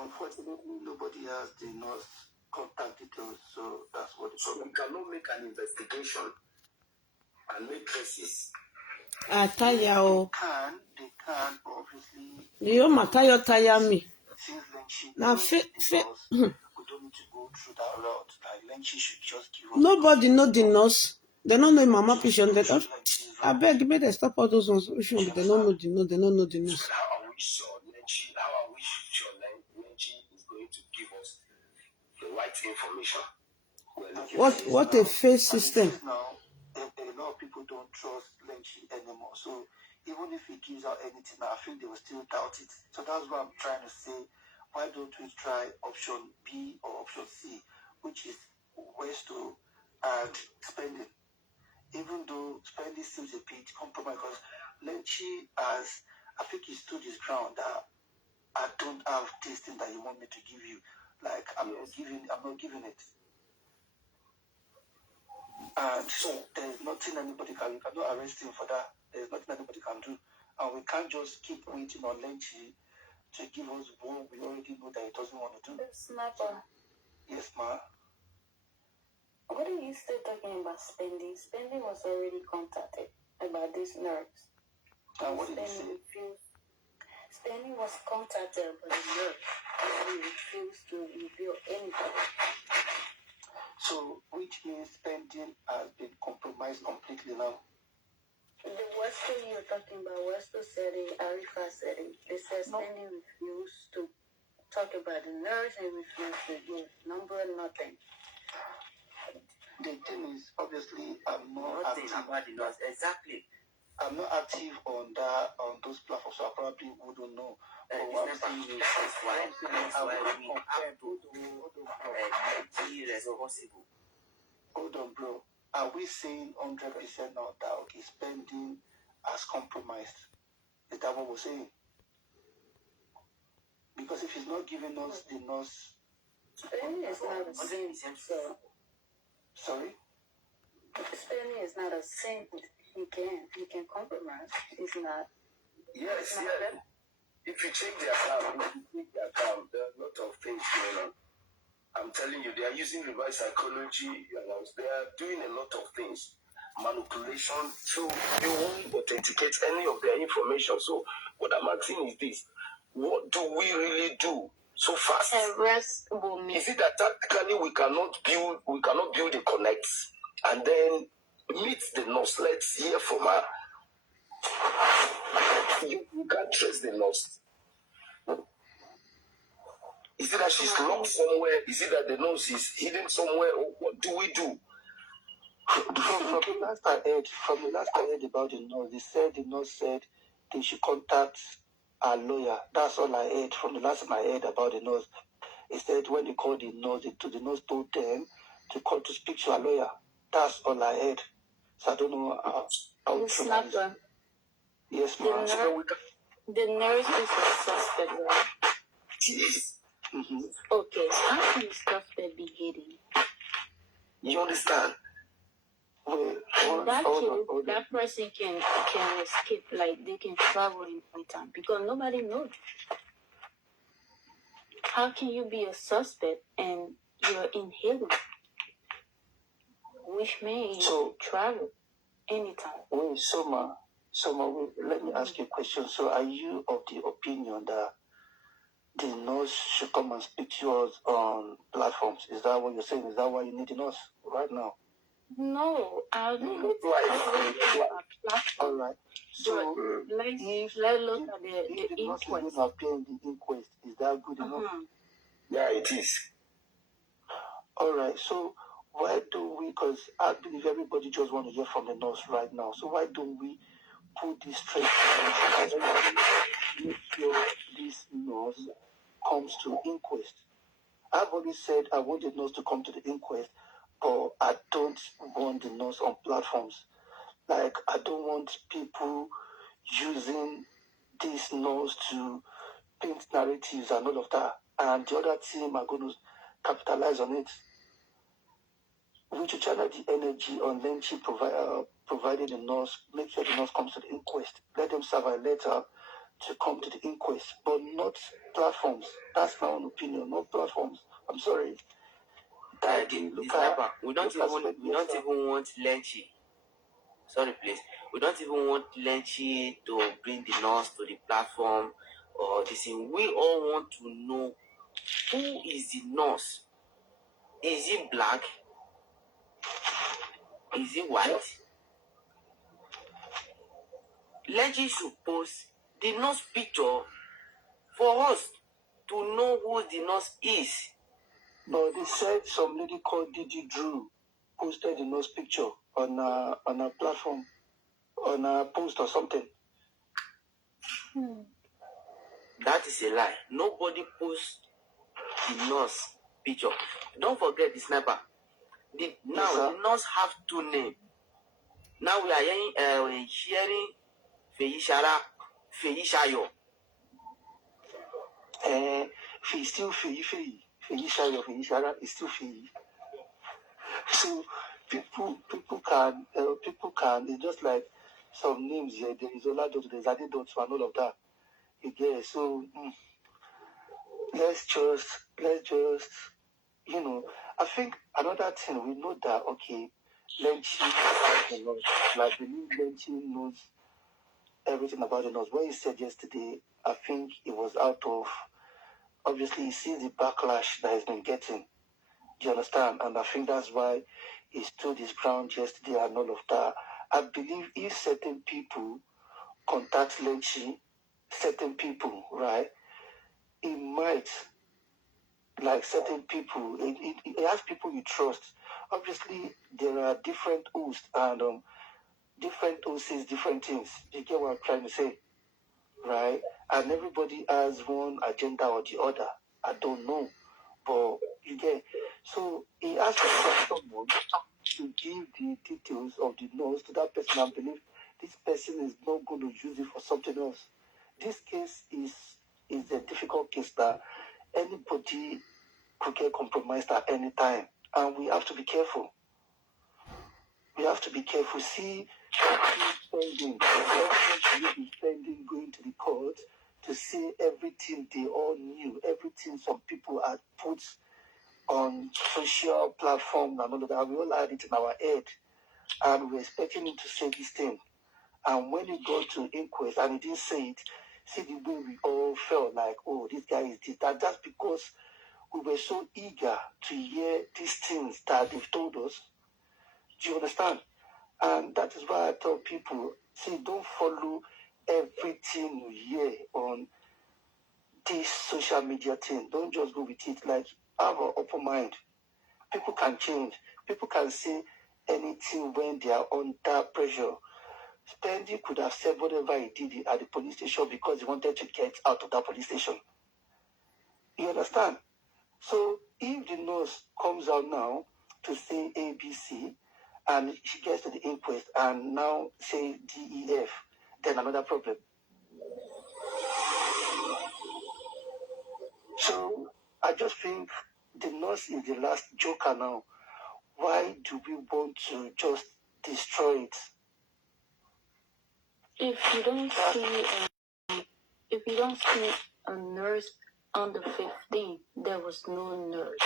Unfortunately, nobody has the nurse contact details, so that's what. So we cannot make an investigation and make traces. They can obviously. You tire me. Since Lenchi Now, we don't need to go through that route. Like Lenchi should just give us. Nobody know the nurse. They don't know mama patient. They don't. I beg, make they stop all those ones. They don't know the nurse. They don't know the nurse. How are we sure Lenchi? How are we sure Lenchi is going to give us the right information? What a face system. Now, a lot of people don't trust Lenchi anymore. So even if he gives out anything, I think they will still doubt it. So that's what I'm trying to say. Why don't we try option B or option C, which is waste to and spending? Even though spending seems a bit compromised, because Lenchi has, I think he stood his ground that I don't have this thing that you want me to give you. Like I'm not giving it. And so there's nothing anybody can. We cannot arrest him for that. There's nothing anybody can do, and we can't just keep waiting on Lenchi to give us what we already know that he doesn't want to do. Snapper. Yes, ma. What are you still talking about spending? Spending was already contacted about this nurse. And what did he say? Spending was contacted by the nurse. He refused to reveal anything. So, which means spending has been compromised completely now. The Western you're talking about, Western setting, rt4 setting, they said spending refused to talk about the nurse and refused to give number, nothing. The thing is, obviously, I'm not active about the nurse. Exactly. I'm not active on those platforms, so I probably wouldn't know. But what I'm saying is, why we have to be responsible. Hold on, bro. Are we saying 100% now that okay, spending has compromised? Is that what we're saying? Because if he's not giving us the nurse, spending is not a sin. Sorry? Spending is not a sin. He can compromise. It's not. Yes, yes. If you check their account, there are a lot of things going on. I'm telling you, they are using reverse psychology. They are doing a lot of things. Manipulation. So you won't authenticate any of their information. So what I'm asking is this. What do we really do so fast? Is it that tactically we cannot build a connect and then meet the nurse? Let's hear from her. You can't trace the nurse. Is it that she's locked somewhere? Is it that the nurse is hidden somewhere? Or what do we do? From the last I heard about the nurse, the nurse said they should contact a lawyer. That's all I heard from the last time I heard about the nurse. He said when they called the nurse, the nurse told them to call to speak to a lawyer. That's all I heard. So I don't know how true that is. Yes, ma'am. The nurse is a suspect, right? Yes. Mm-hmm. Okay, how can the suspect be hidden? You understand? Well, in that case, that person can escape, like they can travel in time because nobody knows. How can you be a suspect and you're in hidden? Which means you travel anytime. Wait, Soma, let me ask you a question. So are you of the opinion that the nurse should come and speak to us on platforms? Is that what you're saying? Is that why you need the nurse right now? No, I don't look like. All right. So let's look at the inquest. If the appear in the inquest, is that good enough? Yeah, it is. All right. So why do we? Because I believe everybody just want to hear from the nurse right now. So why don't we put this straight? Make sure this nurse comes to inquest. I've always said I want the nurse to come to the inquest, but I don't want the nurse on platforms. Like, I don't want people using this nurse to paint narratives and all of that. And the other team are going to capitalize on it. We should channel the energy on Lenchi providing the nurse, make sure the nurse comes to the inquest. Let them serve a letter to come to the inquest, but not platforms. That's my own opinion, not platforms. I'm sorry. We don't even want LLY. Sorry, please. We don't even want LLY to bring the nurse to the platform or this thing. We all want to know who is the nurse. Is he black? Is he white? LLY should post the nurse picture for us to know who the nurse is. But they said some lady called Didi Drew posted the nurse picture on a platform, on a post or something. That is a lie. Nobody posts the nurse picture. Don't forget the sniper. The nurse have two names. Now we are hearing Feyishayo. Still Feyishayo is still Fey. So people can, it's just like some names here. There is Olado, there's Adedotu and all of that. Yeah, so let's just, I think another thing, we know that, okay, LLY knows, like, we knew LLY knows everything about the nurse. What he said yesterday, I think it was out of, obviously, he sees the backlash that he's been getting. Do you understand? And I think that's why he stood his ground yesterday and all of that. I believe if certain people contact LLY, certain people, right, it might, like certain people, it has people you trust. Obviously, there are different hosts and different hosts says different things. You get what I'm trying to say? Right? And everybody has one agenda or the other. I don't know. But you get, so he asked someone to give the details of the nurse to that person. I believe this person is not going to use it for something else. This case is a difficult case that anybody could get compromised at any time. And we have to be careful. We have to be careful. See, spending, going to the court to see everything they all knew, everything some people had put on social platform and all of that. We all had it in our head. And we were expecting him to say this thing. And when he got to inquest and he didn't say it, see the way we all felt like, oh, this guy is this. That just because we were so eager to hear these things that they've told us. Do you understand? And that is why I tell people, see, don't follow everything you hear on this social media thing. Don't just go with it. Like, have an open mind. People can change. People can say anything when they are under pressure. Spendi could have said whatever he did at the police station because he wanted to get out of that police station. You understand? So if the nurse comes out now to say ABC and she gets to the inquest and now say DEF, then another problem. So I just think the nurse is the last joker now. Why do we want to just destroy it? If you don't see a nurse on the 15th, there was no nurse.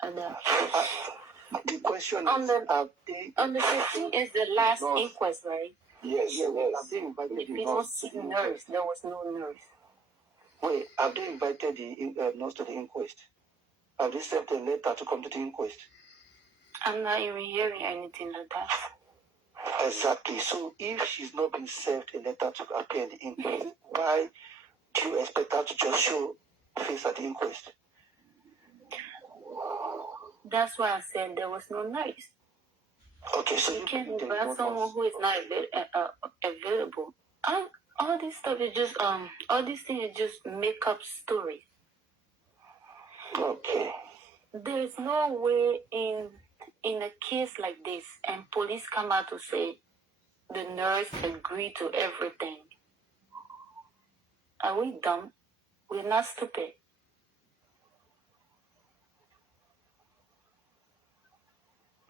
And the question on is, the 15th is the last inquest, right? Yes. If you don't see the nurse, there was no nurse. Wait, have they invited the nurse to the inquest? Have they sent a letter to come to the inquest? I'm not even hearing anything like that. Exactly. So if she's not been served a letter to appear in the inquest, why do you expect her to just show face at the inquest? That's why I said there was no nurse. Okay, so you can't invite someone who is not available. All this stuff is just all these things is just make up stories. Okay. There is no way in a case like this and police come out to say the nurse agreed to everything. Are we dumb? We're not stupid.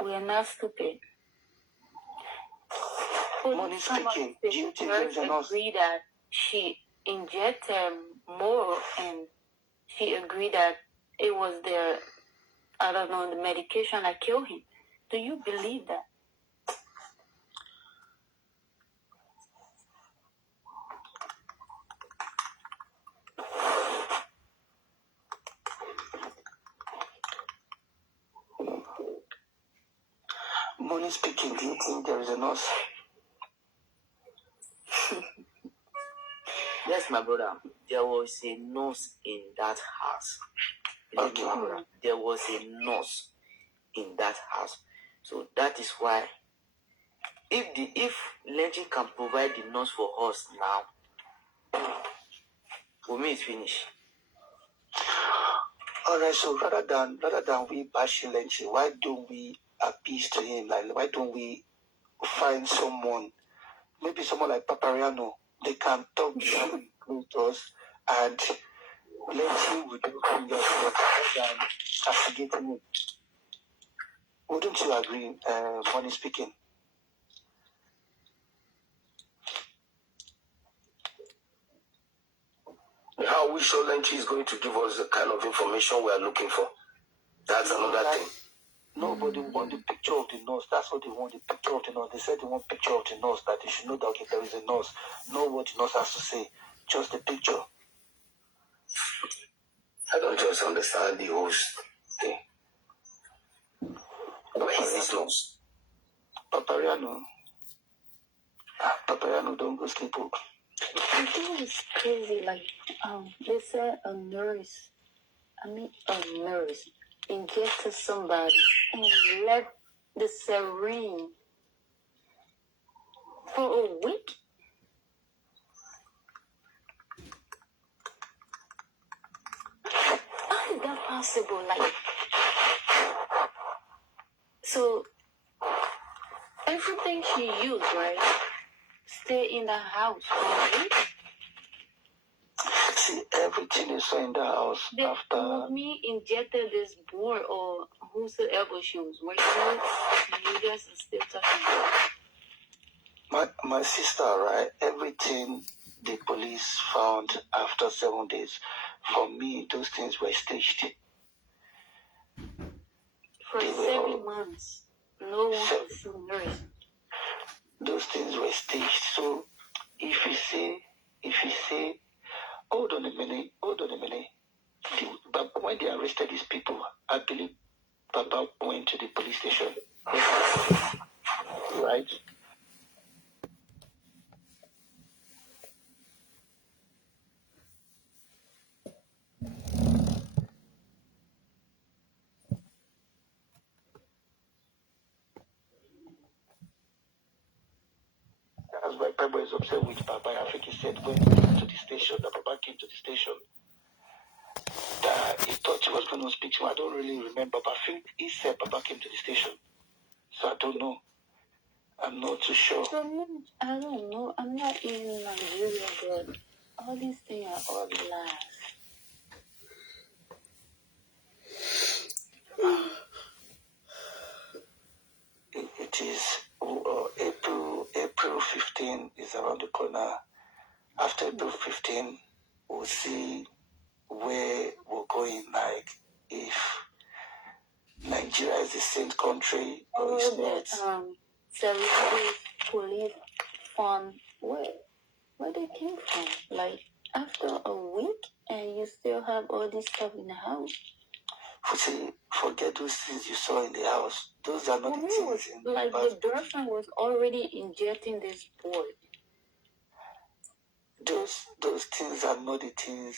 We are not stupid. Money speaking, do you think there is a nurse? Agree that she injected more, and she agreed that it was the, I don't know, the medication that killed him. Do you believe that? Money speaking, do you think there is a nurse? Yes, my brother. There was a nurse in that house. Okay. My brother, there was a nurse in that house. So that is why, if Lenchi can provide the nurse for us now, for me it's finished. Alright, so rather than we bash Lenchi, why don't we appease to him? Like, why don't we find someone, maybe someone like Papariano? They can talk close to us, and Lenchi would do things rather than castigating him. Wouldn't you agree, Money speaking? How we sure Lenchi is going to give us the kind of information we are looking for? That's another thing. Nobody want the picture of the nurse. That's what they want, the picture of the nurse. They said they want picture of the nurse, that they should know that, okay, there is a nurse. Know what the nurse has to say. Just the picture. I don't just understand the whole thing. Where is this nurse? Papariano, don't go sleep. I think it's crazy. Like, they said a nurse injected somebody and left the syringe for a week. How is that possible? Like, so everything she used, right, stay in the house for a week. See, everything is in the house They after. told me injected this boy or whosoever she was working with. You guys are still talking about. My sister, right? Everything the police found after 7 days, for me, those things were staged. For 7 months, no one could see nurse. Those things were staged. So if you say, hold on a minute. But when they arrested these people, I believe Papa went to the police station. Right? That's why Papa is upset with Papa. I think he said when he came to the station, that Papa came to the station, that he thought he was going to speak to him. I don't really remember, but I think he said Papa came to the station. So I don't know. I'm not too sure. I don't know. I'm not in Nigeria, but all these things are all lies. It is April 15 is around the corner. After April 15, we'll see where we're going. Like, if Nigeria is the same country or it's not. Celebrity police from where they came from? Like, after a week and you still have all this stuff in the house? Forget those things you saw in the house. Those are not the things in like the girlfriend was already injecting this boy. Those things are not the things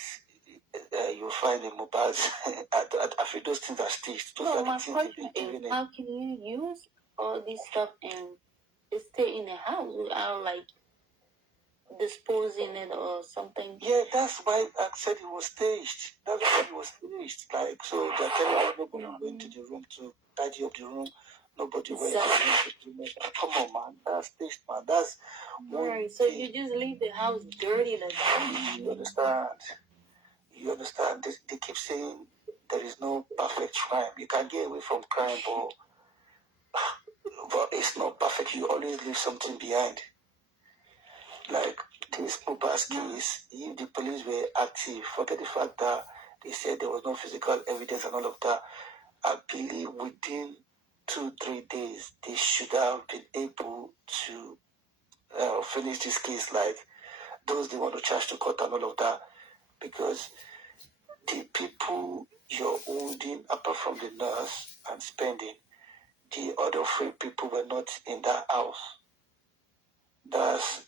you find in mobiles. I feel those things are staged. Those are my the things question is, how can you use all this stuff and it stay in the house without like disposing it or something? Yeah, that's why I said it was staged. That's why it was staged. Like, so they're telling you nobody went to the room to tidy up the room. Nobody went to the room. Come on, man. That's staged, man. That's right. So you just leave the house dirty like that. You understand? They keep saying there is no perfect crime. You can get away from crime, but it's not perfect. You always leave something behind. like this Mubarak's case, if the police were active, forget the fact that they said there was no physical evidence and all of that, I believe within 2-3 days, they should have been able to finish this case, like those they want to charge to court and all of that, because the people you're holding, apart from the nurse and spending, the other 3 people were not in that house. That's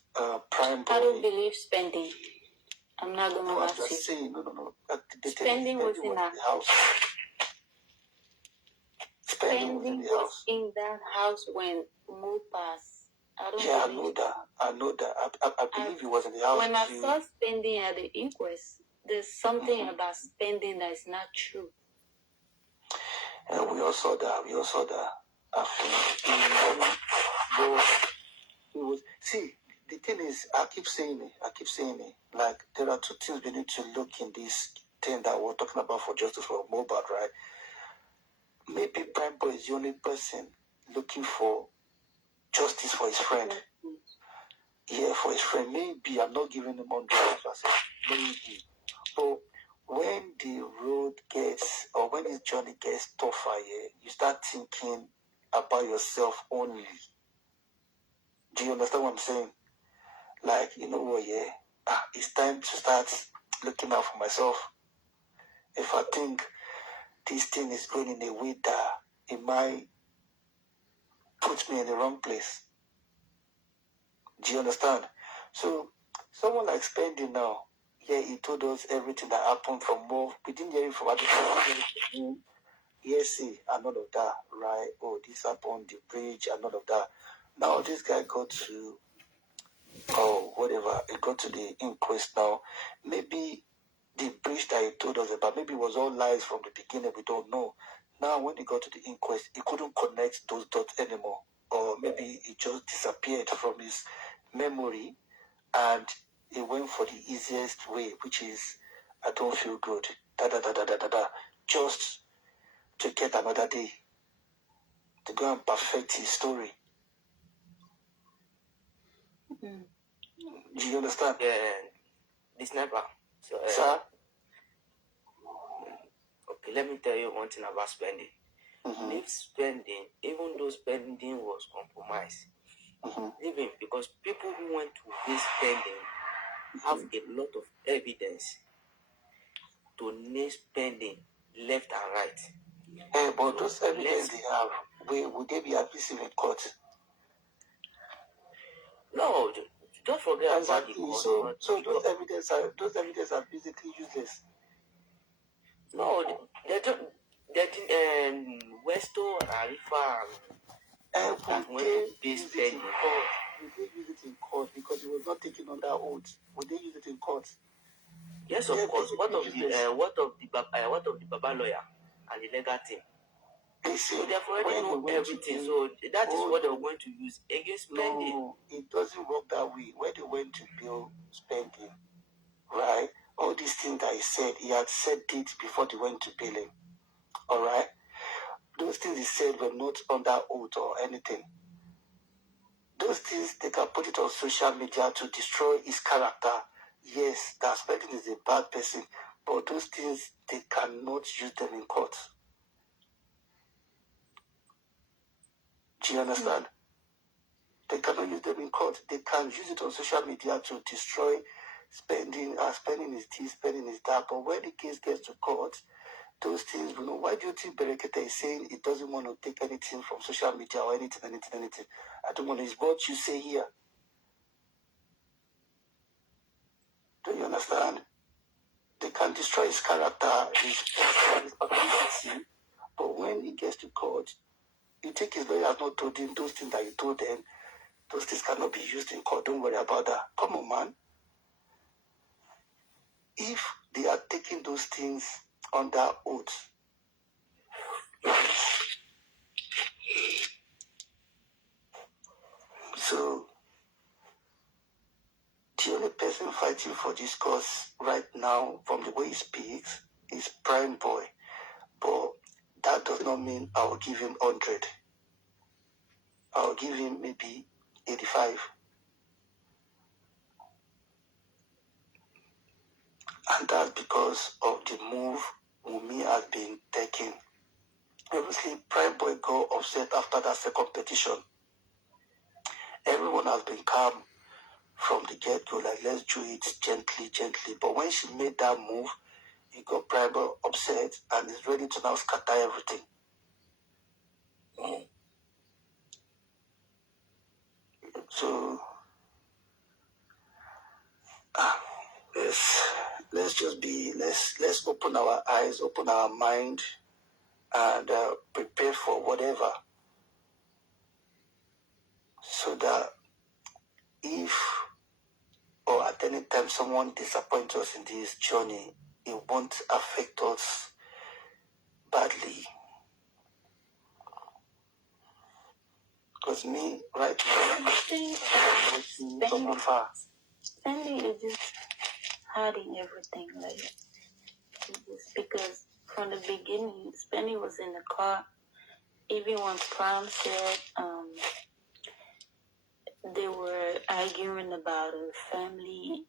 prime boy. I don't believe spending. I'm not going to I'm ask you. just saying, no. Spending was in that house. Spending was in the house. In that house when Mo passed. I know that. I believe he was in the house. When I saw spending at the inquest, there's something about spending that is not true. And we all saw that. I think it was. See, the thing is, I keep saying it. Like, there are 2 things we need to look in this thing that we're talking about for justice for Mohbad, right? Maybe Prime Boy is the only person looking for justice for his friend. Yeah, for his friend. Maybe I'm not giving him 100%. Maybe. But when the road gets, or when this journey gets tougher, yeah, you start thinking about yourself only. Do you understand what I'm saying? Like, you know what, yeah, it's time to start looking out for myself. If I think this thing is going in a way that it might put me in the wrong place. Do you understand? So, someone like Spending now, yeah, he told us everything that happened from Mo. We didn't hear it from other people. Yes, and all of that, right? Oh, this happened, the bridge, and all of that. Now, this guy got to, he got to the inquest now. Maybe the bridge that he told us about, maybe it was all lies from the beginning, we don't know. Now, when he got to the inquest, he couldn't connect those dots anymore. Or maybe it just disappeared from his memory and he went for the easiest way, which is, I don't feel good, just to get another day, to go and perfect his story. Do you understand? Yeah, the sniper. So, Sir? Okay, let me tell you one thing about spending. Leave spending, even though spending was compromised. Even because people who went to this spending have a lot of evidence to name spending left and right. But those evidence they have, would they be admissible in court? No, don't forget exactly. about the court. So those evidence are basically useless. No, they don't. Westo and Arifa Would they use it in court? Would they use it in court because it was not taken under oath? Would they use it in court? Yes, of course. What of the Baba lawyer and the legal team? So they have already know everything. So that is what they are going to use against spending. No, it doesn't work that way. When they went to bill spending, right? All these things that he had said it before they went to billing. All right? Those things he said were not under oath or anything. Those things, they can put it on social media to destroy his character. Yes, that spending is a bad person, but those things, they cannot use them in court. Do you understand? They cannot use them in court. They can use it on social media to destroy spending. Spending is this, spending is that. But when the case gets to court, those things, you know, why do you think Berekete is saying it doesn't want to take anything from social media or anything? I don't want to. It's what you say here. Do you understand? They can destroy his character, his personality, but when he gets to court, you think his lawyer has not told him those things that you told them. Those things cannot be used in court. Don't worry about that. Come on, man. If they are taking those things under oath, so the only person fighting for this cause right now, from the way he speaks, is Prime Boy. But that does not mean I will give him 100. I will give him maybe 85. And that's because of the move Wunmi has been taking. Obviously, Prime Boy got upset after that second petition. Everyone has been calm from the get-go, like, let's do it gently, gently. But when she made that move, he got Prime Boy upset and is ready to now scatter everything. So, let's open our eyes, open our mind, and prepare for whatever. So that if or at any time someone disappoints us in this journey, it won't affect us badly. Because me, right now, I think from afar. spending is just hiding everything, like, just because from the beginning, spending was in the car. Even when Prime said they were arguing about a family,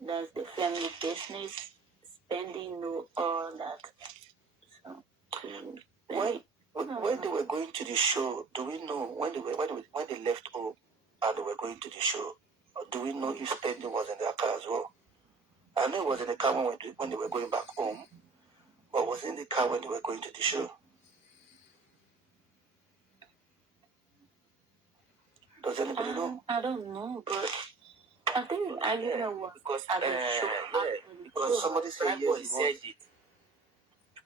that's the family business. Spending knew all that. So when they were going to the show, do we know when they left home and they were going to the show? Do we know if Spending was in their car as well? I know it was in the car when they were going back home, but was in the car when they were going to the show? Does anybody know? I don't know, but I think the argument was because at the show. Because somebody said Prime yes, Boy he said was. it.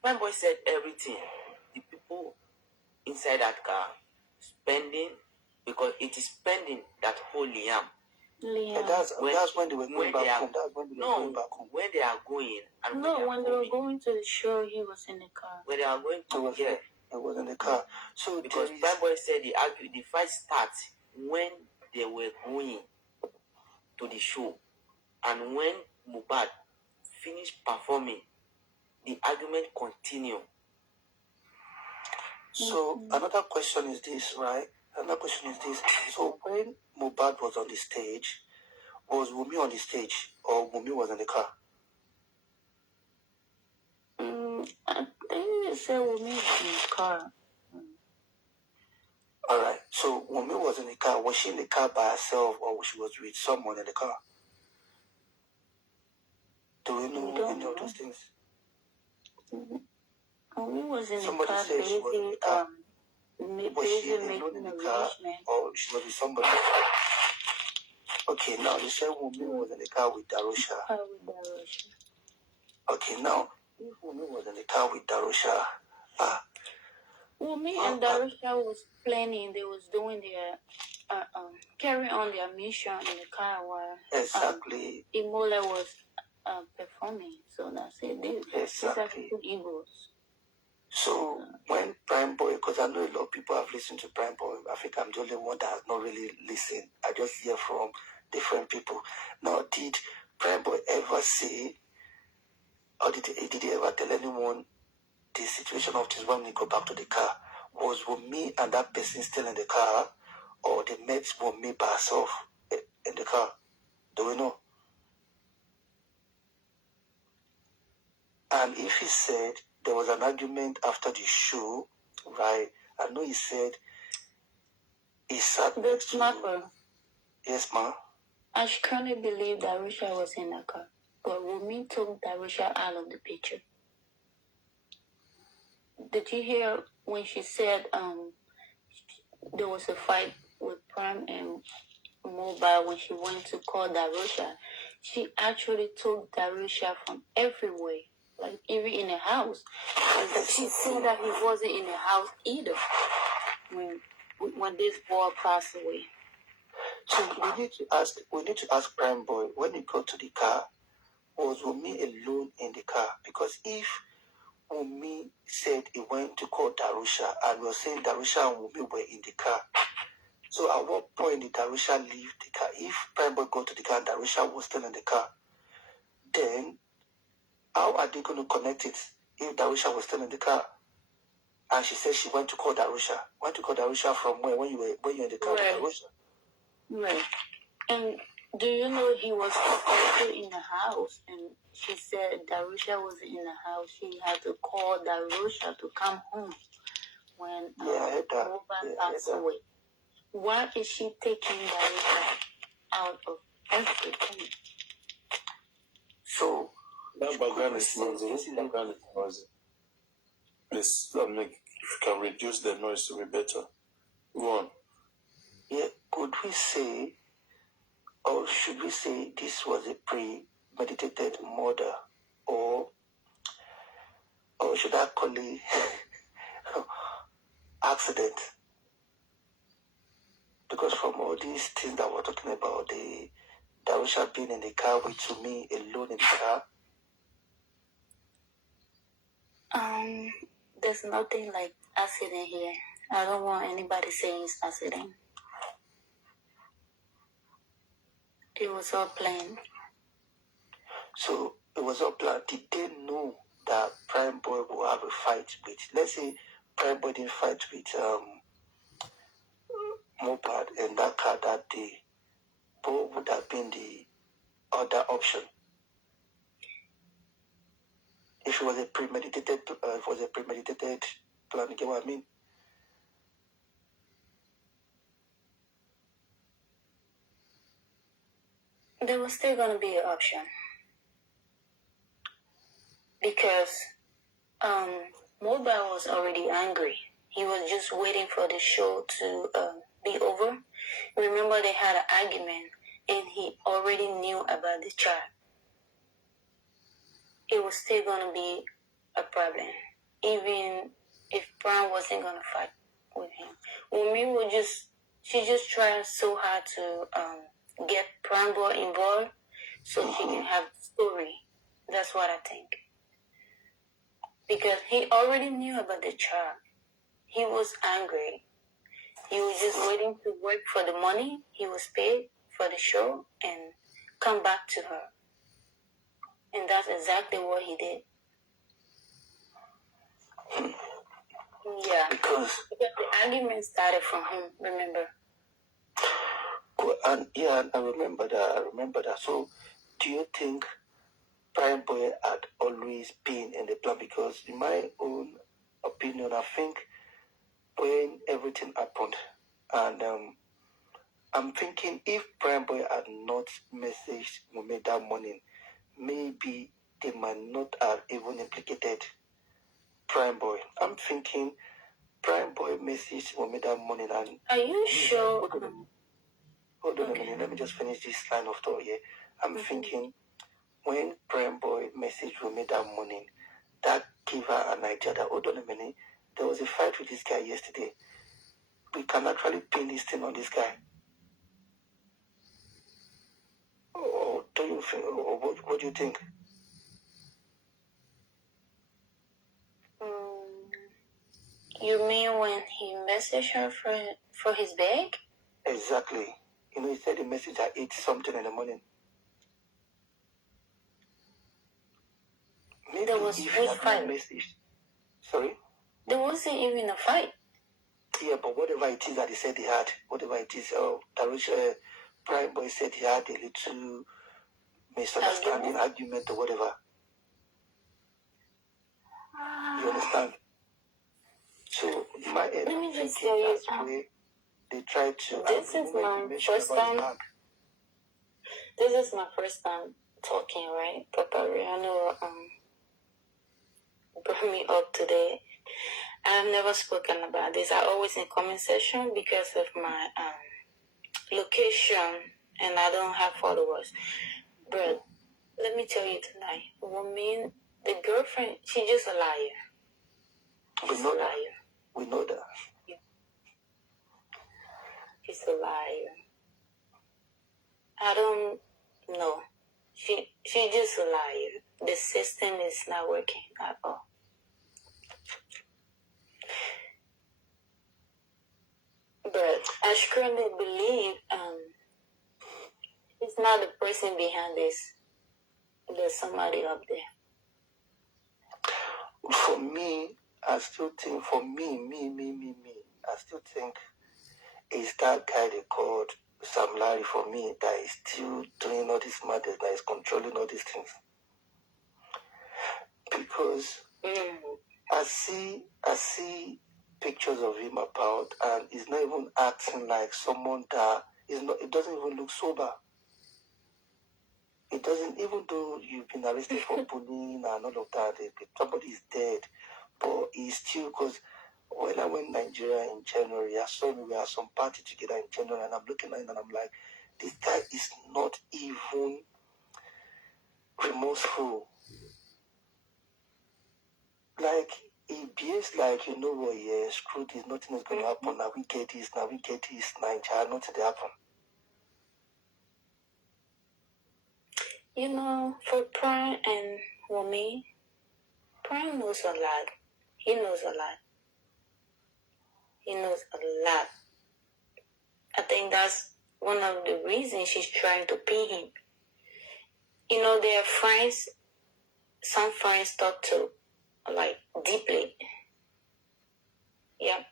Prime Boy said everything. The people inside that car spending, because it is spending that whole Liam. Yeah, that's when they were going back home. That's when they were going back home. When they are going and when they were going to the show, he was in the car. When they are going to it was in the car. So because Prime Boy said the fight starts when they were going to the show, and when Mohbad finished performing, the argument continued. So another question is this, right? Another question is this. So when Mohbad was on the stage, was Wunmi on the stage or Wunmi was in the car? I think they said Wunmi was in the car. All right. So Wunmi was in the car. Was she in the car by herself or she was with someone in the car? Do we know any of those things? Wunmi was in Somebody the car, said she was in the car. Was she alone in the car or she was with somebody? Okay, now they said Wunmi was in the car with DAROSHA. Okay, now if Wunmi was in the car with DAROSHA, Wunmi and DAROSHA was planning. They was doing their carrying on their mission in the car while exactly Imola was performing. So that's it. These are two egos. So when Prime Boy, because I know a lot of people have listened to Prime Boy, I think I'm the only one that has not really listened. I just hear from different people. Now, did Prime Boy ever say, or did he ever tell anyone the situation of this when they go back to the car? Was Wunmi and that person still in the car, or they met Wunmi by herself in the car? Do we know? And if he said there was an argument after the show, right? I know he said he sat next to you. Yes, ma'am. I strongly believe DAROSHA was in the car, but Wunmi took DAROSHA out of the picture. Did you hear when she said there was a fight with Prime and Mobile when she went to call DAROSHA? She actually took DAROSHA from everywhere, like even in the house. And she said that he wasn't in the house either when this boy passed away. So we need to ask Prime Boy, when he got to the car, was Wunmi alone in the car? Because if Wunmi said he went to call DAROSHA and we were saying DAROSHA and Wunmi were in the car, so at what point did DAROSHA leave the car? If Prime Boy got to the car and DAROSHA was still in the car, then how are they going to connect it if DAROSHA was still in the car? And she said she went to call DAROSHA. Went to call DAROSHA from where? When you were in the car with DAROSHA? Right. And do you know he was also in the house, and she said Darosha was in the house. She had to call Darosha to come home when Mobile passed away. Why is she taking Darosha out of everything? So that background is noisy. Background is noisy. Please, if you can reduce the noise to be better. Go on. Yeah, could we say, or should we say, this was a premeditated murder, or should I call it accident? Because from all these things that we're talking about, the Darosha being in the car with me alone in the car. There's nothing like accident here. I don't want anybody saying it's accident. It was all planned. So it was all planned. Did they know that Prime Boy will have a fight with, let's say Prime Boy didn't fight with Mopad in that car that day, what would have been the other option? If it was a premeditated plan, you get what I mean? There was still going to be an option. Because Mobile was already angry. He was just waiting for the show to be over. Remember, they had an argument, and he already knew about the child. It was still going to be a problem, even if Brown wasn't going to fight with him. Wumi she just tried so hard to get Brown Boy involved so she can have the story. That's what I think. Because he already knew about the child. He was angry. He was just waiting to work for the money he was paid for the show and come back to her. And that's exactly what he did. Yeah. Because the argument started from him, remember? And yeah, I remember that. So do you think Prime Boy had always been in the plan? Because in my own opinion, I think when everything happened, and I'm thinking if Prime Boy had not messaged Mume that morning, maybe they might not have even implicated Prime Boy. I'm thinking Prime Boy messaged Mume that morning, and are you sure? Hold on a minute, let me just finish this line of thought here. I'm thinking when Prime Boy messaged Mume that morning, that gave her an idea that, hold on a minute, there was a fight with this guy yesterday. We can actually pin this thing on this guy. Or do you think, or what do you think? You mean when he messaged her for his bag? Exactly. You know, he said the message at 8 something in the morning. Maybe there was if which he fight? Messaged. Sorry? There wasn't even a fight. Yeah, but whatever it is that he said he had, whatever it is, Darosha, Prime Boy said he had a little misunderstanding, argument or whatever. You understand? So my let me just tell you something. They tried to. This is my first time. This is my first time talking, right? Papa Rihanna brought me up today. I've never spoken about this. I always in comment section because of my location, and I don't have followers. But let me tell you tonight, woman, the girlfriend, she's just a liar. We know that. We know that. Yeah. She's a liar. I don't know. She just a liar. The system is not working at all. But I strongly believe it's not the person behind this. There's somebody up there. For me, I still think, I still think it's that guy they called Sam Larry for me that is still doing all this matters, that is controlling all these things. Because I see pictures of him about, and he's not even acting like someone that is not. It doesn't even look sober. It doesn't, even though you've been arrested for bullying and all of that, somebody is dead, but he's still, because when I went to Nigeria in January, I saw him, we had some party together in January, and I'm looking at him and I'm like, this guy is not even remorseful. Like, he behaves like, you know what, yeah, screw this, nothing is going to happen, now we get this, Nigeria, nothing will happen. You know, for Prime and Wumi, Prime knows a lot. He knows a lot. He knows a lot. I think that's one of the reasons she's trying to pin him. You know, their friends, some friends talk to, like, deeply. Yep.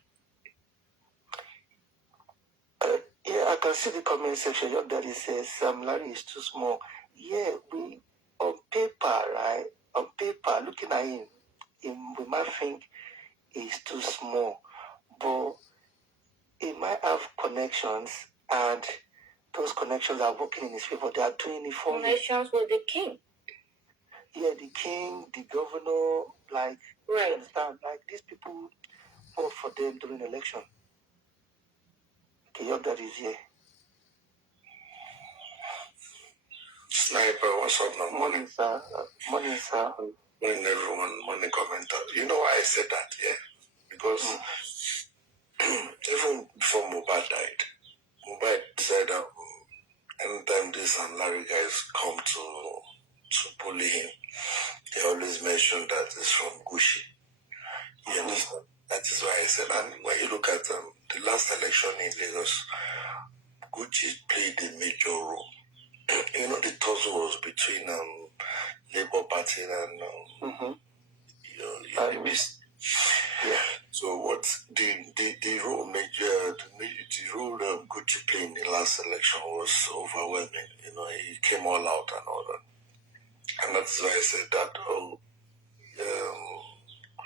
Yeah, I can see the comment section. Your daddy says Sam Larry is too small. Yeah, we on paper, right? On paper, looking at him, we might think he's too small, but he might have connections, and those connections are working in his favor. They are doing it for him. Connections with the king. Yeah, the king, the governor, like, right. You understand? Like, these people vote for them during election. Okay, your daddy is here. Sniper, what's up now? Morning, sir. Morning, sir. Morning, everyone. Morning, commenter. You know why I said that, yeah? Because even before Mubad died, Mubad said that anytime this and Larry guys come to bully him, they always mention that it's from Gucci. You understand? That is why I said, and when you look at the last election in Lagos, Gucci played a major role. You know, the tussle was between Labour Party and Yeah. So what the role Gucci played in the last election was overwhelming. You know, he came all out and all that, and that's why I said that.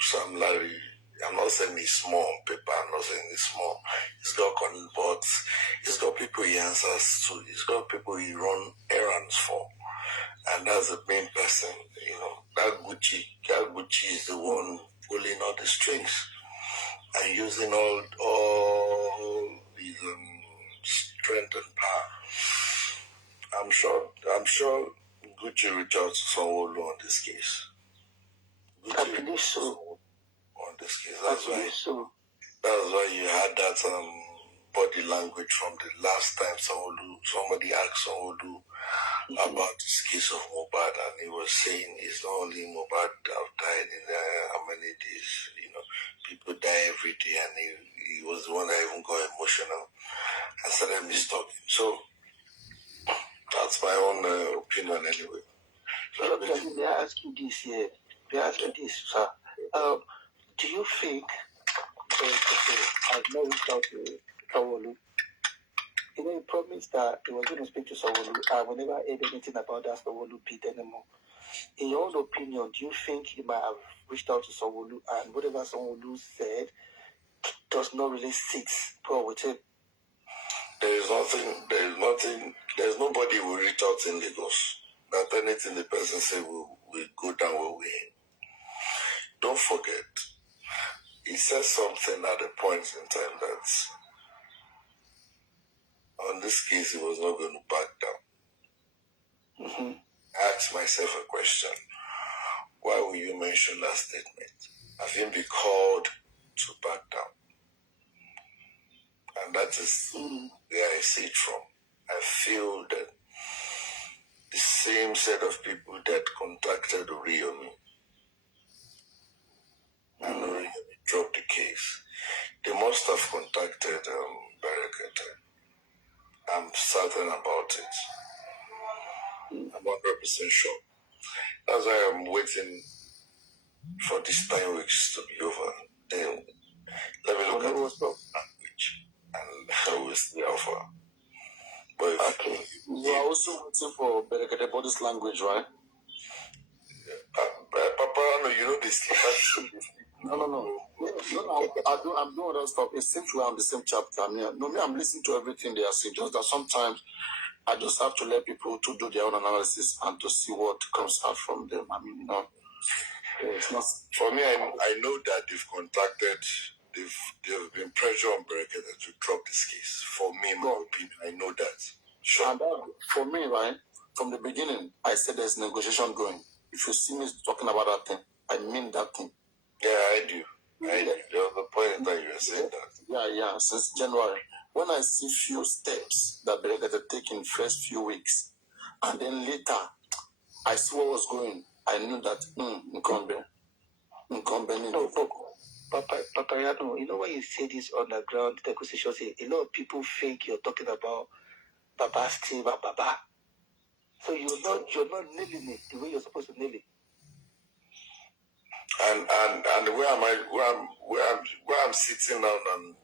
Sam Larry, I'm not saying he's small on paper. I'm not saying he's small. He's got but he's got people he answers to. He's got people he run errands for. And that's the main person, you know. That Gucci is the one pulling all the strings and using all his strength and power. I'm sure Gucci reached out to Sanwo-Olu on this case. I believe so. On this case, That's why you had that body language from the last time somebody asked Sanwo-Olu about this case of Mubad, and he was saying it's not only Mubad that have died in how many days, you know, people die every day, and he was the one that even got emotional and started mistalking. So that's my own opinion anyway. So they are asking this here. They are asking this, sir. Do you think I've not reached out to Sanwo-Olu? You know, he promised that he was going to speak to Sanwo-Olu. I will never heard anything about that Sanwo-Olu bit anymore. In your own opinion, do you think he might have reached out to Sanwo-Olu, and whatever Sanwo-Olu said does not really sit well with him? There's nobody who will reach out in Lagos. That anything the person say will go down where we aim. Don't forget, he said something at a point in time that on this case he was not going to back down. I asked myself a question. Why will you mention that statement? Have him be called to back down? And that is where I see it from. I feel that the same set of people that contacted Oriyomi and Oriyomi dropped the case, they must have contacted Barakata. I'm certain about it. I'm 100% sure. That's why I'm waiting for these 9 weeks to be over. Then let me look at the language and how is the offer. But Okay. You are also waiting for Berekete body's language, right? Papa, no, you know this. No. I'm doing other stuff. It seems we're on the same chapter. I'm listening to everything they are saying. Just that sometimes I just have to let people to do their own analysis and to see what comes out from them. It's not. For me, I know that they've been pressure on Berekete to drop this case. For me, my opinion, I know that. Sure. And for me, right, from the beginning, I said there's negotiation going. If you see me talking about that thing, I mean that thing. Yeah, I do. There was a point that you were saying that. Yeah. Since January, when I see few steps that Berekete take in first few weeks, and then later, I see what was going. I knew that Nkombe. Papa Yano, you know when you say this underground negotiation, a lot of people think you're talking about Baba Steve and Baba. So you're not nailing it the way you're supposed to nail it. And where I'm sitting down and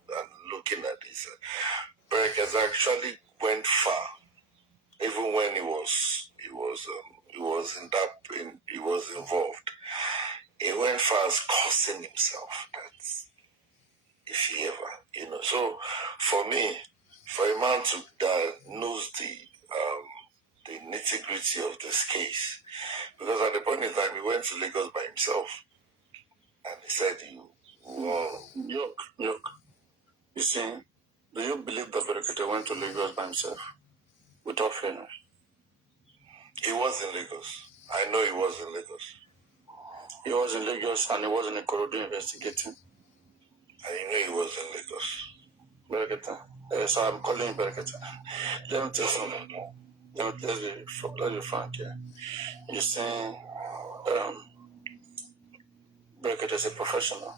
looking at this, Berekete actually went far, even when he was involved. He went far as cursing himself. That's if he ever, So for me, for a man that knows the nitty-gritty of this case, because at the point in time he went to Lagos by himself, and he said, Look. You see, do you believe that Berekete went to Lagos by himself without fairness? He was in Lagos. I know he was in Lagos. He was in Lagos and he was in Ikorodu investigating. I know he was in Lagos. Berekete. So I'm calling you Berekete. Let me tell you something. Let's be frank here. You're saying Berekete is a professional.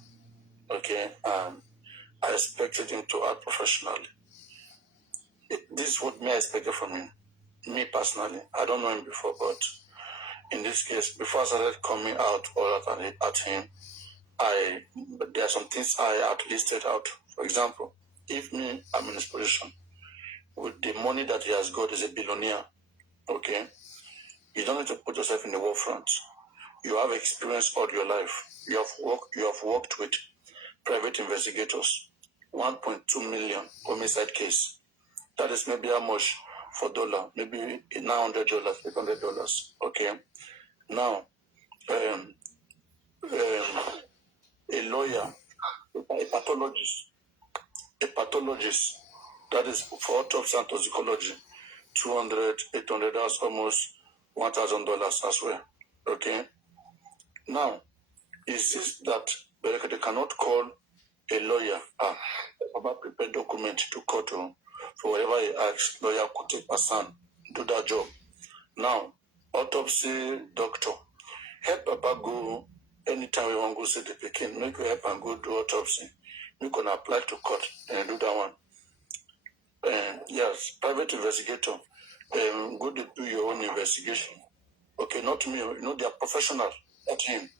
Okay? I expected him to act professionally. This is what I expected from him. Me personally, I don't know him before, but in this case, before I started coming out all at him, there are some things I had listed out. For example, if I'm in his position, with the money that he has got as a billionaire, okay, you don't need to put yourself in the war front. You have experience all your life. You have worked with private investigators. 1.2 million homicide case. That is maybe how much for dollar? Maybe $900, $800. Okay. Now, a lawyer, a pathologist, that is for autopsy and toxicology, $200, $800, almost $1,000 as well. Okay. Now, is this that Berekete cannot call a lawyer about prepared document to court for whatever he asks? Lawyer could take a son, do that job. Now, autopsy doctor, help Papa go anytime we want to go see the Pekin, make you help and go do autopsy. You can apply to court and do that one. Yes, private investigator, go to do your own investigation. Okay, not me, they are professional, not him.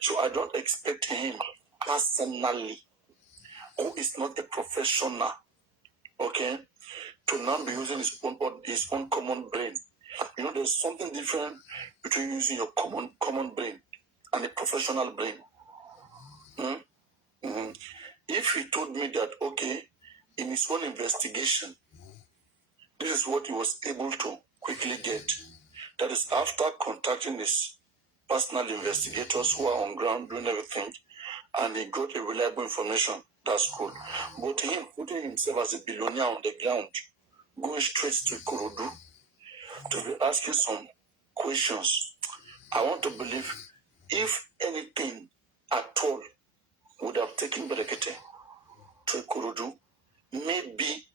So I don't expect him personally, who is not a professional, okay, to now be using his own common brain. There's something different between using your common brain and a professional brain. If he told me that, okay, in his own investigation, this is what he was able to quickly get. That is after contacting his personal investigators who are on ground doing everything, and he got a reliable information. That's cool. But him putting himself as a billionaire on the ground, going straight to Ikorodu to be asking some questions, I want to believe if anything at all would have taken Berekete to Ikorodu, maybe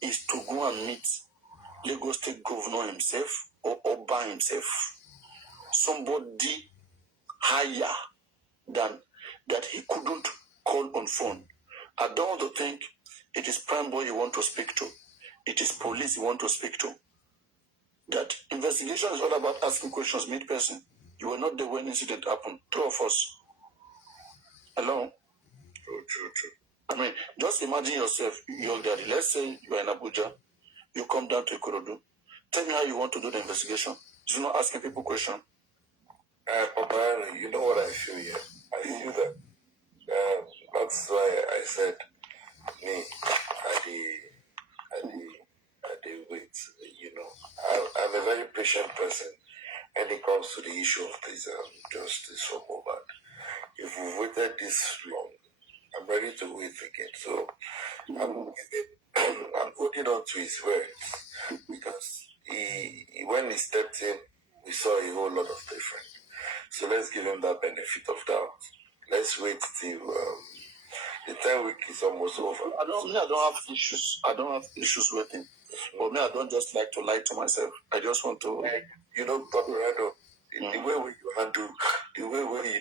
is to go and meet Lagos State Governor himself or Oba himself. Somebody higher than that he couldn't call on phone. I don't want to think it is Prime Boy you want to speak to. It is police you want to speak to. That investigation is all about asking questions, meet person. You were not there when incident happened. Two of us. Hello? True. I mean, just imagine yourself, your daddy. Let's say you are in Abuja. you come down to Ikorodu. Tell me how you want to do the investigation. You're not asking people questions. Papa, you know what I feel here? I feel that that's why I said me, I wait. You know, I'm a very patient person, and it comes to the issue of this justice for Mohbad. If we've waited this long, I'm ready to wait again. So I'm holding on to his words because he when he stepped in, we saw a whole lot of different. So let's give him that benefit of doubt. Let's wait till the 10 week is almost over. I don't have issues. I don't have issues with him. But me, I don't just like to lie to myself. I just want to, you know, Papa Rado, the way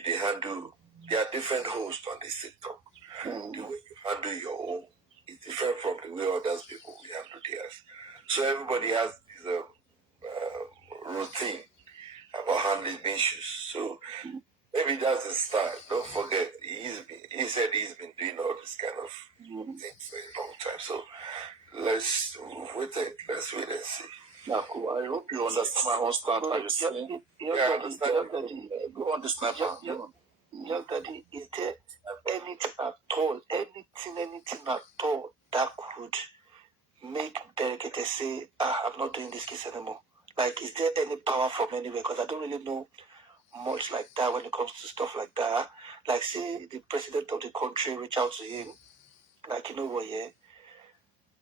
you handle, there are different hosts on this TikTok. The way you handle your own is different from the way others people will handle theirs. So everybody has his routine about handling issues. So maybe that's his style. Don't forget, he said he's been doing all this kind of things for a long time. So let's wait and see. Yeah, cool. I hope you understand my own stand. Are you saying? Yeah, I understand. Go on the snapper. Young Daddy, is there anything at all, anything at all that could make Berekete say, I'm not doing this case anymore? Like, is there any power from anywhere? Because I don't really know much like that when it comes to stuff like that. Like, say the president of the country reach out to him, like, you know what, yeah,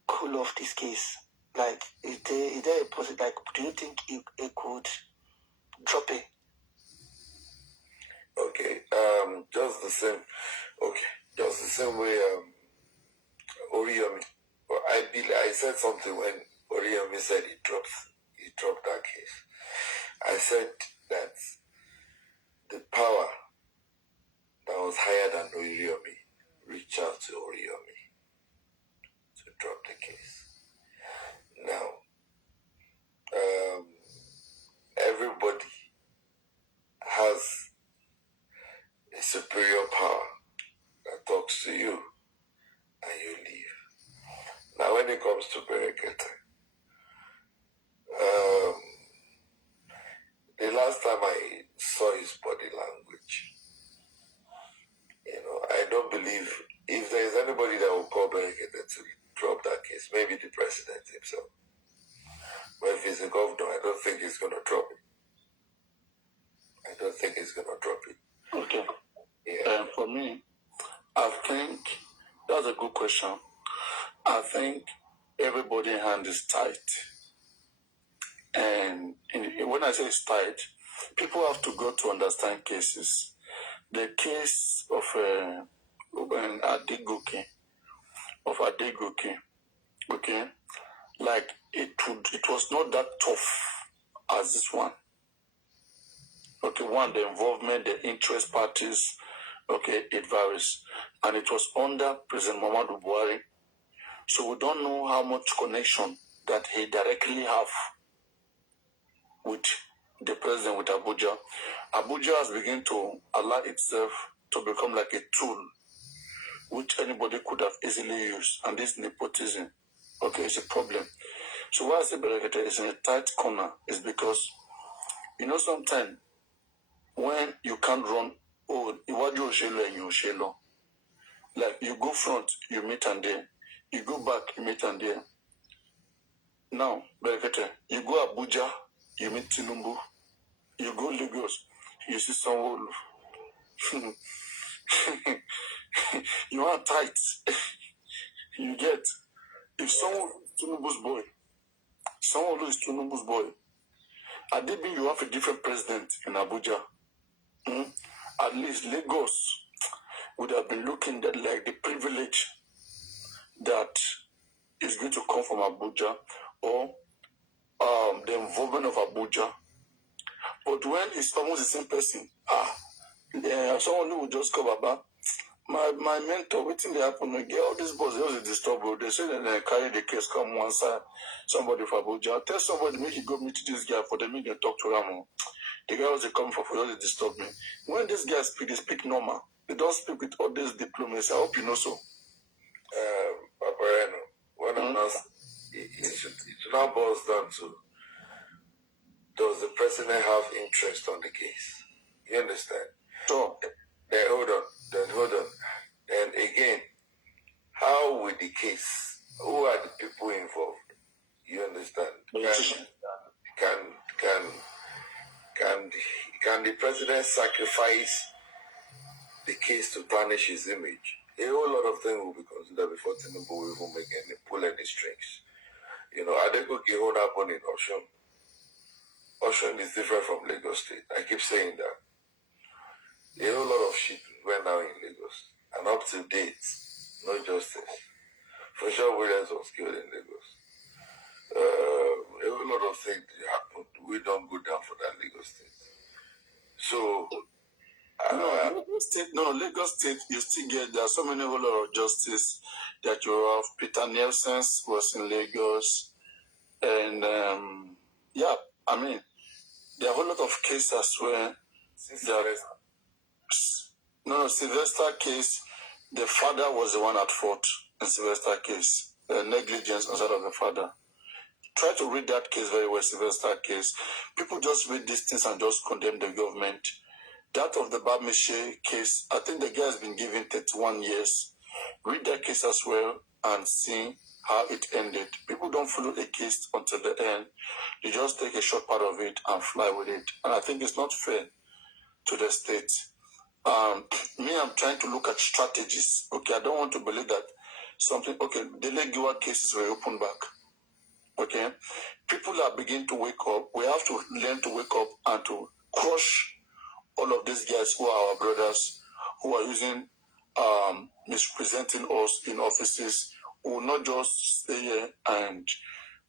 cool off this case. Like, is there a possibility, like, do you think it could drop it? Okay, just the same way Oriyomi. I said something when Oriyomi said he dropped that case. I said that the power that was higher than Oriyomi reached out to Oriyomi to drop the case. Now, everybody has a superior power that talks to you and you leave. Now, when it comes to Berekete, the last time I saw his body language, you know, I don't believe if there is anybody that will call Berekete to drop that case, maybe the president himself. But if he's a governor, I don't think he's going to drop it. Okay. Yeah. For me, I think that's a good question. I think everybody's hand is tight. And when I say it's tight, people have to go to understand cases. The case of Adegoke, okay, like it was not that tough as this one. Okay, one, the involvement, the interest parties, okay, it varies. And it was under President Muhammadu Buhari. So we don't know how much connection that he directly have with the president, with Abuja. Abuja has begun to allow itself to become like a tool which anybody could have easily used. And this nepotism, okay, is a problem. So why I say Berekete is in a tight corner is because, you know, sometimes when you can't run, like you go front, you meet and there. You go back, you meet and there. Now, Berekete, you go Abuja, you meet Tinubu. You go Lagos, you see someone. You are tight. You get. If someone is Tinubu's boy, Adebi, you have a different president in Abuja. At least Lagos would have been looking at like the privilege that is going to come from Abuja or the involvement of Abuja. But when it's almost the same person, someone who will just come about, my mentor, waiting they happen again, all these boys, they disturb, they say that they carry the case, come one side, somebody for Abuja, tell somebody, make you go meet this guy for the meeting, talk to him. The guy was coming for they disturb me. When these guys speak, they speak normal. They don't speak with all this diplomacy. I hope you know so. Papareno, when I'm not, it now boils down to, does the president have interest on the case? You understand? Sure. Then hold on. And again, how with the case? Who are the people involved? You understand? Can the president sacrifice the case to tarnish his image? A whole lot of things will be considered before Tinubu will even pull any strings. You know, Adegoke what happened in Osun. Osun is different from Lagos State. I keep saying that. A whole lot of shit went down in Lagos. And up to date, no justice. For sure, Williams was killed in Lagos. A whole lot of things happened. We don't go down for that Lagos State. So, Lagos State, you still get, there are so many whole lot of justice that you have. Peter Nelson was in Lagos. And, there are a whole lot of cases where Sylvester case, the father was the one at fault in Sylvester case. Negligence on the side of the father. Try to read that case very well, Sylvester case. People just read these things and just condemn the government. That of the Bamiche case, I think the guy has been given 31 years. Read that case as well and see how it ended. People don't follow a case until the end. They just take a short part of it and fly with it. And I think it's not fair to the state. I'm trying to look at strategies. Okay, I don't want to believe that something, the LLY cases were opened back. Okay, people are beginning to wake up. We have to learn to wake up and to crush all of these guys who are our brothers, who are using, misrepresenting us in offices, who will not just stay here and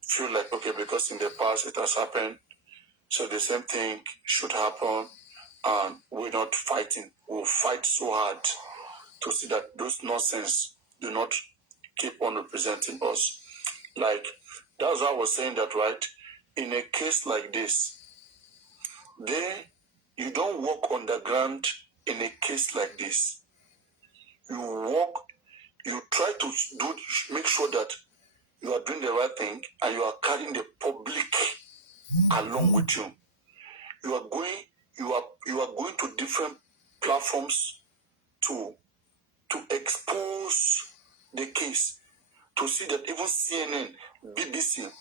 feel like, okay, because in the past it has happened, so the same thing should happen, and we're not fighting. We'll fight so hard to see that those nonsense do not keep on representing us. Like, that's why I was saying that, right? In a case like this, you don't walk on the ground in a case like this. You try to make sure that you are doing the right thing and you are carrying the public along with you. You are going to different platforms to expose the case, to see that even CNN, BBC,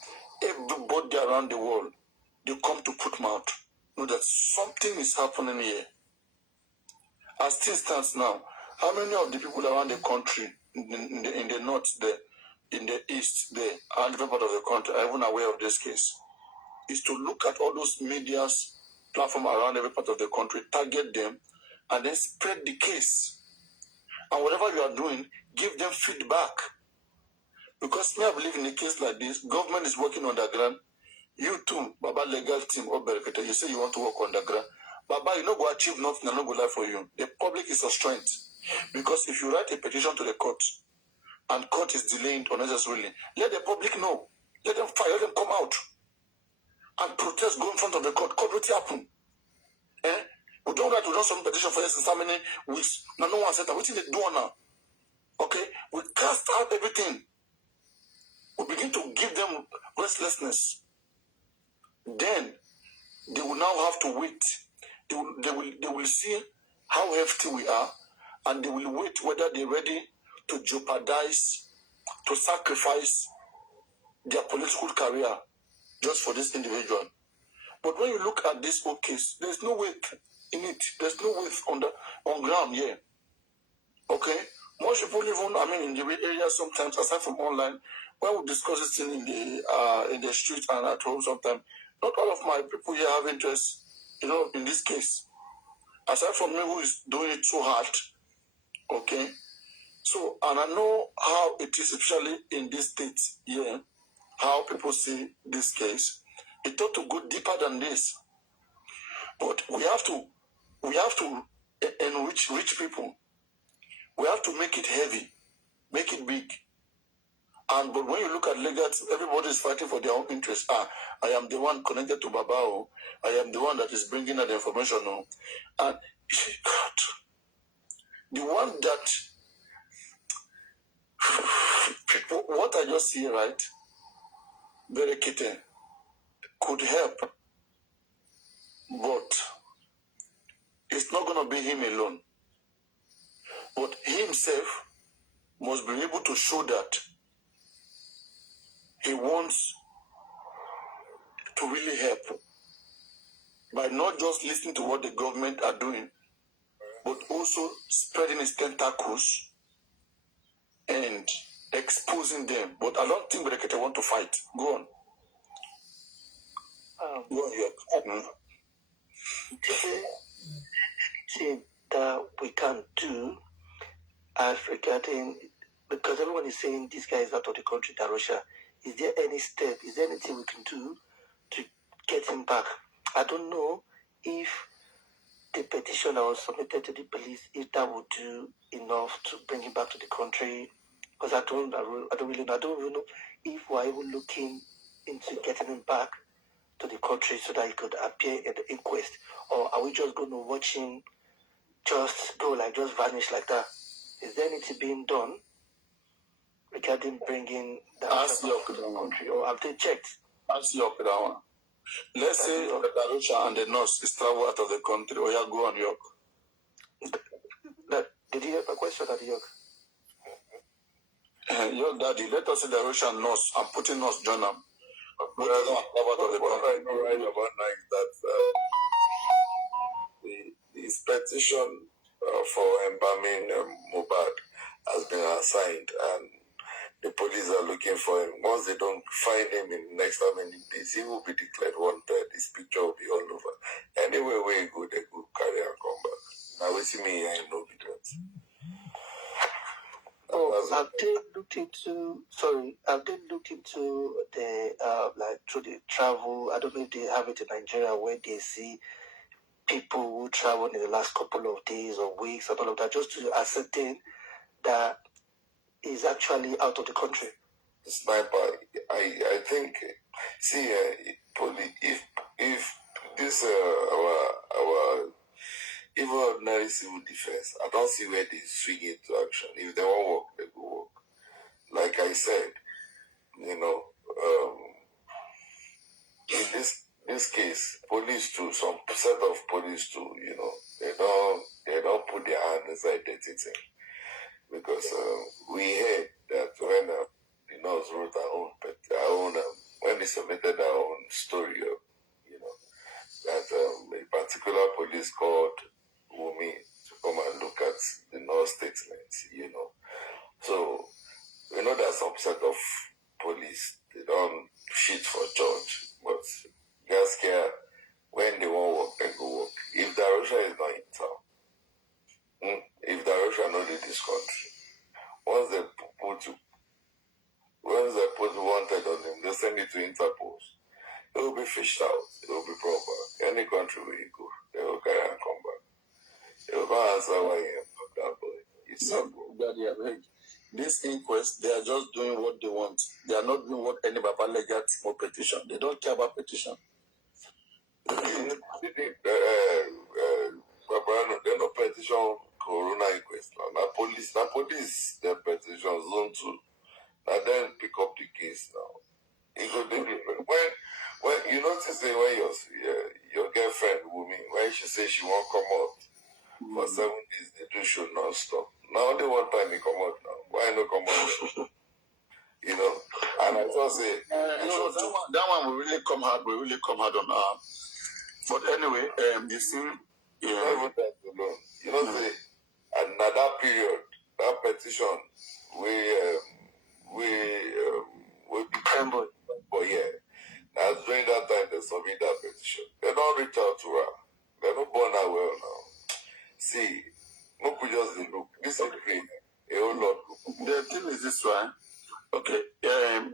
everybody around the world, they come to put mouth. Know that something is happening here. As things stands now, how many of the people around the country, in the north there, in the east there, and different part of the country are even aware of this case? Is to look at all those media's platform around every part of the country, target them, and then spread the case. And whatever you are doing, give them feedback. Because me, I believe in a case like this, government is working on the ground. You too, Baba legal team or Berekete, you say you want to work on the ground. Baba, you not go achieve nothing and not go lie for you. The public is a strength. Because if you write a petition to the court and court is delaying unnecessarily, let the public know. Let them fight, let them come out and protest, go in front of the court. Court will happen. We don't write, we don't submit petition for instance how many weeks. No one said that. What did they do now? Okay? We cast out everything. We begin to give them restlessness. Then they will now have to wait. They will see how hefty we are, and they will wait whether they're ready to jeopardize, to sacrifice their political career just for this individual. But when you look at this whole case, there's no weight in it. There's no weight on ground here. Okay? Most people even, in the area sometimes, aside from online, when we discuss this thing in the street and at home sometimes, not all of my people here have interest, in this case. Aside from me who is doing it so hard, okay? So, and I know how it is, especially in this state here, how people see this case. It ought to go deeper than this. But we have to enrich rich people. We have to make it heavy, make it big. But when you look at legats, everybody is fighting for their own interests. I am the one connected to Babao. I am the one that is bringing that information. And God, the one that people, what I just see, right? Berekete could help, but it's not going to be him alone. But he himself must be able to show that he wants to really help by not just listening to what the government are doing, but also spreading his tentacles and exposing them. But I don't think Berekete want to fight. Go on. Go on, yeah. Anything that we can do as regarding, because everyone is saying this guy is out of the country, DAROSHA. Is there any step, is there anything we can do to get him back? I don't know if the petition that was submitted to the police, if that would do enough to bring him back to the country. Because I don't really know. I don't even know if we're even looking into getting him back to the country so that he could appear at the inquest. Or are we just going to watch him just go like, just vanish like that? Is there anything being done regarding bringing the country? Or have they checked? Ask York that one. Let's say DAROSHA and the nurse is travel out of the country. Or you go on York. Did you have a question at York? York daddy, let us say DAROSHA and nurse and putting nurse join them. What I know right about now is that this petition for embalming Mohbad has been assigned, and the police are looking for him. Once they don't find him in the next how many days, he will be declared wanted. His picture will be all over. Anywhere where he go, they could carry and come back. Now, with me, I know because. Have they looked into the like through the travel? I don't know if they have it in Nigeria where they see people who traveled in the last couple of days or weeks and all of that, just to ascertain that he's actually out of the country. Sniper, I think, see, if this our even ordinary civil defense, I don't see where they swing into action. If they want work, they go work. Like I said, you know, in this case, police too, some set of police too, you know, they don't put their hand inside dirty thing. Because we heard that when the nurse wrote our own when they submitted our own story, you know, that a particular police called Wumi to come and look at the nurse statements, you know. So we know that some set of police, they don't shit for judge, but Gaskia, when they want work, they go work. If DAROSHA is not in town, if DAROSHA not in this country, once they put wanted on him, they send it to Interpol. It will be fished out. It will be proper. Any country where you go, they will carry and come back. They will go answer why you have that boy. It's simple. This inquest, they are just doing what they want. They are not doing what any Baba Lega or petition. They don't care about petition. They're not petition Corona inquest. Now police, their petition zone 2. Now then pick up the case now. It go different. When you notice that when your girlfriend Wumi, when she says she won't come out for 7 days, they do show non-stop. Now only one time he come out now. Why not come out? You know, and I thought say that one will really come hard. Will really come hard on her. But anyway, you see, not even that alone. You know, say and now that period, that petition, we became, but yeah, as during that time they submit that petition. They don't reach out to her. They're not born that well now. See, no could just look. This is great. A whole lot. The thing is this one. Okay,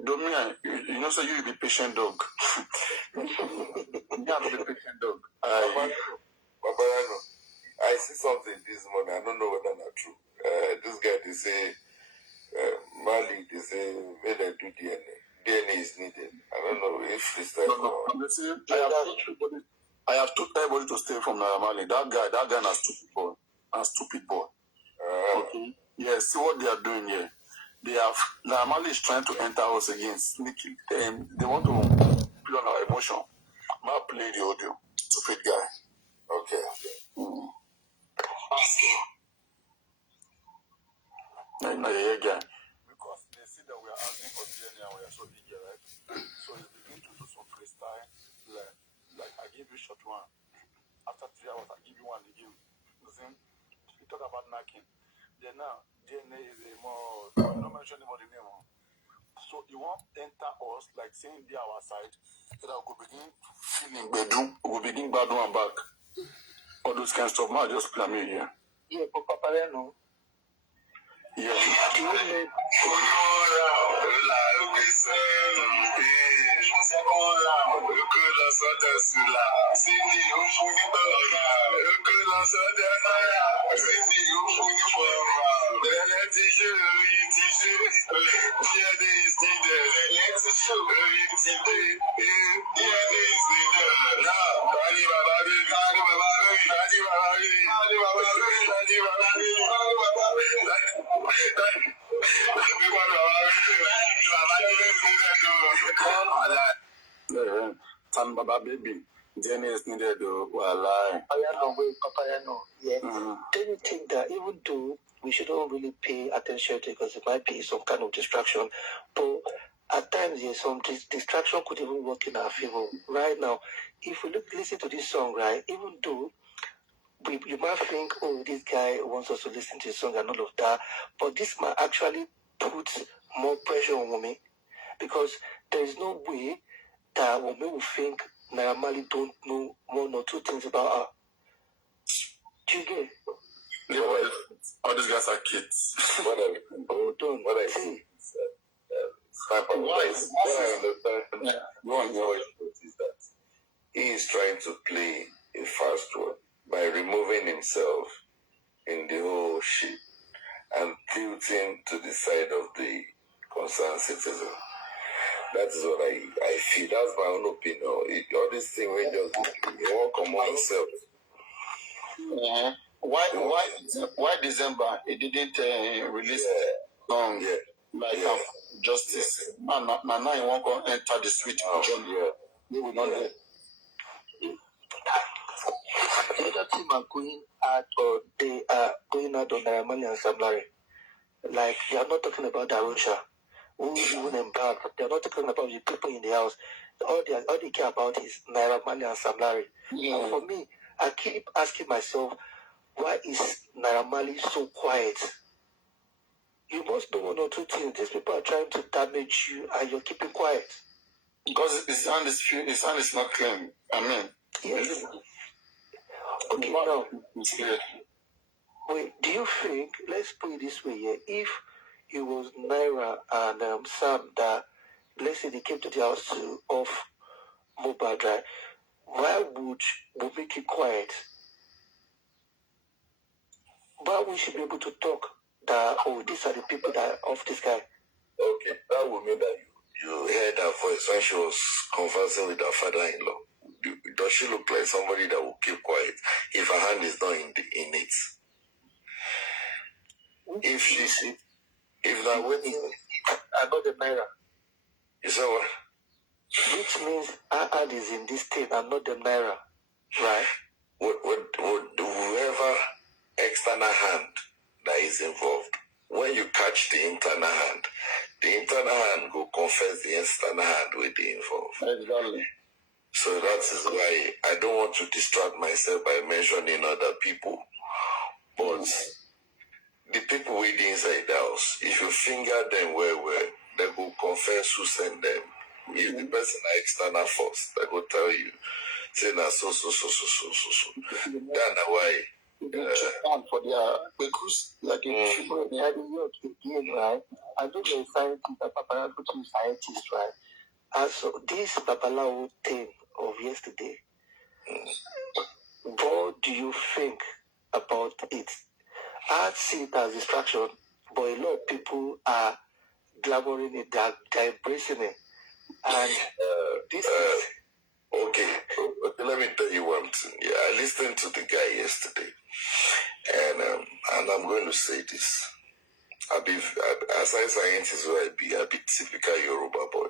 Dominion, you know, so you be patient dog. You have to be patient dog. I see something this morning. I don't know whether that's true. This guy, they say, Mali, they say, may they do DNA. DNA is needed. I don't know if this time. I have told everybody to stay from Mali. That guy is a stupid boy. Okay. Yeah, see what they are doing here. Normally is trying to enter us again, sneaky. They want to play on our emotion. I'll play the audio. Stupid guy. Okay. Yeah, guy. Because they see that we are asking for DNA and we are so eager, right? So you begin to do some freestyle. Like I give you short one. After 3 hours, I give you one again. You see? We talk about knocking. Then now, DNA is a more, you don't mention anybody name. So you won't enter us like saying they are our side. So that we could begin feeling bedroom. We will begin bad one back. All those kind of stuff. Now just play me here. Yeah, but Papa, no. Yeah. Do you know? Tan Baba baby, DNA is needed to lie. Papa, no. Yeah. Don't you think that even though we shouldn't really pay attention to it because it might be some kind of distraction, but at times, yes, some distraction could even work in our favor. Right now, if we listen to this song, right, even though you might think, oh, this guy wants us to listen to the song and all of that, but this might actually put more pressure on women because there is no way that women will think Naira Marley don't know 1 or 2 things about her. Do you get? Yeah, all these guys are kids. Hold on. What I see. What I understand is that he is trying to play a fast one by removing himself in the whole shit and tilting to the side of the concerned citizen. That is what I feel. That's my own opinion. All this thing we just walk among yourself. Yeah. Why December it didn't release song like Justice? Now you won't enter the switch. They will not do. The other team are going out, or they are going out on Naira Marley and Sam Larry. Like they are not talking about DAROSHA, who even embarked. They are not talking about the people in the house. All they care about is Naira Marley and Sam Larry. And for me, I keep asking myself, why is Naira Marley so quiet? You must know 1 or 2 things. These people are trying to damage you, and you're keeping quiet. Because his sound is not clean. I mean, yes. Okay, now, wait, do you think, let's put it this way, yeah, if it was Naira and Sam that, let's say they came to the house to off mobile drive, why would we make it quiet? Why we should be able to talk that, oh, these are the people that are off this guy? Okay, that would mean that you heard her voice when she was conversing with her father-in-law. Does she look like somebody that will keep quiet if her hand is not in it? If that witness, I got the Naira. You said what? Which means our hand is in this thing and not the Naira, right? Would whoever external hand that is involved, when you catch the internal hand will confess the external hand with the involved. Exactly. So that is why I don't want to distract myself by mentioning other people. But the people within inside the house, if you finger them well, they will confess who sent them. If the person are external force, they will tell you, say that so. That's why. For their, because like people in the work again, right? I know the scientists, the paparazzi scientists, right? And so this Babalawo thing of yesterday, what do you think about it? I see it as distraction, but a lot of people are glamoring it, they're embracing it. And this is... Okay, let me tell you one thing. Yeah, I listened to the guy yesterday, and I'm going to say this. as a scientist, I be typical Yoruba boy.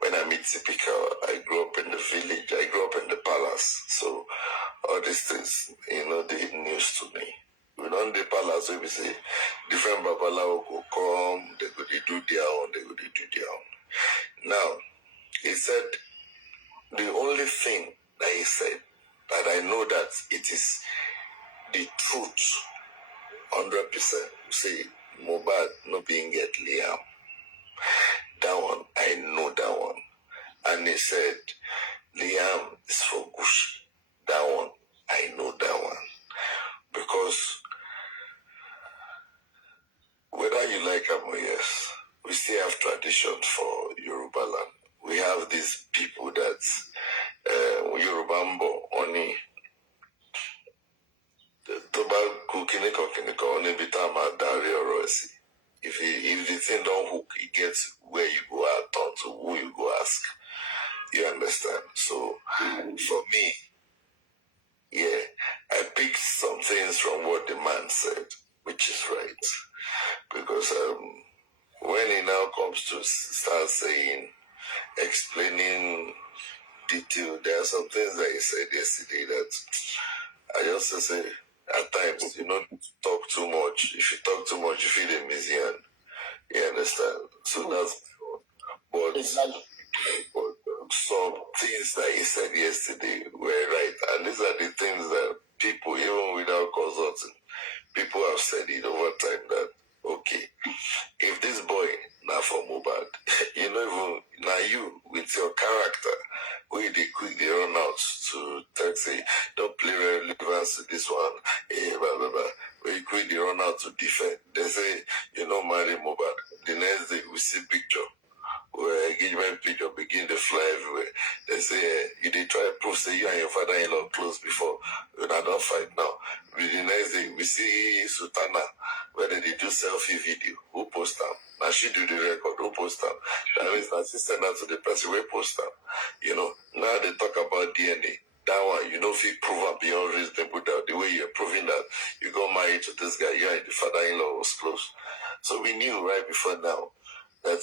When I meet typical, I grew up in the village, I grew up in the palace. So all these things, they news to me. We don't the palace where we say different babalawo go come, they go they do their own, they go they do their own. Now, he said the only thing that he said that I know that it is the truth 100%. Say Mohbad no being get Liam. That one, I know that one. And he said Liam is for Gucci. That one, I know that one. Because whether you like them or yes, we still have tradition for Yoruba land. We have these people that Yorubambo only tobacco kiniko only bitama dari or if the thing don't hook, it gets where you go out on to who you go ask. You understand? So for me, yeah, I picked some things from what the man said, which is right. Because when he now comes to start saying, explaining detail, there are some things that he said yesterday that I just say at times, talk too much. If you talk too much, you feel a museum. You understand? So that's but some things that he said yesterday were right. And these are the things that people, even without consulting, people have said it over time that, okay, if this boy now for Mohbad, even now you with your character, where they quickly run out to say, don't play relevance to this one, blah, blah, blah. Where you quickly run out to defend. They say, marry Mohbad. The next day we see picture where engagement picture begin to fly everywhere. They say, you did try to prove, say you and your father-in-law close before. I don't fight now. The next day, we see Sultana, where they do selfie video. Who post them? Now she do the record. Who post them? That means now she send that to the person who post them. Now they talk about DNA. That one, if you prove up beyond reasonable doubt, the way you're proving that you got married to this guy, you and the father-in-law was close. So we knew right before now that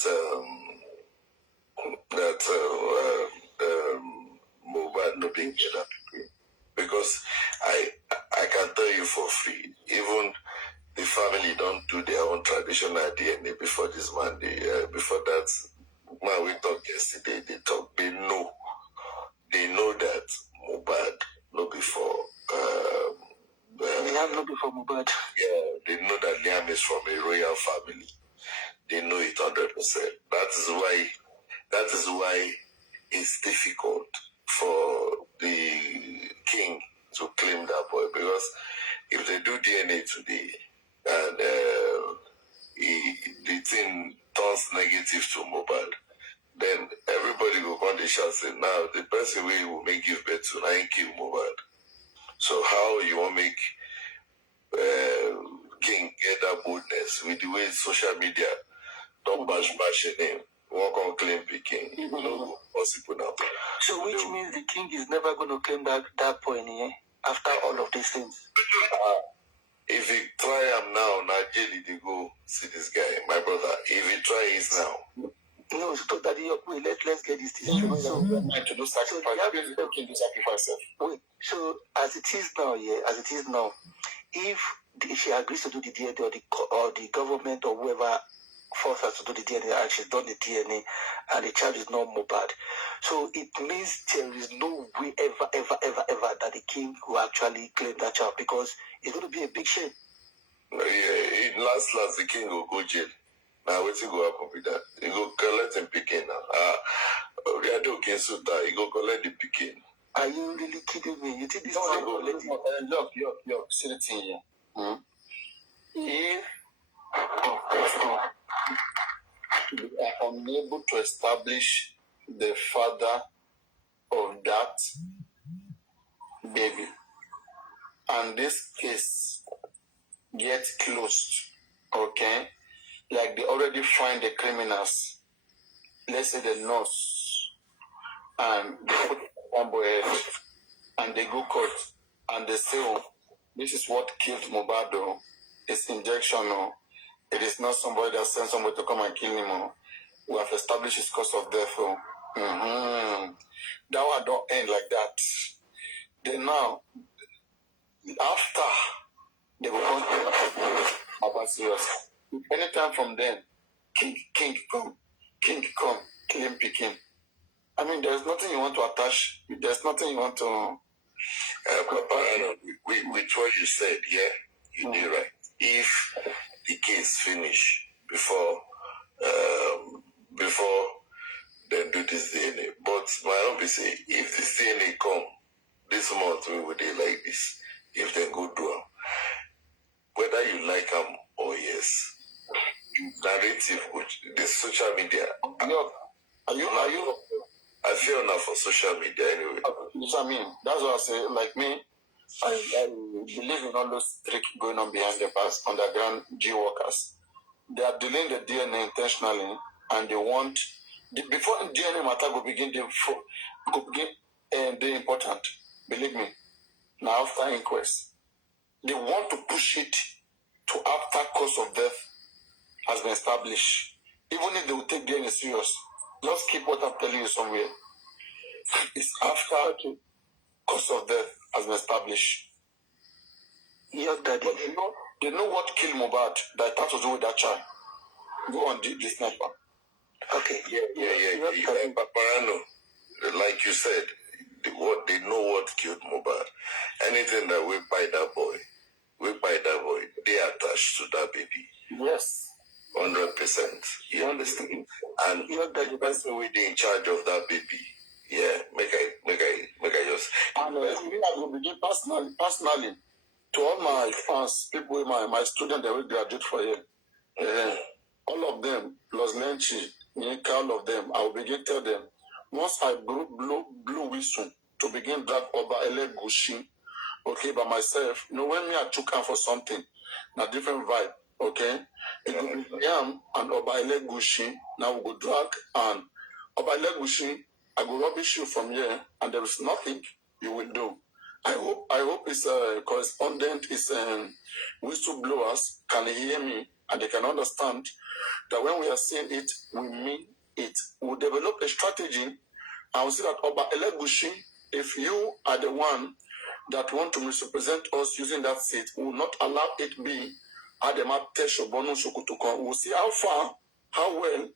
Mohbad no being up because I can tell you for free, even the family don't do their own traditional DNA before this man. Before that man we talked yesterday, they know that Mohbad no before. Liam no before Mohbad. Yeah, they know that Liam is from a royal family. They know it 100%. That is why it's difficult for the king to claim that boy, because if they do DNA today and the thing turns negative to Mohbad, then everybody will come to shout say, now the person we will make give birth to, I ain't kill Mohbad. So how you want to make king get that boldness with the way social media don't bash your name? Walk on claim picking, possible now. So which means the king is never going to claim that point here after all of these things. If he try him now, Nigeria they go see this guy, my brother. If he try his now, no, so Daddy, wait, let's get this thing. So to do sacrifice. Wait, so as it is now, if she agrees to do the DNA or the government or whoever force her to do the DNA and she's done the DNA and the child is not Mohbad, so it means there is no way ever that the king will actually claim that child, because it's going to be a big shame. Yeah, last the king will go jail. Now what's he go happen with that? He go collect him picking now. We are doing so that he go collect the picking. Are you really kidding me? You think this is Look, see the thing here. If we are unable to establish the father of that baby, and this case gets closed, okay? Like they already find the criminals, let's say the nurse, and they put one boy and they go court and they say, oh, this is what killed Mohbad, it's injection, It is not somebody that sends somebody to come and kill him. We have established his cause of death. That one don't end like that. Then now, after they will come about serious. Anytime from then, king come, kill him, pick him. I mean, there's nothing you want to attach. There's nothing you want to. Papa, with what you said, yeah, you did right. If the case finish before they do this DNA, but my own be say, if this DNA come this month, we would like this. If they go do it, whether you like them or yes, narrative, which the social media. Are you? I feel enough for social media anyway. I mean, that's what I say. Like me, I believe in all those tricks going on behind the past underground G workers. They are delaying the DNA intentionally, and they want before the DNA matter go begin the important. Believe me. Now after inquest, they want to push it to after cause of death has been established. Even if they will take DNA serious, just keep what I'm telling you somewhere. It's after cause of death has been established. Yes, Daddy. They know what killed Mohbad that has to do with that child. Go on, this next one. Okay. Yeah. Paparano, like you said, they know what killed Mohbad. Anything that we buy that boy, they attached to that baby. Yes. 100%. You understand? And the person with in charge of that baby. Yeah, make I just. And I will begin personally to all my fans, people, my students that will graduate for here. All of them, plus Lenchi, Nika, all of them, I will begin tell them, once I blew whistle to begin drag over LLY, okay, by myself, when me I took him for something, a different vibe, okay? It will be Yam and Oba LLY, now we go drag, and Oba LLY, I go rubbish you from here, and there is nothing you will do. I hope it's correspondent, it's whistleblowers can hear me, and they can understand that when we are saying it, we mean it. We'll develop a strategy, and we'll see that Oba LLY, if you are the one that want to misrepresent us using that seat, we will not allow it be Adema Tesho Bono Sokutukon. We'll see how well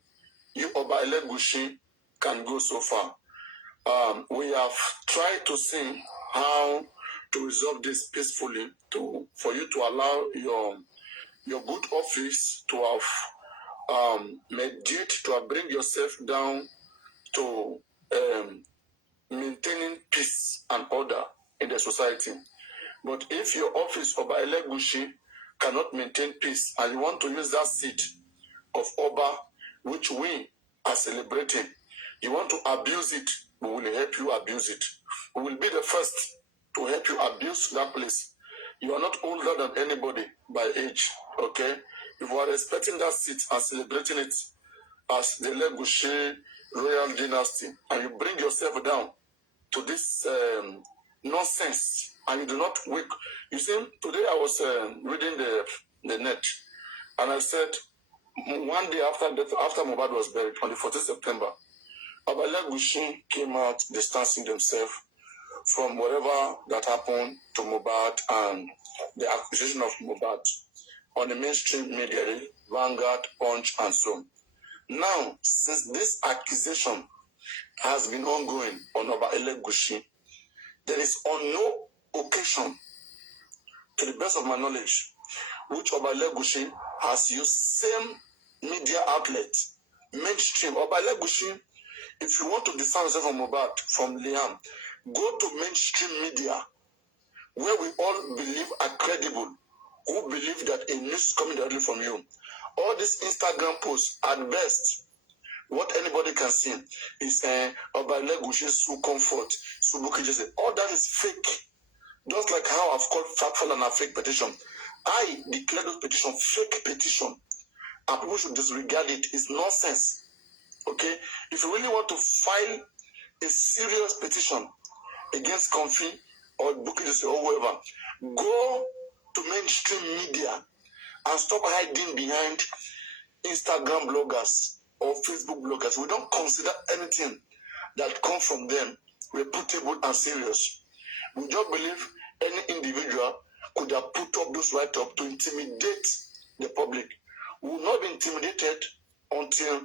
you Oba LLY can go so far. We have tried to see how to resolve this peacefully for you to allow your good office to have mediate, to have bring yourself down to maintaining peace and order in the society. But if your office, Oba LLY, cannot maintain peace and you want to use that seat of Oba, which we are celebrating, you want to abuse it, we will help you abuse it. We will be the first to help you abuse that place. You are not older than anybody by age, okay? If you are respecting that seat and celebrating it as the LLY royal dynasty, and you bring yourself down to this nonsense, and you do not wake. You see, today I was reading the net, and I said, one day after Mohbad was buried, on the 14th September, Oba LLY came out distancing themselves from whatever that happened to Mohbad and the accusation of Mohbad on the mainstream media, Vanguard, Punch, and so on. Now, since this accusation has been ongoing on Oba LLY, there is on no occasion, to the best of my knowledge, which Oba LLY has used same media outlet, mainstream. Oba LLY, if you want to distance yourself from Mohbad, from Liam, go to mainstream media, where we all believe are credible, who believe that a news is coming directly from you. All these Instagram posts, at best, what anybody can see is Oba LLY, Su Comfort, Su Bukijese. All that is fake. Just like how I've called Factful and a fake petition. I declare those petition fake petition. And people should disregard it. It's nonsense. Okay? If you really want to file a serious petition against Comfy or Bukijese or whoever, go to mainstream media and stop hiding behind Instagram bloggers or Facebook bloggers. We don't consider anything that comes from them reputable and serious. We just believe any individual could have put up those write-up to intimidate the public. We will not be intimidated until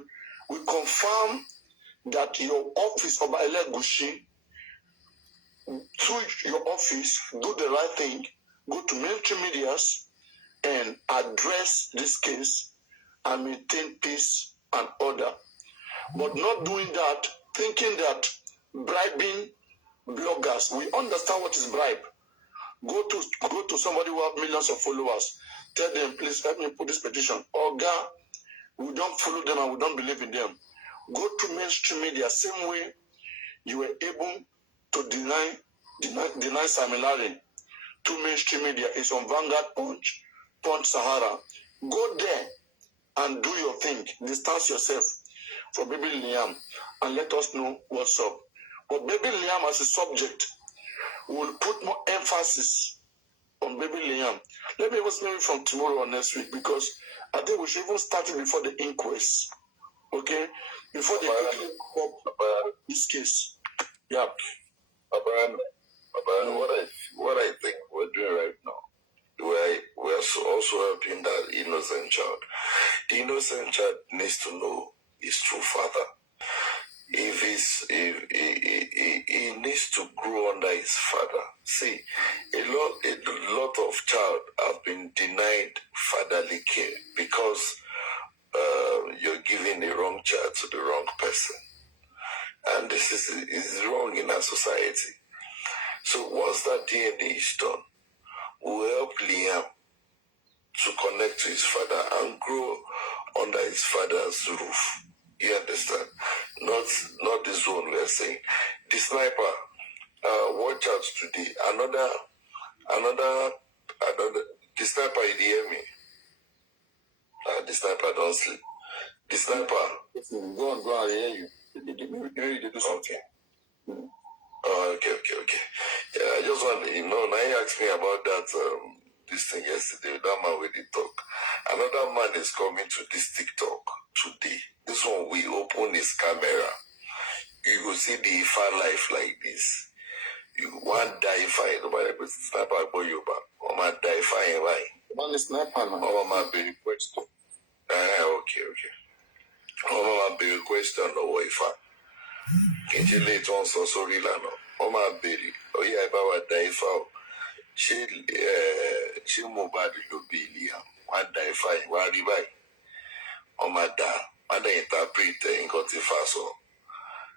we confirm that your office of LLY, through your office, do the right thing, go to mainstream medias and address this case and maintain peace and order. But not doing that, thinking that bribing bloggers, we understand what is bribe. Go to somebody who have millions of followers. Tell them, please help me put this petition. Or God, we don't follow them and we don't believe in them. Go to mainstream media, same way you were able to deny Simon Larry to mainstream media. It's on Vanguard, Punch Sahara. Go there and do your thing. Distance yourself from Baby Liam and let us know what's up. But Baby Liam as a subject will put more emphasis on Baby Liam. Let me even maybe from tomorrow or next week, because I think we should even start it before the inquest. Okay? Before they pick up this case. Yeah. What I think we're doing right now, we're also helping that innocent child. The innocent child needs to know his true father. He needs to grow under his father. See, a lot of child have been denied fatherly care because you're giving the wrong child to the wrong person. And this is wrong in our society. So once that DNA is done, we'll help Liam to connect to his father and grow under his father's roof. You understand? Not this one we are saying. The sniper, watch out today. Another, the sniper, you hear me? The sniper don't sleep. The sniper. Go on, I hear you. Maybe they do something. Oh, okay. Yeah, I just want to know. Now you asked me about that this thing yesterday. That man with the talk. Another man is coming to this TikTok today. This one we open his camera. You will see the Ifa life like this. You want die fire, nobody puts sniper boy you back. Or my die fire, right? Man, the sniper, man. Or my baby question. Okay. Or my baby question, no Ifa. Can't you late on so sorry, Lano? Oh, my baby. Oh, yeah, about die foul. She mobile to be Liam. One die fine, one rebuy. Oh, my dad. And I interpret and got it fast.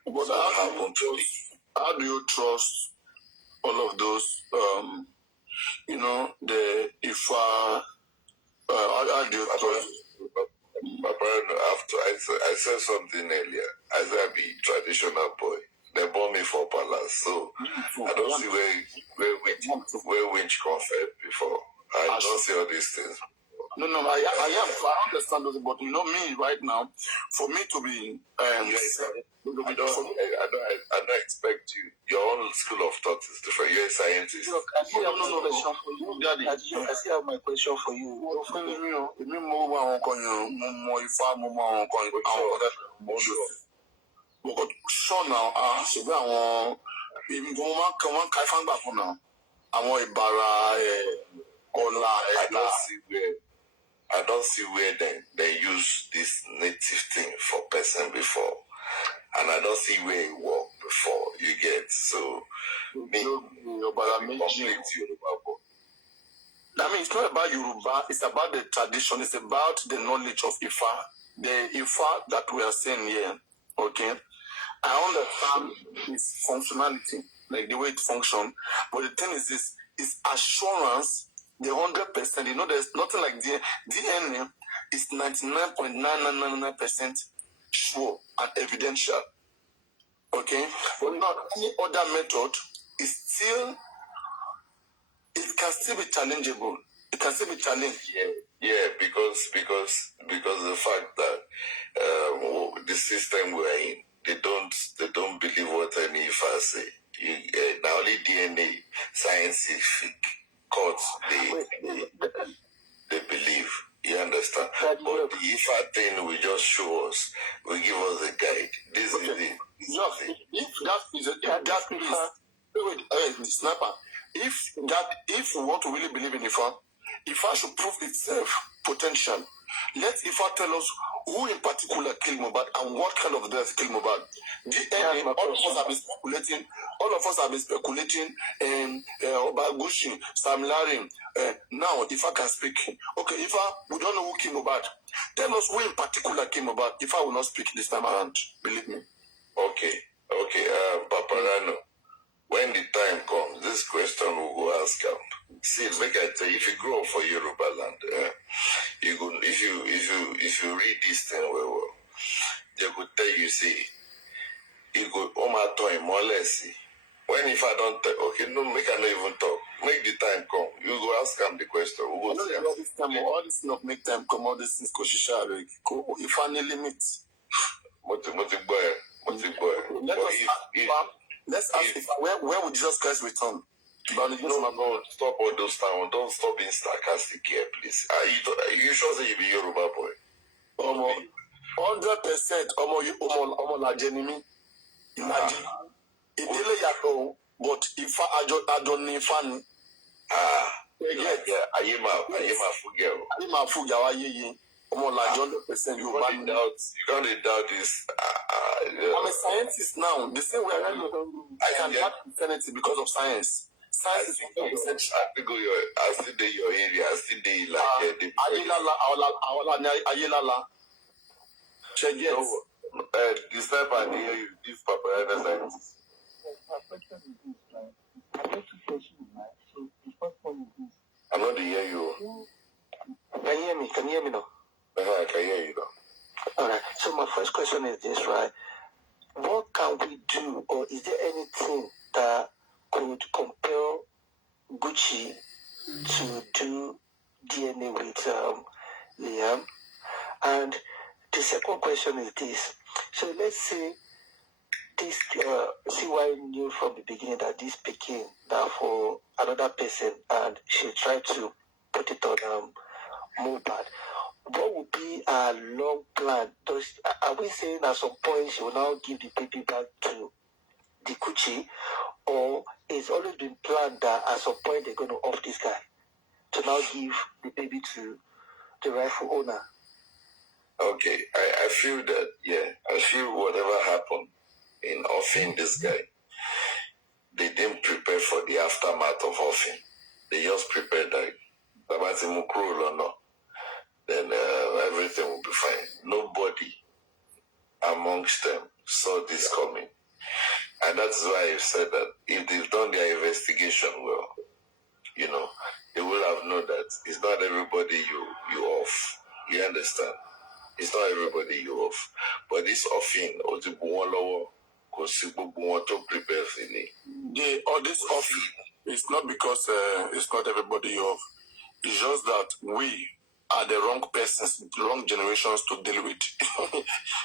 But how do you trust all of those, the Ifa, how do you trust? After I said something earlier, as I be traditional boy, they bought me for palace, so I don't see where winch confed before. I don't see all these things. No, I understand those, but me right now, for me to be I don't expect you. Your own school of thought is different. You're a scientist. Look, I still have my question for you. Daddy, I still have my question for you. Sure now, I don't see where they use this native thing for person before. And I don't see where it worked before. You get so I mean, it's not about Yoruba, it's about the tradition, it's about the knowledge of Ifa. The Ifa that we are saying here, okay? I understand its functionality, like the way it functions, but the thing is this, it's assurance, the 100%, there's nothing like DNA is 99.9999% sure and evidential, okay? But not any other method is still, it can still be challengeable. It can still be challenged. Yeah, because the fact that the system we're in, they don't believe what any Ifa say. Now only DNA scientific courts they believe. But the IFA thing will just show us, will give us a guide. This is it. If that is sniper. If we want to really believe in IFA should prove itself potential. Let IFA tell us who in particular killed Mohbad and what kind of death killed Mohbad. All of us have been speculating. Obagushi, Sam Larry. Now IFA can speak. Okay, IFA, we don't know who killed Mohbad. Tell us who in particular killed Mohbad. IFA will not speak this time around. Believe me. Okay, Paparano. When the time comes, this question will go ask him. See, make I tell you, if you grow up for Yoruba land, you go, if you read this thing well, they could tell you, see, you go, time more or less. When if I don't tell, okay, no, make I not even talk. Make the time come. You go ask him the question. We'll go see him. All this not make time come. All this is Koshisha. If I need limit. Let's ask if where would Jesus Christ return? No, stop all those time. Don't stop being sarcastic here, please. You sure say you be Yoruba boy? 100%. La Jenny. Imagine. But if I don't need fun. You can't doubt this. I'm a scientist now. The same way I can have insanity because of science. Science is essential. I still do your area. I still do like Ayelala. Check it. This type I hear you. This Papa scientist. My question is this, right? I got two questions, right? So the first one is this. I'm not to hear you. Can you hear me? Can you hear me now? I can hear you now. All right. So my first question is this, right? What can we do, or is there anything that could compel Gucci to do DNA with Liam? And the second question is this. So let's say this CY knew from the beginning that this became that for another person, and she tried to put it on Mohbad. What would be a long plan? Are we saying at some point she will now give the baby back to the Gucci, or it's always been planned that at some point they're going to off this guy to now give the baby to the rightful owner? Okay, I feel that, I feel whatever happened in offing this guy, they didn't prepare for the aftermath of offing. They just prepared that or not, then everything will be fine. Nobody amongst them saw this coming. And that's why I said that if they've done their investigation well, they will have known that it's not everybody you off. You understand? It's not everybody you off. But this offing, or the to prepare for it. All this offing, it's not because it's not everybody you off. It's just that we are the wrong persons, the wrong generations to deal with.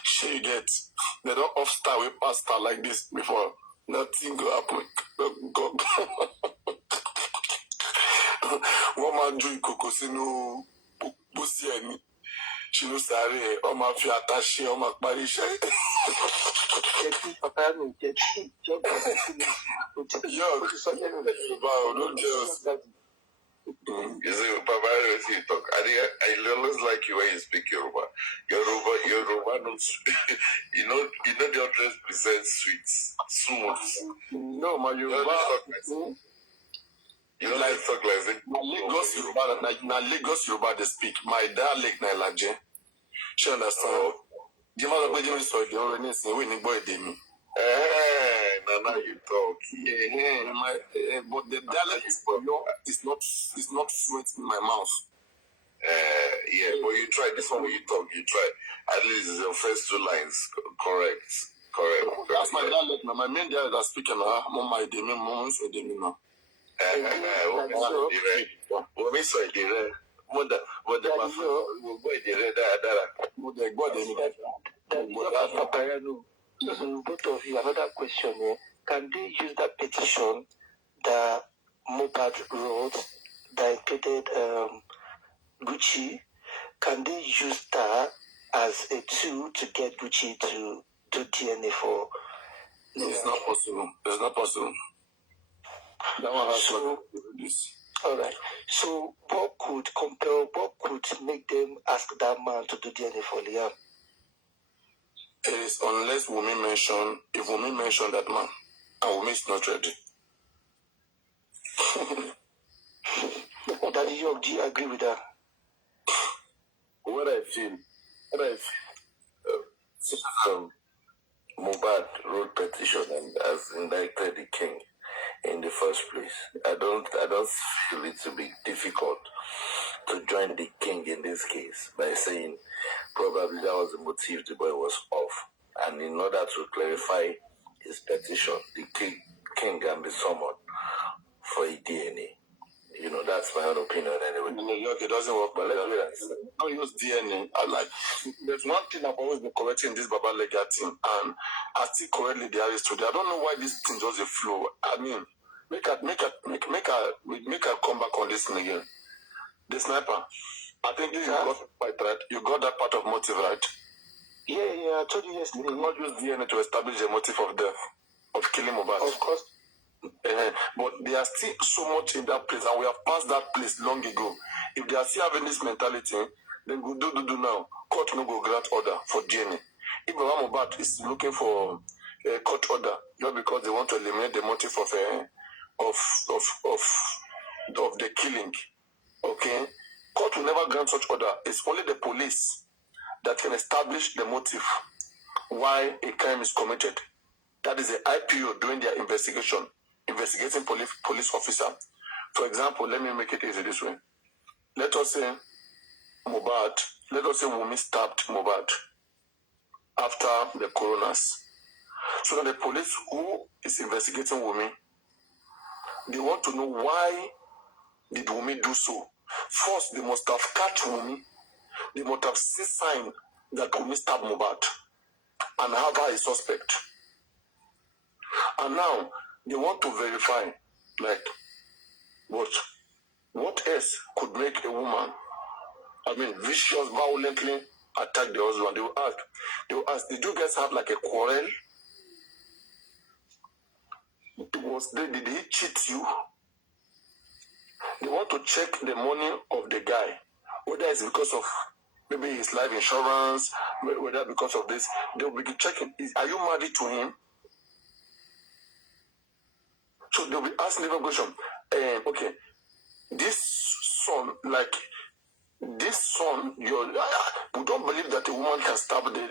She gets, they don't off star, we pass star like this before. Nothing go happen. Go. What man do Kokosino Busiani? She knows that all my fear attaché, all my Paris. You see, Papa, you talk. I always like you when you speak Yoruba. Yoruba, you know the 100% sweet, smooth. No, my Yoruba. You don't like talk like that. Lagos Yoruba they speak. My dialect na Laje. She understand. The mother of the story, the only thing we need boy demi. Now you talk. But the dialect is not fluent in my mouth. But you try this one when you talk. You try. At least your first two lines correct. That's my dialect. My main dialect I speak in my demi, mom's with demi now. Both of you, another question here. Can they use that petition that Mohbad wrote that included Gucci? can they use that as a tool to get Gucci to do DNA for? It's not possible. It's not possible. That one has to do this. All right. So what could make them ask that man to do DNA for Liam? It is unless Wumi mention, if Wumi mention that man, and Wumi is not ready. Daddy York, do you agree with that? What I feel, Mohbad wrote petition and has indicted the king in the first place. I don't feel it to be difficult to join the king in this case by saying probably that was the motive the boy was off. And in order to clarify his petition, the king can be summoned for a DNA. You know, that's my own opinion anyway. In New York, it doesn't work, but let's don't use DNA. There's one thing I've always been correcting this Baba Lega team, and I still correctly the arrest today. I don't know why this thing does a flow. I mean, make a come back on this thing again. The sniper. I think you got it right. You got that part of motive right. Yeah, I told you yesterday. You cannot use DNA to establish the motive of death, of killing Mohbad. Of course. But they are still so much in that place, and we have passed that place long ago. If they are still having this mentality, then go do now. Court no go grant order for DNA. If Baba Mohbad is looking for a court order, just because they want to eliminate the motive of the killing, okay? Court will never grant such order. It's only the police that can establish the motive why a crime is committed. That is the IPO doing their investigation, investigating police officer. For example, let me make it easy this way. Let us say Wumi stabbed Mohbad after the coroners. So that the police who is investigating Wumi, they want to know why did Wumi do so. First, they must have catch Wumi. They must have seen sign that Wumi stabbed Mohbad and have her a suspect. And now they want to verify, like, what else could make a woman, vicious, violently attack the husband? They will ask, did you guys have like a quarrel? Did he cheat you? They want to check the money of the guy, whether it's because of maybe his life insurance, whether because of this. They will be checking, are you married to him? So they'll be asking the question, okay, this son, we don't believe that a woman can stab the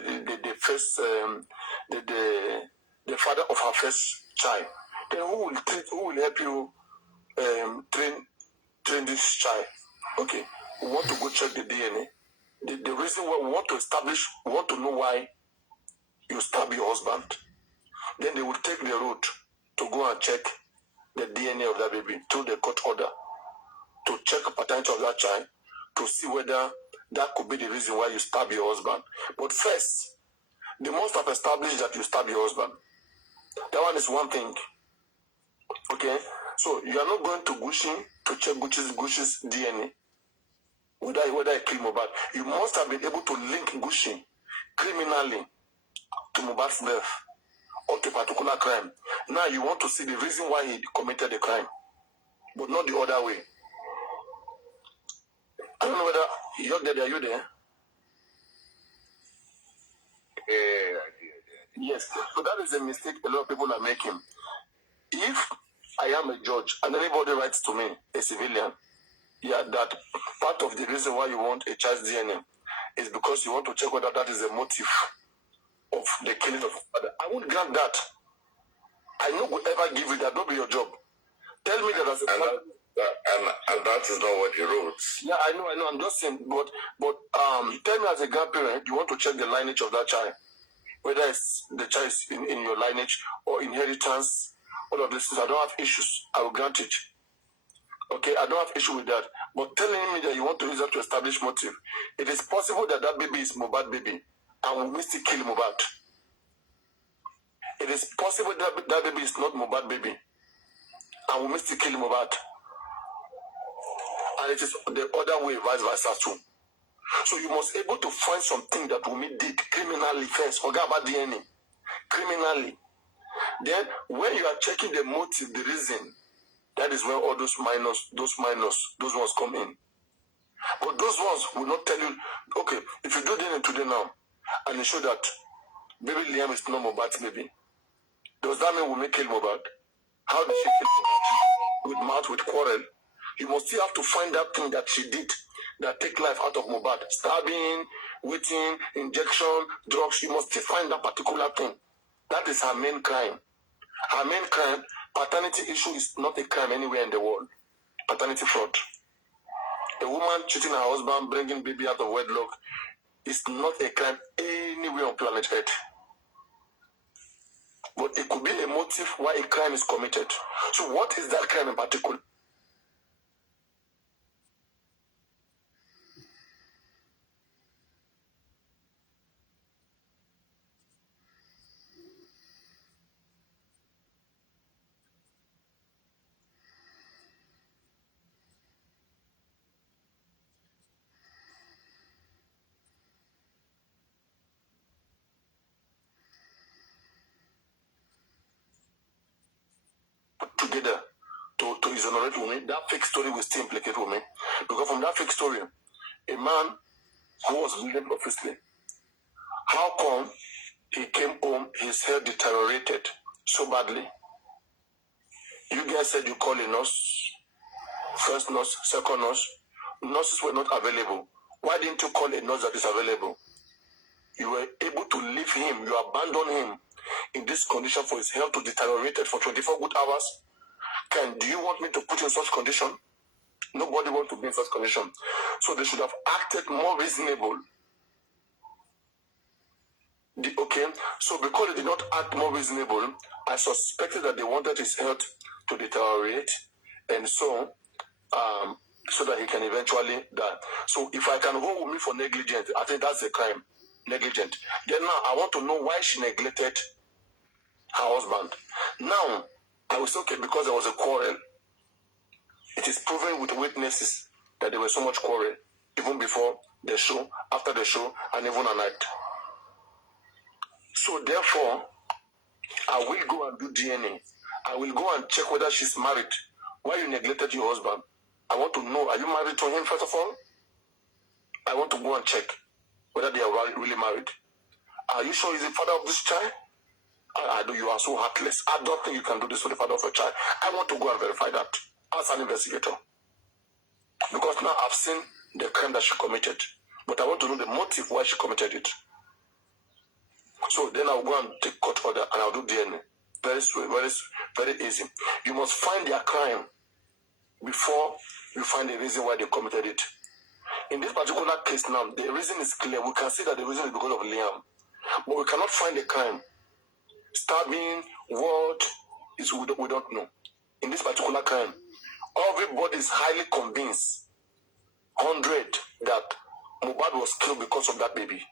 father of her first child. Then who will help you train this child? Okay, we want to go check the DNA. The reason why we want to know why you stab your husband. Then they will take the route to go and check the DNA of that baby through the court order to check the paternity of that child to see whether that could be the reason why you stab your husband. But first, they must have established that you stab your husband. That one is one thing. Okay? So you are not going to Gucci to check Gucci's DNA. Whether I kill Mohbad. You must have been able to link Gucci criminally to Mohbad's death or to a particular crime. Now you want to see the reason why he committed the crime, but not the other way. I don't know whether you're there. Are you there? Yes. So that is a mistake a lot of people are making. If I am a judge and anybody writes to me, a civilian, that part of the reason why you want a child's DNA is because you want to check whether that is a motive of the killing of your father, I won't grant that. I no will ever give you that. Don't be your job. Tell me that as a father. And that is not what he wrote. Yeah, I know. I'm just saying, but tell me as a grandparent, you want to check the lineage of that child, whether it's the child is in your lineage or inheritance, all of this. I don't have issues. I will grant it. Okay, I don't have issue with that. But telling me that you want to use that to establish motive, it is possible that that baby is Mohbad baby, and we still kill Mohbad. It is possible that that baby is not Mohbad baby, and we still kill Mohbad. And it is the other way, vice versa too. So you must be able to find something that Wunmi did criminally first. Forget about DNA. Criminally. Then when you are checking the motive, the reason, that is where all those ones come in. But those ones will not tell you, okay, if you do DNA today now, and you show that baby Liam is not Mohbad's baby, does that mean Wunmi kill Mohbad? How did she kill Mohbad? With mouth, with quarrel? You must still have to find that thing that she did that take life out of Mohbad. Stabbing, whipping, injection, drugs. You must still find that particular thing. That is her main crime. Her main crime, paternity issue, is not a crime anywhere in the world. Paternity fraud. A woman cheating her husband, bringing baby out of wedlock, is not a crime anywhere on planet Earth. But it could be a motive why a crime is committed. So what is that crime in particular? Together to exonerate Wunmi, that fake story will still implicate Wunmi. Because from that fake story, a man who was living profusely, how come he came home, his health deteriorated so badly? You guys said you call a nurse, first nurse, second nurse. Nurses were not available. Why didn't you call a nurse that is available? You were able to leave him, you abandoned him in this condition for his health to deteriorate for 24 good hours. Do you want me to put you in such condition? Nobody wants to be in such condition. So they should have acted more reasonable. Okay, so because they did not act more reasonable, I suspected that they wanted his health to deteriorate, and so that he can eventually die. So if I can hold Wunmi for negligence, I think that's a crime. Negligent. Then now I want to know why she neglected her husband. Now, I was okay because there was a quarrel. It is proven with witnesses that there was so much quarrel, even before the show, after the show, and even at night. So therefore, I will go and do DNA. I will go and check whether she's married. Why you neglected your husband? I want to know, are you married to him first of all? I want to go and check whether they are really married. Are you sure he's the father of this child? I know you are so heartless. I don't think you can do this for the father of a child. I want to go and verify that as an investigator. Because now I've seen the crime that she committed. But I want to know the motive why she committed it. So then I'll go and take court order and I'll do DNA. Very easy. You must find their crime before you find the reason why they committed it. In this particular case now, the reason is clear. We can see that the reason is because of Liam. But we cannot find the crime. Stabbing, what is we don't know. In this particular crime, everybody is highly convinced, 100, that Mohbad was killed because of that baby.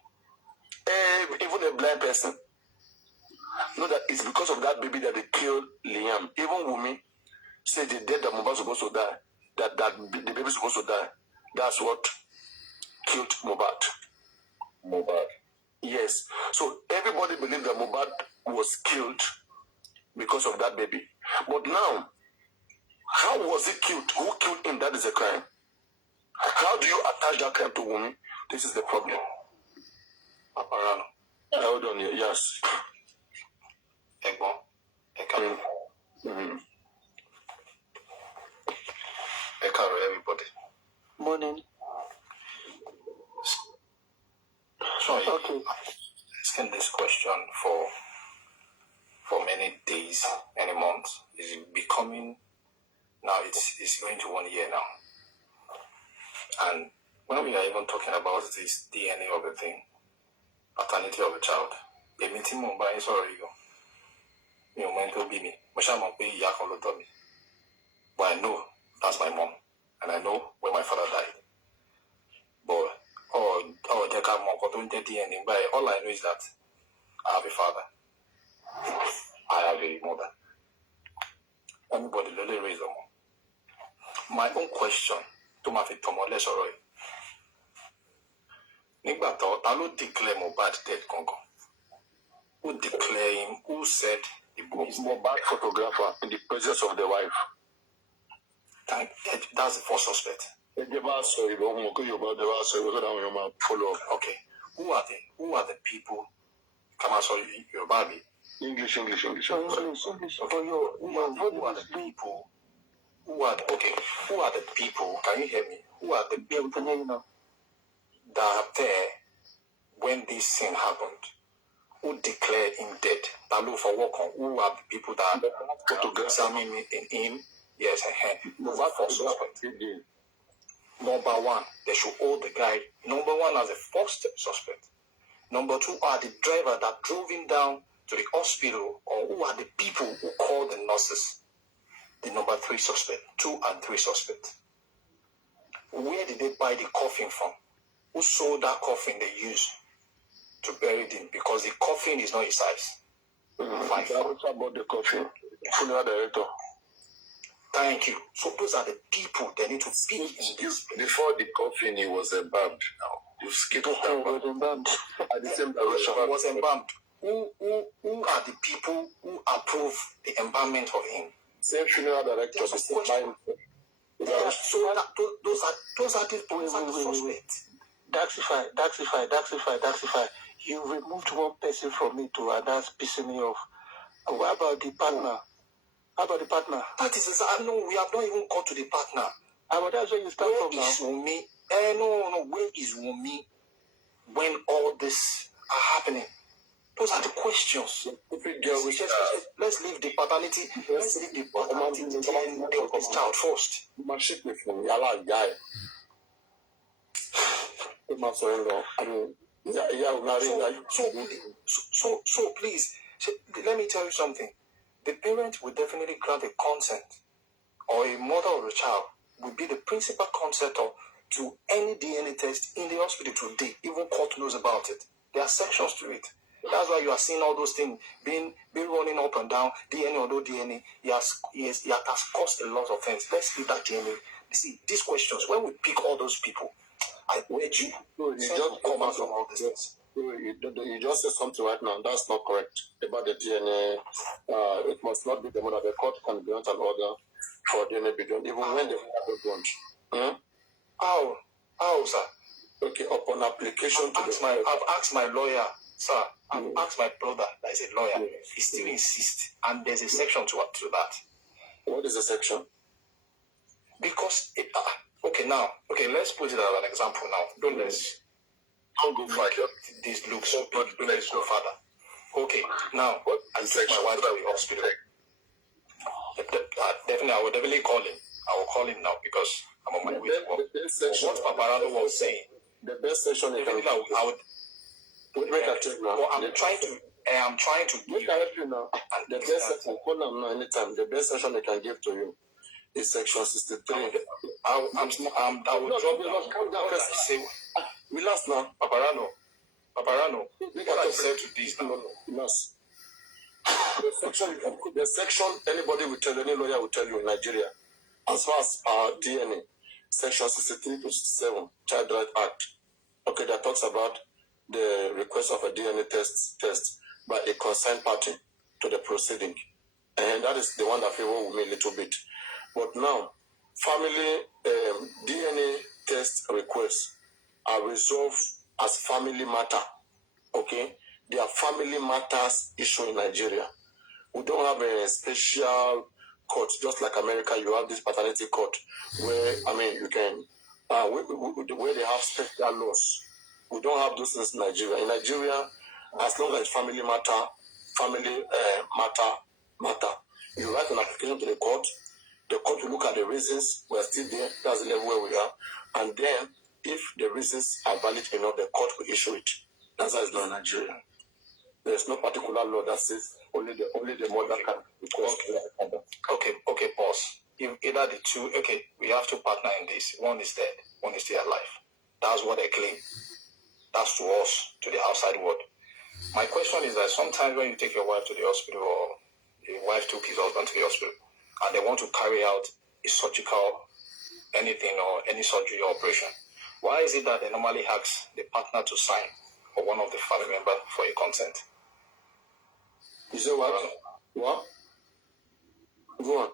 Even a blind person know that it's because of that baby that they killed Liam. Even Wunmi said the death that Mohbad was supposed to die, that the baby is supposed to die. That's what killed Mohbad. Yes. So everybody believed that Mohbad was killed because of that baby. But now, how was he killed? Who killed him? That is a crime. How do you attach that crime to Wunmi? This is the problem. Aparano. Hold on here. Yes. Everybody. Morning. So okay. Asking this question for many days, many months. Is becoming now. It's going to 1 year now. And when we are even talking about this DNA of the thing, paternity of a child, a meeting Mumbai is already go. You meant to be me. But I know that's my mom, and I know when my father died. But they can't DNA. But all I know is that I have a father. I have a mother. Anybody really raise them. My own question to my Victor Molesoroy. Nígbà ta ló declare Mohbad dead gangan? Who declare him? Who said the Mohbad photographer in the presence of the wife? That's the first suspect. Follow up. Okay. Who are the people? Come on, sorry, your baby. English. Okay. Who are the people? Who are the people? Can you hear me? Who are the people that are there when this thing happened? Who declared him dead? Who are the people that are examining him? Yes, that's for suspect. Number one, they should hold the guy. Number one as a first suspect. Number two are the driver that drove him down to the hospital, or who are the people who called the nurses. The number three suspect, 2 and 3 suspects. Where did they buy the coffin from? Who sold that coffin they used to bury him? Because the coffin is not his size. DAROSHA bought the coffin. Funeral director. Thank you. So those are the people they need to be in this. Before the coffin, he was embalmed. Now you skip was embalmed. At the same DAROSHA was embalmed. Who are the people who approve the embalmment of him? Same funeral director. So those are the suspects. Daxify. You removed one person from me to, and that's pissing me off. What about the partner? That is, no, we have not even got to the partner. But that's where you start from now. Wunmi? No. Where is Wunmi when all this are happening? Those are the questions. Let's leave the paternity. Let's leave the paternity take this child first. So please, let me tell you something. The parent will definitely grant a consent, or a mother or a child will be the principal consentor to any DNA test in the hospital today. Even court knows about it. There are sections to it. That's why you are seeing all those things being running up and down, DNA or no DNA. It has caused a lot of things. Let's leave that DNA. See, these questions, when we pick all those people, I bet you just come out from all these things. You just said something right now. That's not correct about the DNA. It must not be the mother. The court can grant an order for DNA be done, even when they have a grant. How, sir? Okay, upon application I've asked my lawyer, sir. I've asked my brother, that is a lawyer. He still insists, and there's a section to that. What is the section? Because let's put it as an example now. Don't go further. This looks so big. Let's go further. Okay, now I take my wife to the hospital. I will definitely call him. I will call him now because I'm on my way to work. What Paparano was saying. The best section is I would. I'm trying to give you now. The best section. Call them now anytime. The best section they can give to you is section 63. I will drop down. Calm down first. Relax now, Paparano. What I said to this now. Relax. The section anybody will tell, any lawyer will tell you in Nigeria, as far as DNA, section 63 to 67, Child Right Act. Okay, that talks about the request of a DNA test by a concerned party to the proceeding. And that is the one that favors me a little bit. But now, family DNA test requests are resolved as family matter. Okay? They are family matters issue in Nigeria. We don't have a special court, just like America. You have this paternity court where, you can, where they have special laws. We don't have those things in Nigeria. In Nigeria, as long as family matter, you write an application to the court will look at the reasons. We're still there. That's the level where we are. And then, if the reasons are valid enough, the court will issue it. That's how it's done in Nigeria. There's no particular law that says only the mother can request. Okay, boss. Either the two. Okay, we have two partners in this. One is dead. One is still alive. That's what they claim. That's to us, to the outside world. My question is that sometimes when you take your wife to the hospital, or your wife took his husband to the hospital, and they want to carry out a surgical anything or any surgery or operation, Why is it that they normally ask the partner to sign or one of the family member for a consent? You say what? What? Go on.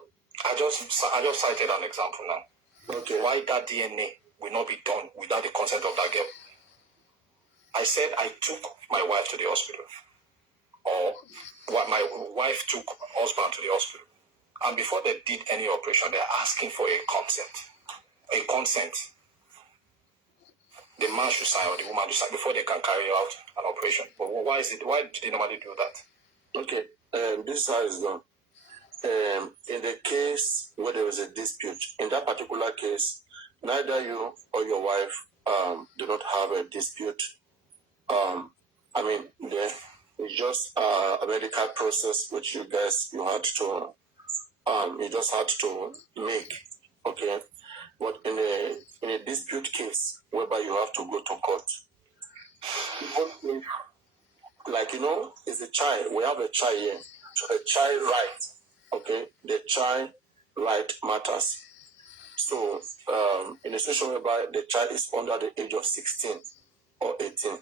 I just cited an example now. Okay. Why that DNA will not be done without the consent of that girl? I said I took my wife to the hospital, or my wife took husband to the hospital, and before they did any operation, they're asking for a consent. A consent. The man should sign or the woman should sign before they can carry out an operation. But why is it? Why do they normally do that? Okay. This is how it's done. In the case where there is a dispute, in that particular case, neither you or your wife do not have a dispute. It's just a medical process which you had to you just had to make. Okay. But in a dispute case whereby you have to go to court, it's a child. We have a child here. So the child right, okay, the child right matters. So in a situation whereby the child is under the age of 16 or 18,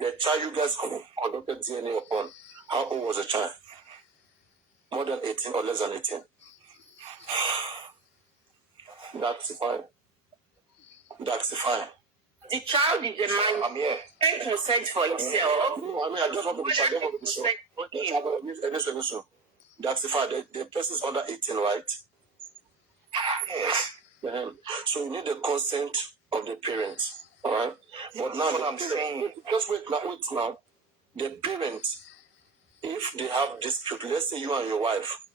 the child you guys conducted DNA upon, how old was the child? More than 18 or less than 18? That's fine. The child is a man. I'm here. Take consent for himself. No, I just want to be sure. Listen. That's fine. The person is under 18, right? Yes. So you need the consent of the parents, all right? But now, I'm saying. Just wait now. The parents, if they have dispute, let's say you and your wife,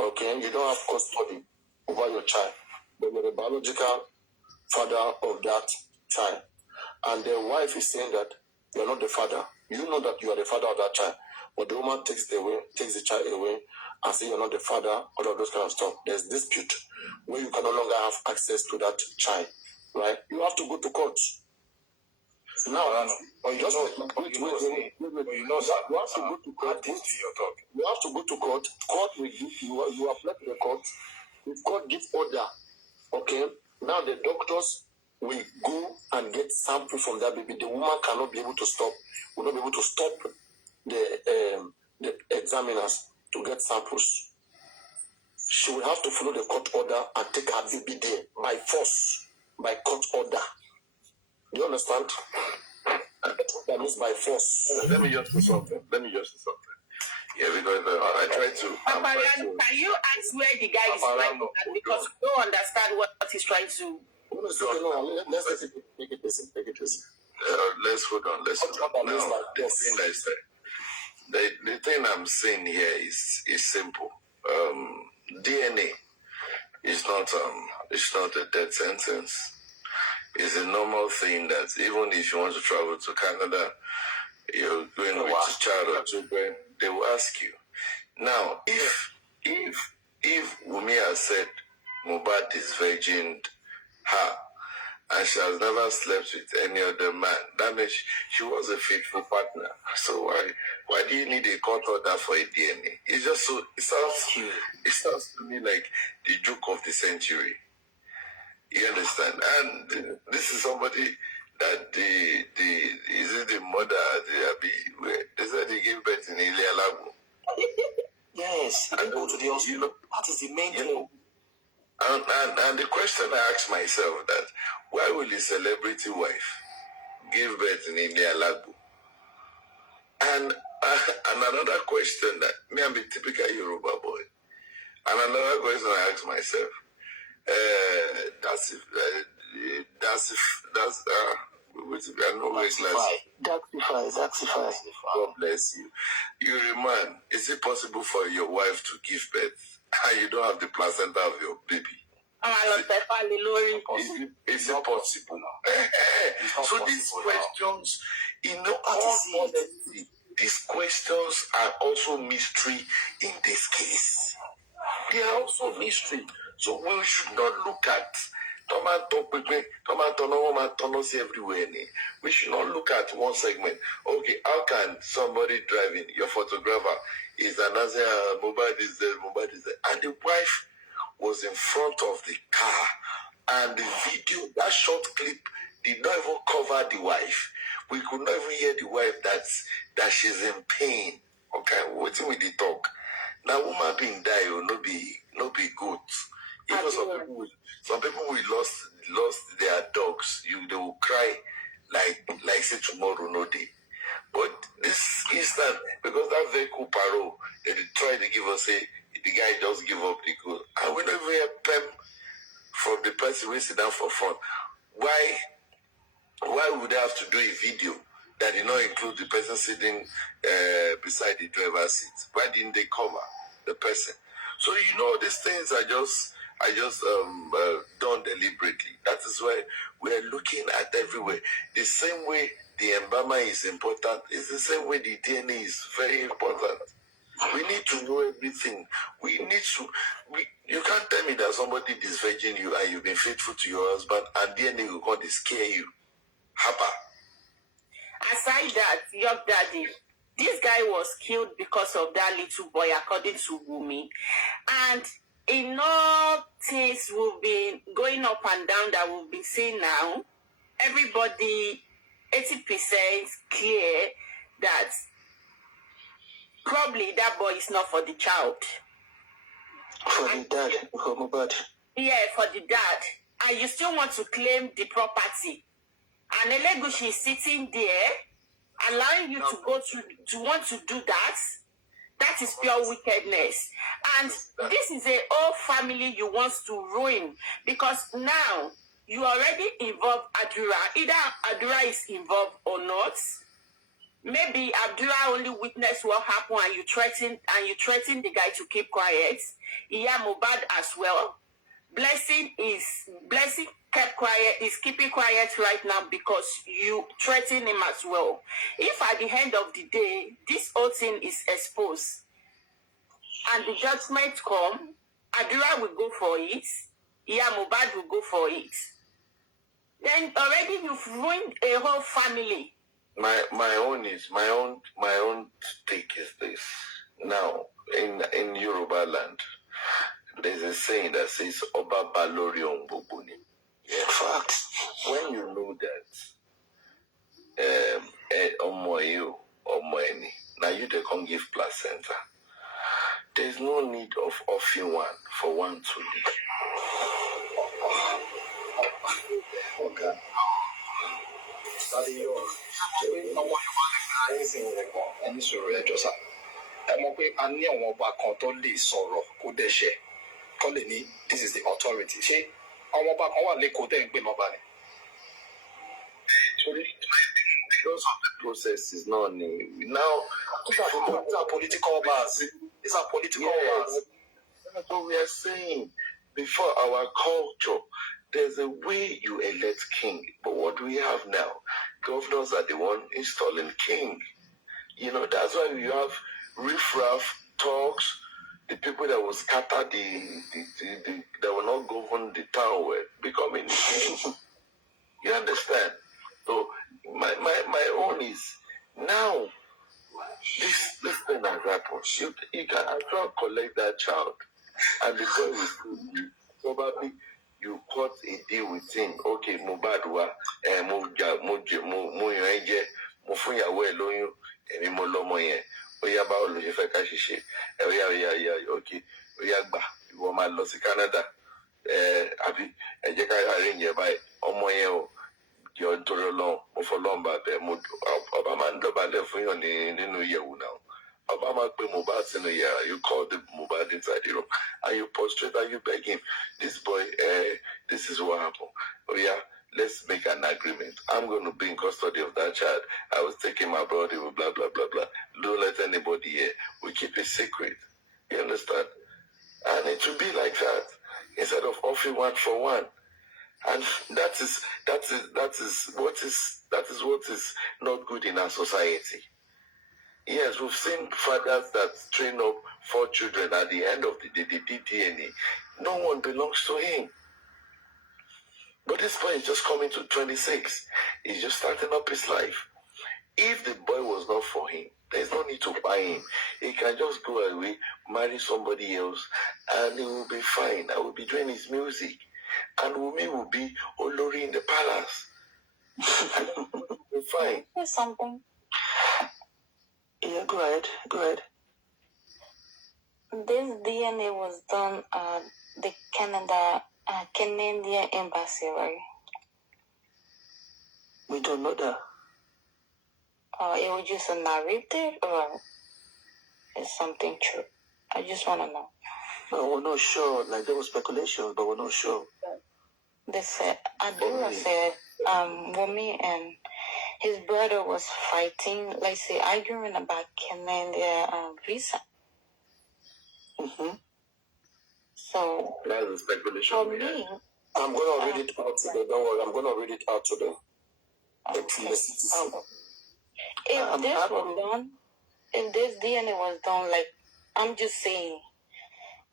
okay, you don't have custody over your child, but you're the biological father of that child, and the wife is saying that you're not the father. You know that you are the father of that child, but the woman takes the child away and say you're not the father, all of those kind of stuff. There's dispute where you can no longer have access to that child, right? You have to go to court. Now, you have to go to court. You have to go to court. Court will give you apply to the court. If court gives order, okay, now the doctors will go and get sample from that baby. The woman cannot be able to stop. Will not be able to stop the examiners to get samples. She will have to follow the court order and take her baby there by force, by court order. Do you understand? That means by force. Let me just do something. Yeah, because I try to. Papa, can you ask where the guy is right? Because we don't understand what he's trying to. Let's take it easy. Let's hold on. Now, the thing I'm saying here is simple. DNA is not a death sentence. It's a normal thing that even if you want to travel to Canada, you're going with a child or children, they will ask you. Now, if Wumi has said Mohbad is virgin her, and she has never slept with any other man, that means she was a faithful partner. So why do you need a court order for a DNA? It's just so it sounds to me like the joke of the century. You understand? And this is somebody that is it the mother they said he gave birth in LLY. Yes, and go to the hospital. That is the main thing. And the question I ask myself that why will a celebrity wife give birth in LLY? And another question that me, I'm a typical Yoruba boy. And another question I ask myself, God bless you. You're a man. Is it possible for your wife to give birth and you don't have the placenta of your baby? Is it possible? So these questions, honestly, these questions are also mystery in this case. They are also mystery. So we should not look at everywhere. We should not look at one segment. Okay, how can somebody driving, your photographer is announcing Mohbad is there, and the wife was in front of the car, and the video, that short clip, did not even cover the wife. We could not even hear the wife that she's in pain. Okay, waiting with the talk. Now, woman being die will not be good. Even some people will lost their dogs. They will cry like say tomorrow no day. But this instant, because that vehicle parole, they try to give us the guy just give up the good. And we don't even hear pen from the person who sit down for fun. Why would they have to do a video that did not include the person sitting beside the driver's seat? Why didn't they cover the person? So these things are just done deliberately. That is why we are looking at everywhere. The same way the embalmer is important, is the same way the DNA is very important. We need to know everything. You can't tell me that somebody is virgin you and you've been faithful to your husband and DNA will come to scare you. JApA. Aside that, your daddy, this guy was killed because of that little boy, according to Wumi. And in all things will be going up and down that we'll be seeing now, everybody 80% clear that probably that boy is not for the child. For the dad, for Mohbad. Yeah, for the dad. And you still want to claim the property. And Elegushi is sitting there, allowing you to want to do that. That is pure wickedness. And this is a whole family you want to ruin. Because now, you already involve Adura. Either Adura is involved or not. Maybe Abdullah only witnessed what happened and you threaten the guy to keep quiet. Yeah, Mohbad as well. Blessing kept quiet, is keeping quiet right now because you threaten him as well. If at the end of the day, this whole thing is exposed and the judgment come, Adura will go for it. Yeah, Mohbad will go for it. Then already you've ruined a whole family. My own take is this. Now, in Yoruba land, there's a saying that says Oba Balori Bobuni. In fact, when you know that Omoyo or Moeni, now you they can't give placenta. There's no need of offering one for one to live. Okay. Ẹni sọ̀rọ̀ ẹjọ́ sá ẹ mọ̀ pé a ní àwọn ọba kan tó lè sọ̀rọ̀ kó dẹ́ṣẹ̀ tó lè ní this is the authority ṣé àwọn ọba kan wà lẹ́kọ̀ọ́ tẹ̀ ń pè lọ́ba ni. Because of the process is not new. Now, These are political bars. These are political bars. That's what we are saying. Before our culture, there's a way you elect king. But what do we have now? Governors are the one installing king. That's why we have riffraff talks, the people that will scatter that will not govern the town well, becoming the king. You understand? So my own is now this thing has happened. You can actually collect that child and the boy will still be probably you cut a deal with him. Okay, Mohbad wa mo fún ìyàwó ẹ̀ lóyún èmi mo lọ́mọ yẹn bóyá báwo ló ṣe fẹ́ ká ṣiṣẹ́ okay bóyá gbà ìwọ máa lọ sí Canada àbí ẹ jẹ́ ká arrange ẹ̀ báyìí ọmọ yẹn o yọ nítorí Ọlọ́run mo fọlọ́run bá bẹ̀ ọba máa ń dọ̀bálẹ̀ fún yàn nínú ìyẹ̀wò náà. Obama pay Mohbad in a year. You call the Mohbad inside the room and you prostrate and you beg him. This boy, this is what happened. Oh yeah, let's make an agreement. I'm going to be in custody of that child. I was taking my brother, blah blah blah blah. Don't let anybody hear. We keep it secret. You understand? And it should be like that instead of offering one for one. And that is what is not good in our society. Yes, we've seen fathers that train up 4 children. At the end of the day, they did DNA. No one belongs to him. But this boy is just coming to 26. He's just starting up his life. If the boy was not for him, there's no need to buy him. He can just go away, marry somebody else, and he will be fine. I will be doing his music. And Wumi will be Olori in the palace. fine. There's something. Yeah, go ahead. Go ahead. This DNA was done at the Canadian embassy, right? We don't know that. It was just a narrative, or is something true? I just want to know. No, we're not sure. Like, there was speculation, but we're not sure. They said, Adura said, Wumi and his brother was fighting, like say, arguing about Canadian visa. Mm-hmm. So, That's the speculation. for me, I'm going to read it out to them. Don't worry, I'm going to read it out to them. If this was done, if this DNA was done, like, I'm just saying,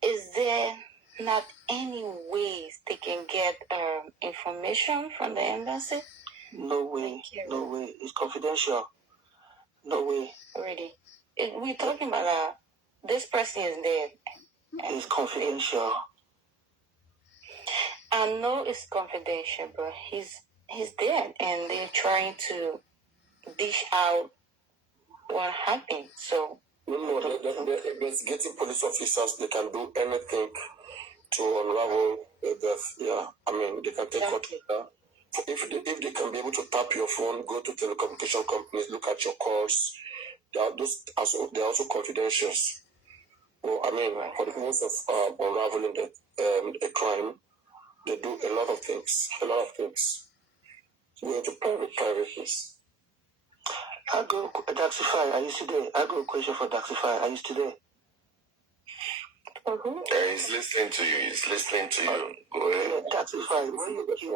is there not any ways they can get information from the embassy? No way. No way. It's confidential. No way. Already. We're talking about this person is dead. It's confidential. I know it's confidential, but he's dead, and they're trying to dish out what happened. So No, the investigating police officers, they can do anything to unravel the death. Yeah, I mean, they can take control. If they can be able to tap your phone, go to telecommunication companies, look at your calls. They're also confidential. Well, I mean, for the purpose of unraveling a crime, they do a lot of things. Going to privateness. I go, Daxify, are you still there? I got a question for Daxify. Are you still there? Mm-hmm. Yeah, he's listening to you. Go ahead. Yeah, Daxify, when you came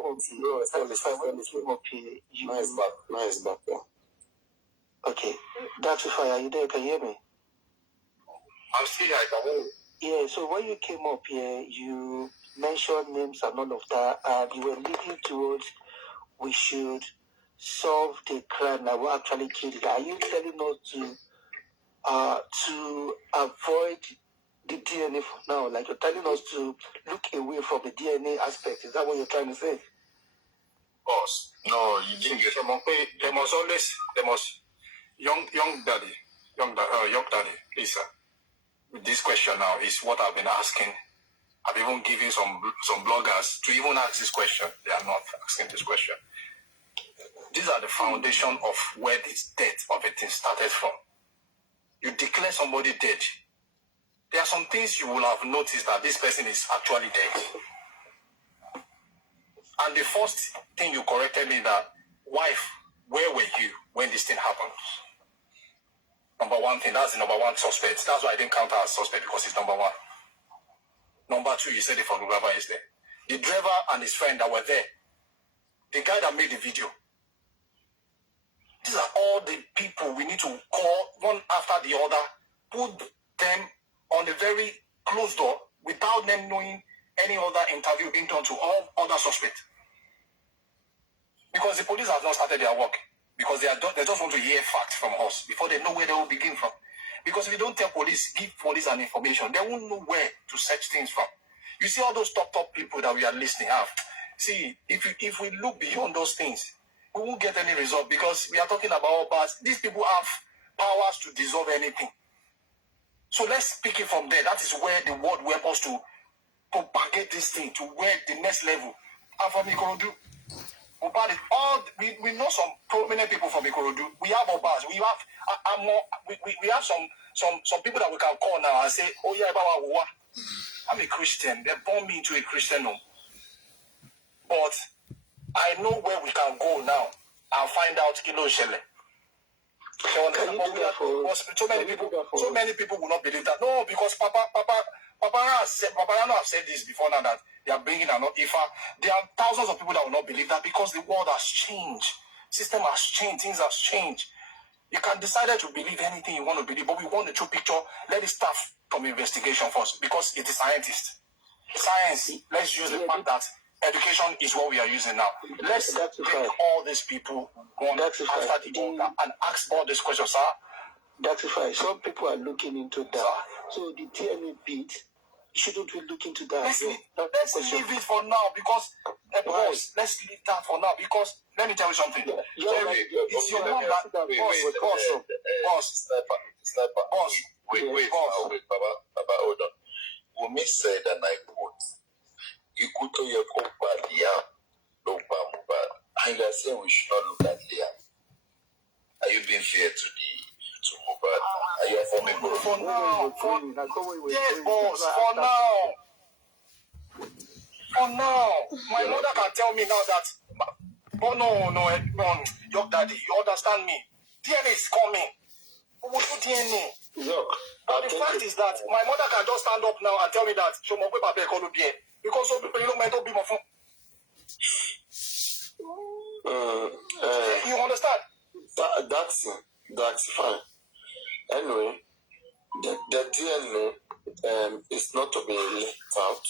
up here, Nice back. Yeah. Okay. Daxify, are you there? Can you hear me? I'm still here. I can hear you. Yeah, so when you came up here, you mentioned names and all of that, and you were leading towards we should solve the crime that will actually kill it. Are you telling us to avoid the DNA for now? Like, you're telling us to look away from the DNA aspect. Is that what you're trying to say? Boss, no, you didn't get them. They must young daddy, please, sir. With this question now is what I've been asking. I've even given some bloggers to even ask this question. They are not asking this question. These are the foundation of where this death of a thing started from. You declare somebody dead. There are some things you will have noticed that this person is actually dead. And the first thing you corrected me that, wife, where were you when this thing happened? Number one thing, that's the number one suspect. That's why I didn't count her as suspect, because it's number one. Number two, you said the photographer is there. The driver and his friend that were there. The guy that made the video. These are all the people we need to call one after the other, put them on a very closed door without them knowing any other interview being done to all other suspects. Because the police have not started their work. Because they just want to hear facts from us before they know where they will begin from. Because if you don't tell police, give police an information, they won't know where to search things from. You see all those top people that we are listening have. See, if we look beyond those things, we won't get any result, because we are talking about bars. These people have powers to dissolve anything. So let's pick it from there. That is where the world will help us to propagate this thing to where the next level. And from Ikorodu, about it, we know some prominent people from Ikorodu. We have Obas. We have some people that we can call now and say, oh yeah, I'm a Christian. They born me into a Christian home. But I know where we can go now and find out Kilo Shele. So many people will not believe that. No, because Papa Rano have said this before now, that they are bringing an Ifa. There are thousands of people that will not believe that, because the world has changed. System has changed. Things have changed. You can decide to believe anything you want to believe, but we want the true picture. Let it start from investigation first, because it is scientist. Science, let's use the fact that education is what we are using now. Let's take all these people one after the other and ask all these questions, sir. That's fine. Some people are looking into that. So the DNA bit, Shouldn't we look into that? Let's leave it for now because boss, let's leave that for now because let me tell you something. It's your mom that boss. Wait, Baba, hold on. Wumi said, and I quote, Ikuto Yakoba Liam, no Bamubad. And you are saying we should not look at Liam. Are you being fair to Mubad? Are you for me? For now. Yes, boss, for now. For now. My mother can tell me now that, oh no, your daddy, you understand me. DNA is coming. We will do DNA. Look, but the fact is that my mother can just stand up now and tell me that show my paper call bien because some people might not be my phone. You understand? That's fine. Anyway, the DNA is not to be left out.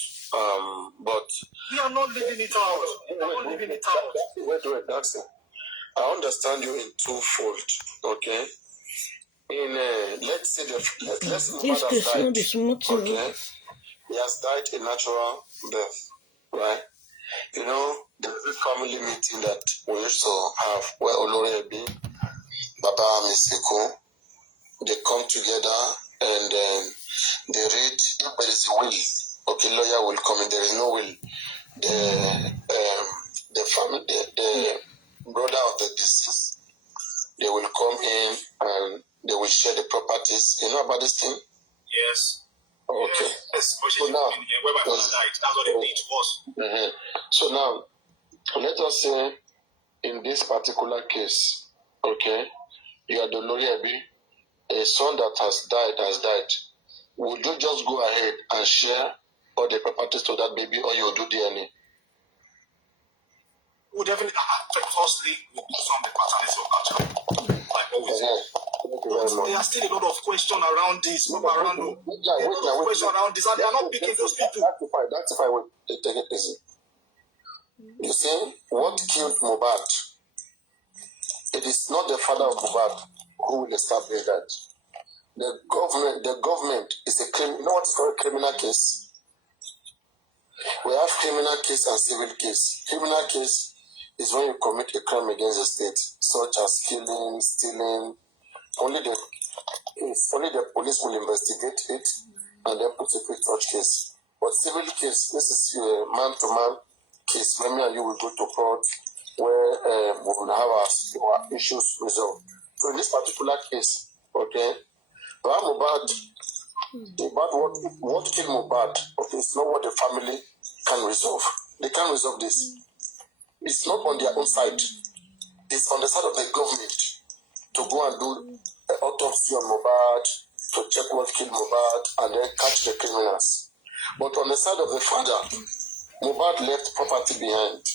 But we are not leaving it out. Wait, that's it. I understand you in twofold. Okay. In let's say the father died. Okay. He has died a natural death, right? You know, there's this family meeting that we used to have where LLY, Baba, Misiko, they come together and they read. If there is a will, okay, lawyer will come in. There is no will. The family, the brother of the deceased, they will come in and they will share the properties. You know about this thing? Yes. Okay. Yes. So now, where my father died, that's what they did to us. So now, let us say in this particular case, okay, you are the lawyer, a son that has died. Would you just go ahead and share all the properties to that baby, or you do DNA? We'll definitely, firstly, we'll confirm the paternity of that child. Like always. There are still a lot of questions around this. A lot of questions around this, and they are not picking those people. That's if I would take it easy. You see, what killed Mohbad? It is not the father of Mohbad who will establish that. The government is a criminal. You know what is called a criminal case? We have criminal case and civil case. Criminal case is when you commit a crime against the state, such as killing, stealing. Only the police will investigate it and then prosecute such case. But civil case, this is a man-to-man case. When me and you will go to court where we will have our issues resolved. So in this particular case, okay, Mohbad, what killed Mohbad, okay, it's not what the family can resolve. They can't resolve this. It's not on their own side. It's on the side of the government to go and do an autopsy on Mohbad, to check what killed Mohbad, and then catch the criminals. But on the side of the father, Mohbad left property behind.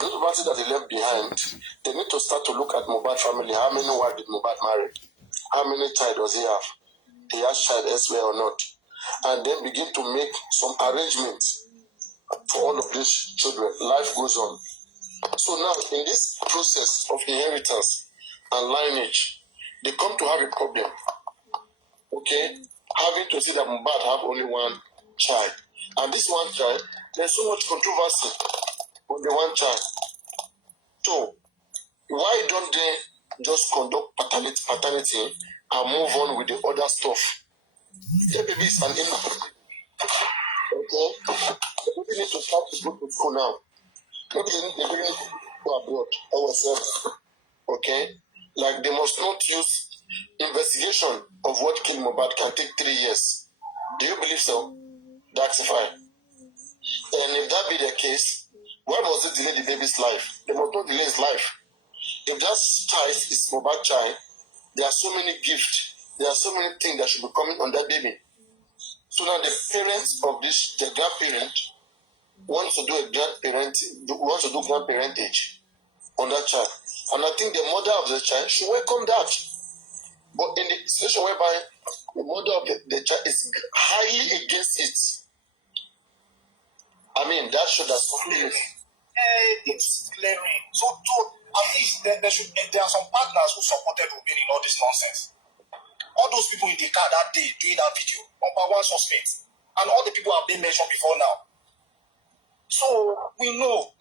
Those property that he left behind, they need to start to look at Mohbad family. How many wives did Mohbad marry? How many child does he have? He has child elsewhere or not? And then begin to make some arrangements for all of these children. Life goes on. So now, in this process of inheritance and lineage, they come to have a problem. Okay? Having to see that Mohbad have only one child. And this one child, there's so much controversy on the one child. So, why don't they just conduct paternity and move on with the other stuff? The baby is an infant. Okay? The baby needs to start to go to school now. Maybe the baby needs to go abroad or whatever. Okay? Like they must not use investigation of what killed Mohbad can take 3 years. Do you believe so? That's fine. And if that be the case, why must they delay the baby's life? They must not delay his life. If that child is Mohbad child, there are so many gifts, there are so many things that should be coming on that baby. So now the parents of this, the grandparent, wants to do grandparentage on that child. And I think the mother of the child should welcome that. But in the situation whereby the mother of the child is highly against it, I mean, that should have stopped. It's glaring. So at least there are some partners who supported Ruben in all this nonsense. All those people in the car that day doing that video, number one suspect, and all the people have been mentioned before now. So we know.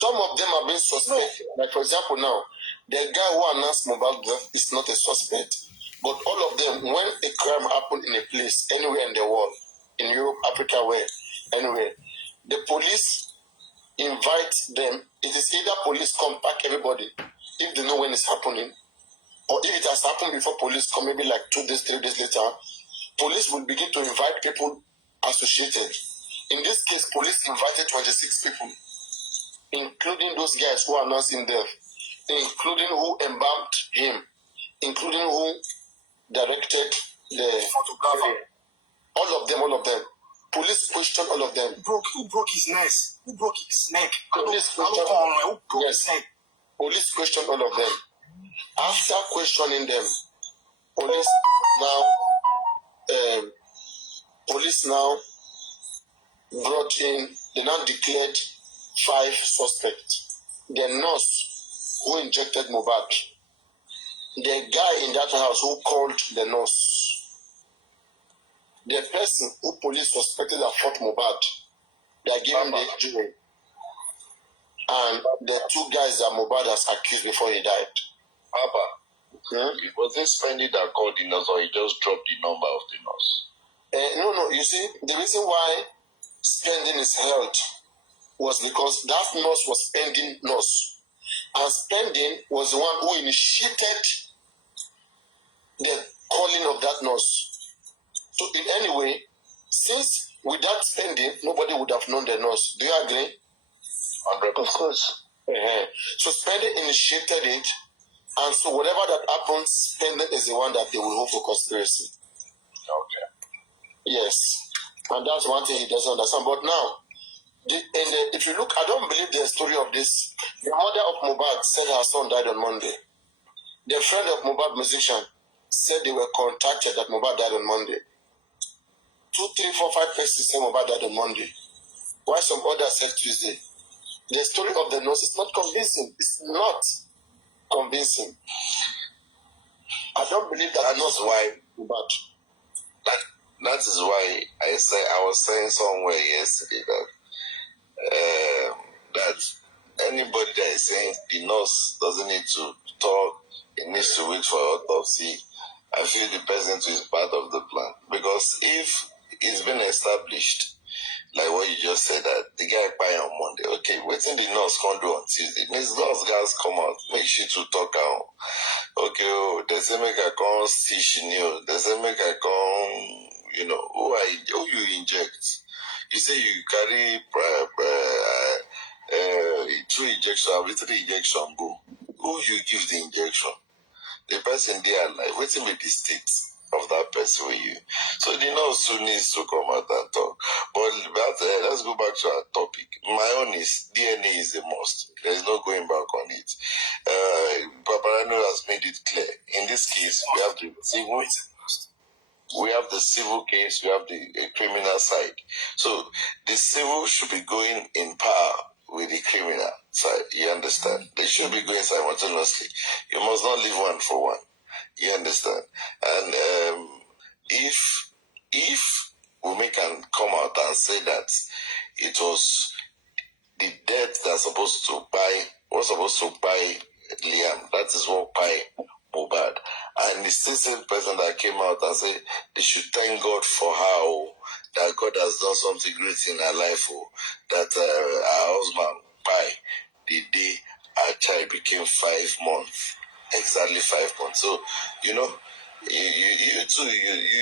Some of them have been suspected. No. Like for example now, the guy who announced mobile death is not a suspect. But all of them, when a crime happened in a place, anywhere in the world, in Europe, Africa, where, anywhere, the police invite them. It is either police come back everybody if they know when it's happening, or if it has happened before police come, maybe like 2 days, 3 days later, police will begin to invite people associated. In this case, police invited 26 people, including those guys who announced him death, including who embalmed him, including who directed the photographer. All of them. Police questioned all of them. Who broke his neck? Who broke his neck? Police questioned all of them. After questioning them, police now brought in, they now declared 5 suspects. The nurse who injected Mohbad, the guy in that house who called the nurse, the person who police suspected that fought Mohbad, they are giving the jury, and the 2 guys that Mohbad has accused before he died. Papa, was it Spendy that called the nurse, or he just dropped the number of the nurse? No. You see, the reason why Spending is held was because that nurse was Spending nurse, and Spending was the one who initiated the calling of that nurse. So in any way, since without Spending, nobody would have known the nurse. Do you agree? 100%. Of course. So Spending initiated it, and so whatever that happens, Spending is the one that they will hold for conspiracy. Okay. Yes. And that's one thing he doesn't understand. But now, if you look, I don't believe the story of this. The mother of Mohbad said her son died on Monday. The friend of Mohbad, musician, said they were contacted that Mohbad died on Monday. 2, 3, 4, 5 persons say Mohbad died on Monday. Why some others said Tuesday? The story of the nurse is not convincing. It's not convincing. I don't believe that is why Mohbad. That is why I was saying somewhere yesterday that anybody that is saying the nurse doesn't need to talk, it needs to wait for autopsy, I feel the person is part of the plan. Because if it's been established, like what you just said, that the guy buy on Monday, okay, waiting the nurse can't do on Tuesday. These nurse guys come out, make sure to talk out. Okay, they say make I come stitch new, they say make I come, who you inject. You say you carry 2 injections, every 3 injection go. Who you give the injection? The person there, like, waiting with the state of that person with you. So the nurse who needs to come out and talk. But let's go back to our topic. My own is DNA is a must. There is no going back on it. Paparano has made it clear. In this case, we have the civil. We have the civil case, we have the criminal side. So the civil should be going in power with the criminal side. You understand? They should be going simultaneously. You must not leave one for one. You understand? And if we can come out and say that it was the death was supposed to buy Liam, that is what buy Mohbad. And it's still the same person that came out and said they should thank God for how that God has done something great in her life, that her husband by the day our child became 5 months, exactly 5 months. So you too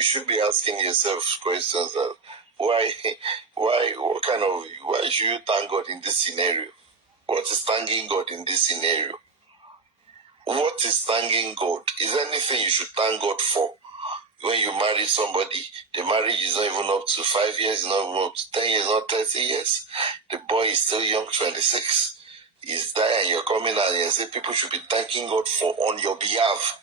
should be asking yourself questions that why should you thank God in this scenario? What is thanking God in this scenario? What is thanking God? Is there anything you should thank God for? When you marry somebody, the marriage is not even up to 5 years, not even up to 10 years, not 30 years. The boy is still young, 26. He's dying, and you're coming out and you say people should be thanking God for on your behalf.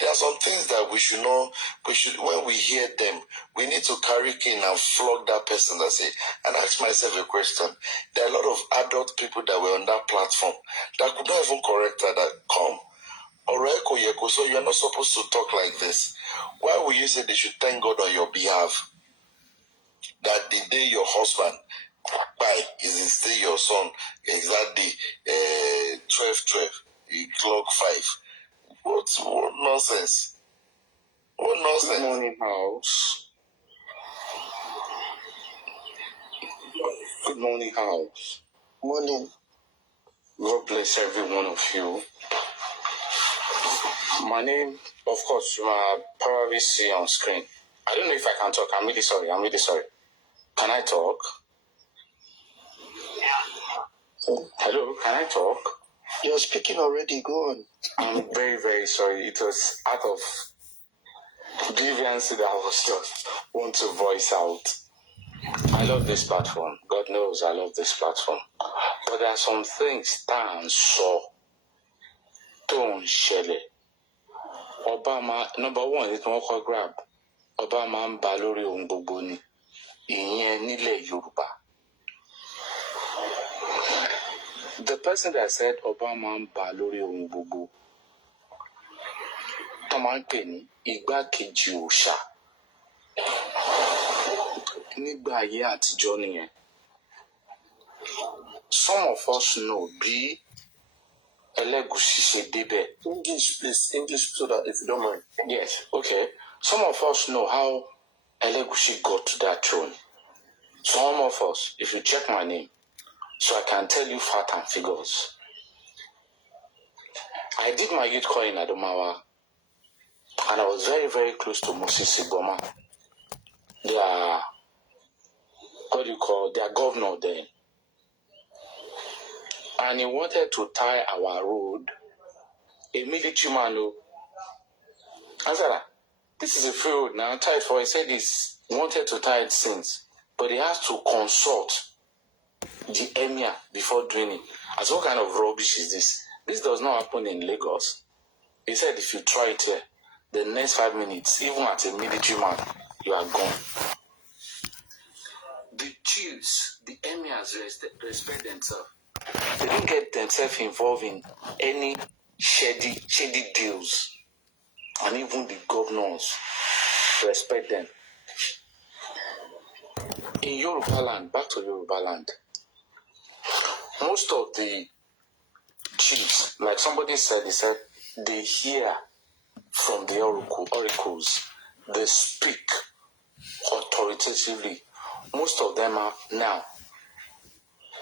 There are some things that we should know. When we hear them, we need to carry cane and flog that person that say, and ask myself a question. There are a lot of adult people that were on that platform that could not even correct her that come. So you're not supposed to talk like this. Why would you say they should thank God on your behalf? That the day your husband is still your son, exactly 12, clock 5. What nonsense? What nonsense? Good morning, house. Good morning, house. Morning. God bless every one of you. My name, of course, you might probably see on screen. I don't know if I can talk. I'm really sorry. Can I talk? Hello, can I talk? You're speaking already. Go on. I'm very, very sorry. It was out of deviance that I was just want to voice out. I love this platform. God knows I love this platform. But there are some things that so don't share. Obama, number one, it's one called grab. Obama ń ba lórí ohun gbogbo ni. Ìyẹn nílẹ̀ Yorùbá. The person that said Obama ń ba lórí ohun gbogbo, tó máa ń pè ní igbákejì òòṣà. Nígbà ayé àtijọ́ nìyẹn. Some of us know bí Ẹlẹ́gùṣì ṣe débẹ̀. English, please. English, so that if you don't mind. Yes, okay. Some of us know how LLY got to that throne. Some of us, if you check my name, so I can tell you fact and figures. I did my youth corps in Adamawa, and I was very, very close to Moses Sigoma. Their governor then. And he wanted to tie our road. A military man who I said, this is a free road now, tie it for. He said he's wanted to tie it since, but he has to consult the emir before doing it. As what kind of rubbish is this? This does not happen in Lagos. He said if you try it here, the next 5 minutes, even as a military man, you are gone. The chiefs, the emirs respect themselves. They don't get themselves involved in any shady deals. And even the governors respect them. In Yoruba land, back to Yoruba land, most of the chiefs, like somebody said, they hear from the oracles. They speak authoritatively. Most of them are now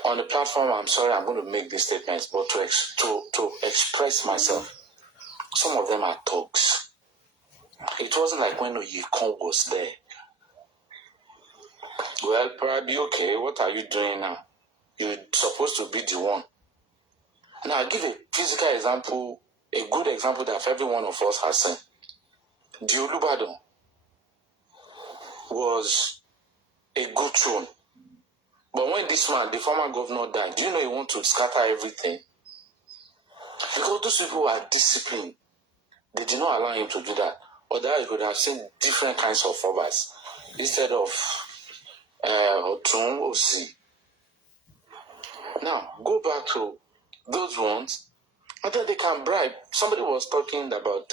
on the platform. I'm sorry, I'm going to make these statements, but to express myself, some of them are thugs. It wasn't like when Oyekon was there. Well, probably okay. What are you doing now? You're supposed to be the one. Now, I'll give a physical example, a good example that every one of us has seen. The Olúbàdàn was a good throne. But when this man, the former governor, died, do you know he wanted to scatter everything? Because those people are disciplined. They did not allow him to do that. Otherwise, you could have seen different kinds of robbers instead of Otun Osi. Now, go back to those ones. I thought they can bribe. Somebody was talking about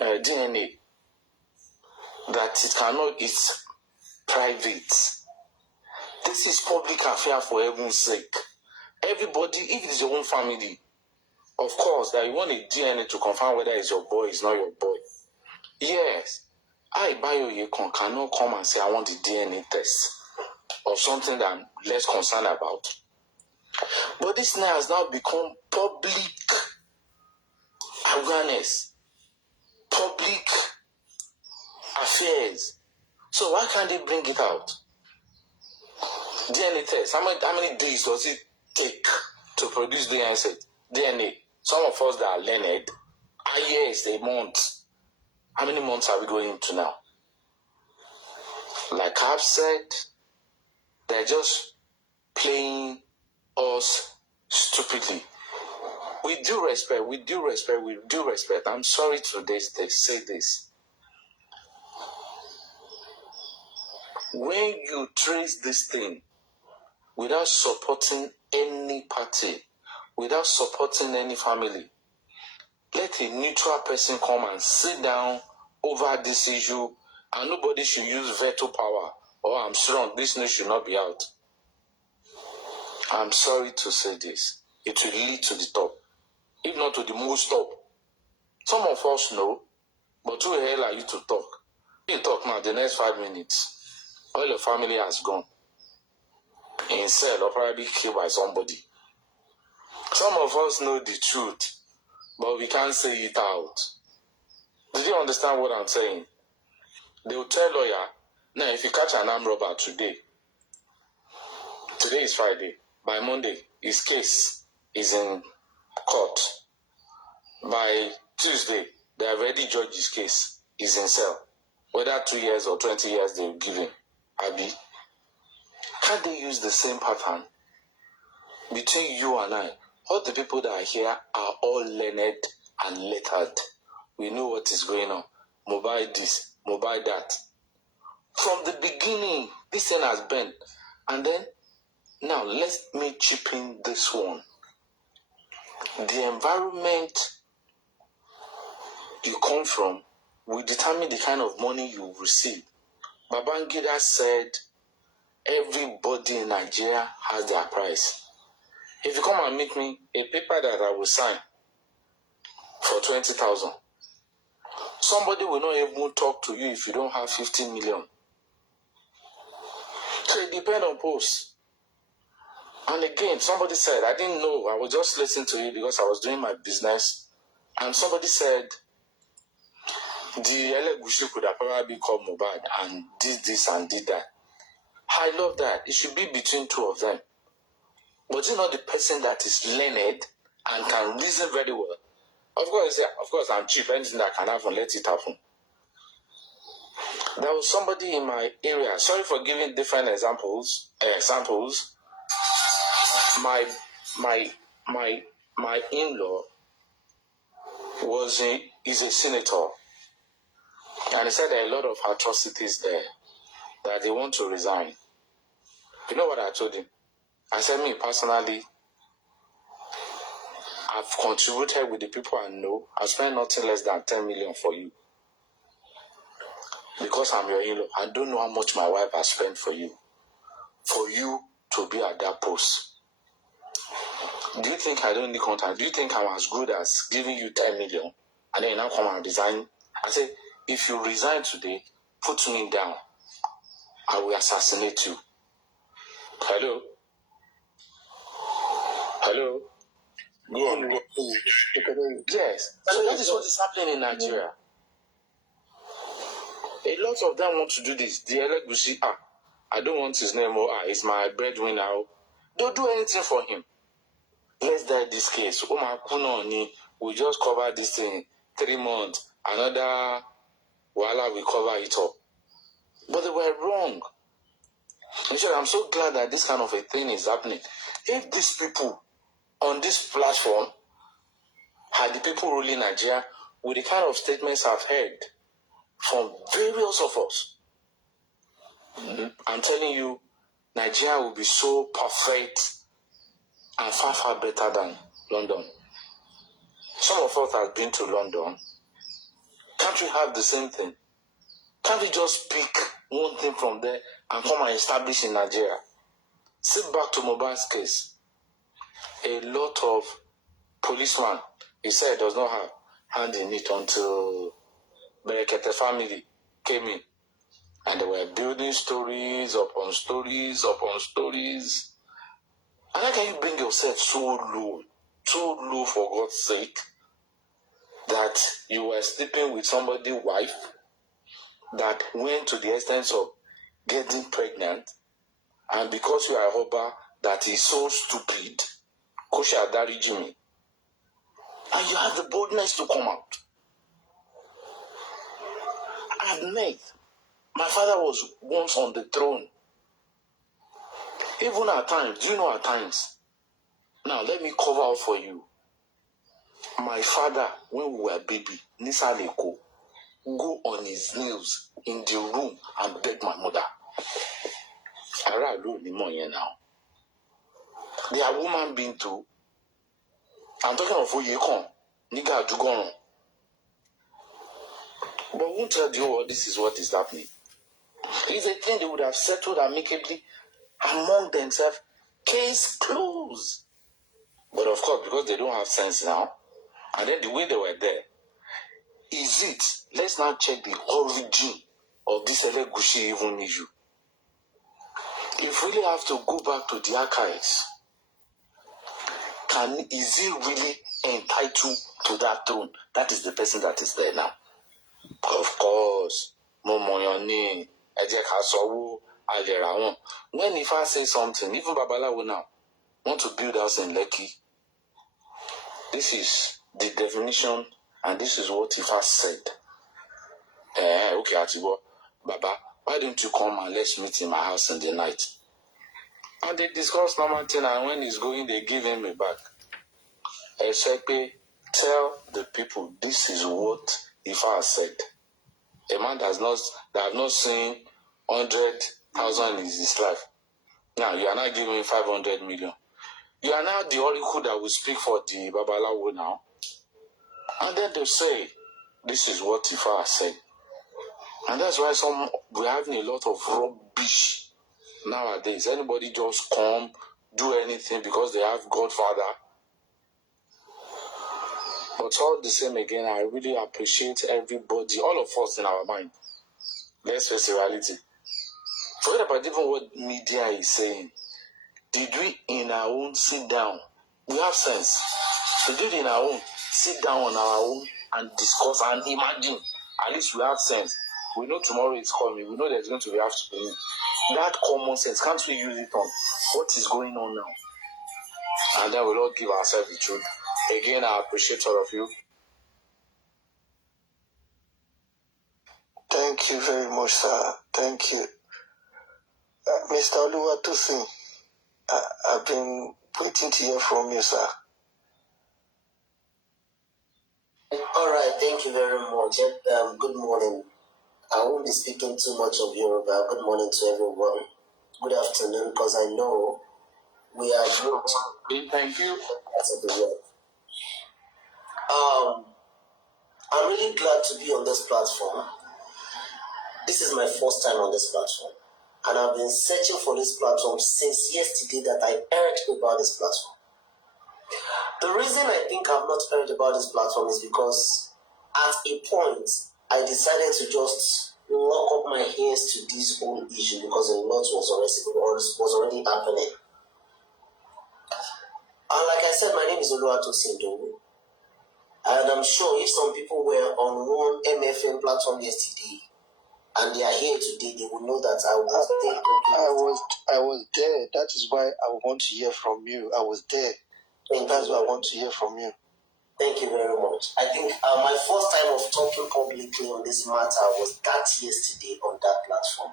DNA. That it cannot, it's private. This is public affair for heaven's sake. Everybody, if it is your own family, of course, that you want a DNA to confirm whether it's your boy, it's not your boy. Yes. I, Bayo Yekon, cannot come and say I want the DNA test of something that I'm less concerned about. But this now has now become public awareness, public affairs. So why can't they bring it out? DNA test. How many days does it take to produce DNA? Some of us that are learned, yes, a month. How many months are we going into now? Like I've said, they're just playing us stupidly. We do respect. I'm sorry to say this. When you trace this thing without supporting any party, without supporting any family. Let a neutral person come and sit down over this issue, and nobody should use veto power. Oh, I'm strong, this news should not be out. I'm sorry to say this. It will lead to the top, if not to the most top. Some of us know, but who the hell are you to talk? You talk now, the next 5 minutes, all your family has gone. In cell or probably killed by somebody. Some of us know the truth, but we can't say it out. Do you understand what I'm saying? They will tell lawyer, now if you catch an armed robber today is Friday, by Monday, his case is in court. By Tuesday, they have already judged his case, he's in cell. Whether 2 years or 20 years they will give him. Abi, can't they use the same pattern? Between you and I, all the people that are here are all learned and lettered. We know what is going on. Mobile this, mobile that. From the beginning, this thing has been. And then, now let me chip in this one. The environment you come from will determine the kind of money you receive. Babangida said, everybody in Nigeria has their price. If you come and meet me, a paper that I will sign for 20,000, somebody will not even talk to you if you don't have 15 million. So it depends on post. And again, somebody said, I didn't know, I was just listening to it because I was doing my business. And somebody said, the LLY could have probably called Mobad and did this and did that. I love that. It should be between two of them. But it's not the person that is learned and can reason very well. Of course, I'm cheap. Anything that can happen, let it happen. There was somebody in my area. Sorry for giving different examples. My in-law is a senator, and he said there are a lot of atrocities there that they want to resign. You know what I told him? I said, me personally, I've contributed with the people I know. I spent nothing less than 10 million for you. Because I'm your in-law, I don't know how much my wife has spent for you to be at that post. Do you think I don't need contact? Do you think I'm as good as giving you 10 million and then you now come and resign? I said, if you resign today, put me down. I will assassinate you. Hello? Go on. Yes. So that is what is happening in Nigeria. A lot of them want to do this. The LLY, I don't want his name, it's my breadwinner. Don't do anything for him. Let's die this case. We just cover this thing 3 months. Another voila, we cover it up. But they were wrong. I'm so glad that this kind of a thing is happening. If these people on this platform had the people ruling Nigeria with the kind of statements I've heard from various of us, I'm telling you, Nigeria will be so perfect and far, far better than London. Some of us have been to London. Can't we have the same thing? Can't we just pick one thing from there and come and establish in Nigeria? Sit back to Mohbad's case. A lot of policemen, he said, does not have hand in it until Berekete family came in. And they were building stories upon stories upon stories. And how can you bring yourself so low for God's sake, that you were sleeping with somebody's wife that went to the extent of getting pregnant, and because you are a hubba that is so stupid, Kosha Darijimi, and you have the boldness to come out. I admit, my father was once on the throne. Even at times, do you know at times? Now, let me cover up for you. My father, when we were baby, Nisa Leko, go on his knees in the room and beg my mother. I alone anymore here now. They are woman being too. I'm talking of Oyekon, Niga Dugon. But who tell you what this is what is happening? It's a thing they would have settled amicably among themselves. Case closed. But of course, because they don't have sense now, and then the way they were there, is it? Let's now check the origin of this LLY even issue. If we really have to go back to the archives, is he really entitled to that throne? That is the person that is there now. Of course, when if I say something, even Babalawo now want to build house in Lekki, this is the definition, and this is what Ifa said. Okay, Atibo, Baba, why don't you come and let's meet in my house in the night? And they discuss normal thing, and when he's going, they give him a bag. Shepe, tell the people this is what Ifa said. A man that have not seen 100,000 in his life. Now you are not giving 500 million. You are now the oracle that will speak for the Babalawo now. And then they say, this is what Ifa said. And that's why we're having a lot of rubbish nowadays. Anybody just come, do anything because they have Godfather. But all the same again, I really appreciate everybody, all of us in our mind. Let's face the reality. Forget about even what media is saying. Did we in our own sit down? We have sense. Did we in our own sit down on our own and discuss and imagine? At least we have sense. We know tomorrow is coming. We know there's going to be afternoon. That common sense, can't we use it on what is going on now? And then we'll all give ourselves the truth. Again, I appreciate all of you. Thank you very much, sir. Thank you. Mr. Oluwatosin, I've been waiting to hear from you, sir. All right, thank you very much. Good morning. I won't be speaking too much of Yoruba. Good morning to everyone. Good afternoon, because I know we are good. Thank you. I'm really glad to be on this platform. This is my first time on this platform. And I've been searching for this platform since yesterday that I heard about this platform. The reason I think I've not heard about this platform is because at a point, I decided to just lock up my ears to this whole issue because a lot was already happening. And like I said, my name is Oluwatosin. And I'm sure if some people were on one MFN platform yesterday and they are here today, they will know that I was there. I was there. That is why I want to hear from you. I was there. That's why I want to hear from you. Thank you very much. I think my first time of talking publicly on this matter was that yesterday on that platform.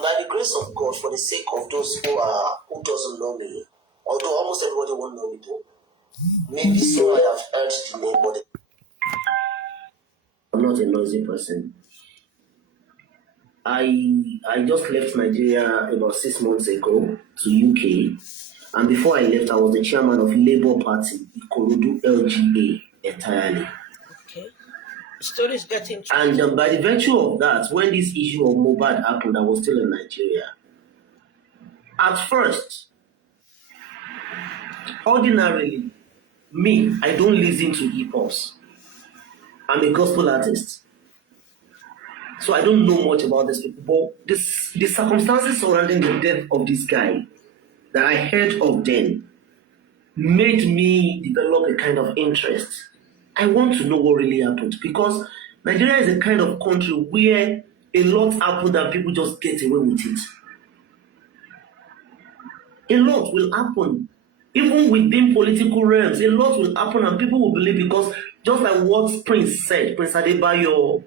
By the grace of God, for the sake of those who doesn't know me, although almost everybody won't know me though, maybe some might have heard the name, but I'm not a noisy person. I just left Nigeria about 6 months ago to UK, and before I left, I was the chairman of Labour Party, Ikorodu LGA entirely. Okay. The story is getting interesting. And by the virtue of that, when this issue of Mohbad happened, I was still in Nigeria. At first, ordinarily, me, I don't listen to hip-hops. I'm a gospel artist. So I don't know much about these people. But the circumstances surrounding the death of this guy that I heard of then made me develop a kind of interest. I want to know what really happened because Nigeria is a kind of country where a lot happened and people just get away with it. A lot will happen. Even within political realms, a lot will happen and people will believe because just like what Prince said, Prince Adebayo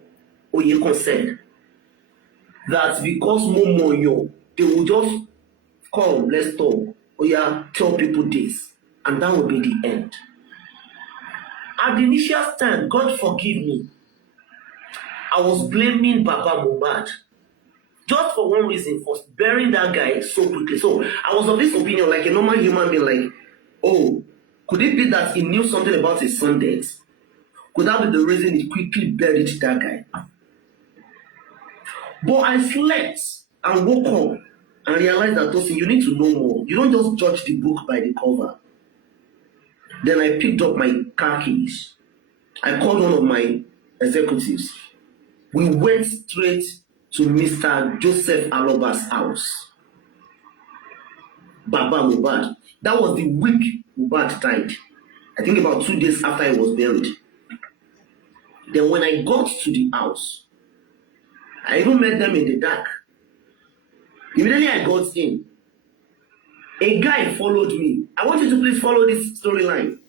Oyekon said, that because Momoyo, they will just come, let's talk, or yeah, tell people this, and that will be the end. At the initial time, God forgive me, I was blaming Baba Mohbad just for one reason, for burying that guy so quickly. So I was of this opinion, like a normal human being, like Oh, could it be that he knew something about his son's death? Could that be the reason he quickly buried that guy? But I slept and woke up and realized that Tosin, you need to know more. You don't just judge the book by the cover. Then I picked up my car keys. I called one of my executives. We went straight to Mr. Joseph Aloba's house. Baba Mohbad. That was the week Mohbad died. I think about 2 days after he was buried. Then when I got to the house, I even met them in the dark. Immediately I got in. A guy followed me. I want you to please follow this storyline.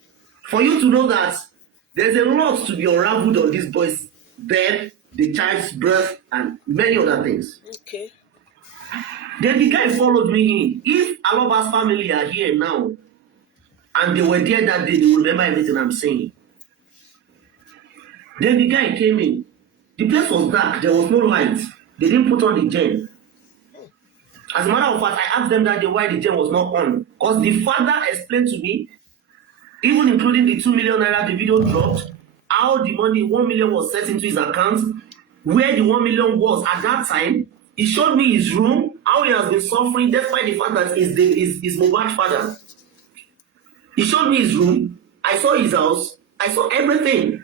For you to know that there's a lot to be unraveled on this boy's death, the child's birth, and many other things. Okay. Then the guy followed me in. If Aloba's family are here now, and they were there that day, they will remember everything I'm saying. Then the guy came in. The place was dark. There was no light. They didn't put on the gen. As a matter of fact, I asked them that day why the gen was not on. Because the father explained to me, even including the 2 million naira the video dropped, how the money, 1 million was set into his account, where the 1 million was at that time. He showed me his room, how he has been suffering, despite the fact that he's Mohbad's father. He showed me his room, I saw his house, I saw everything.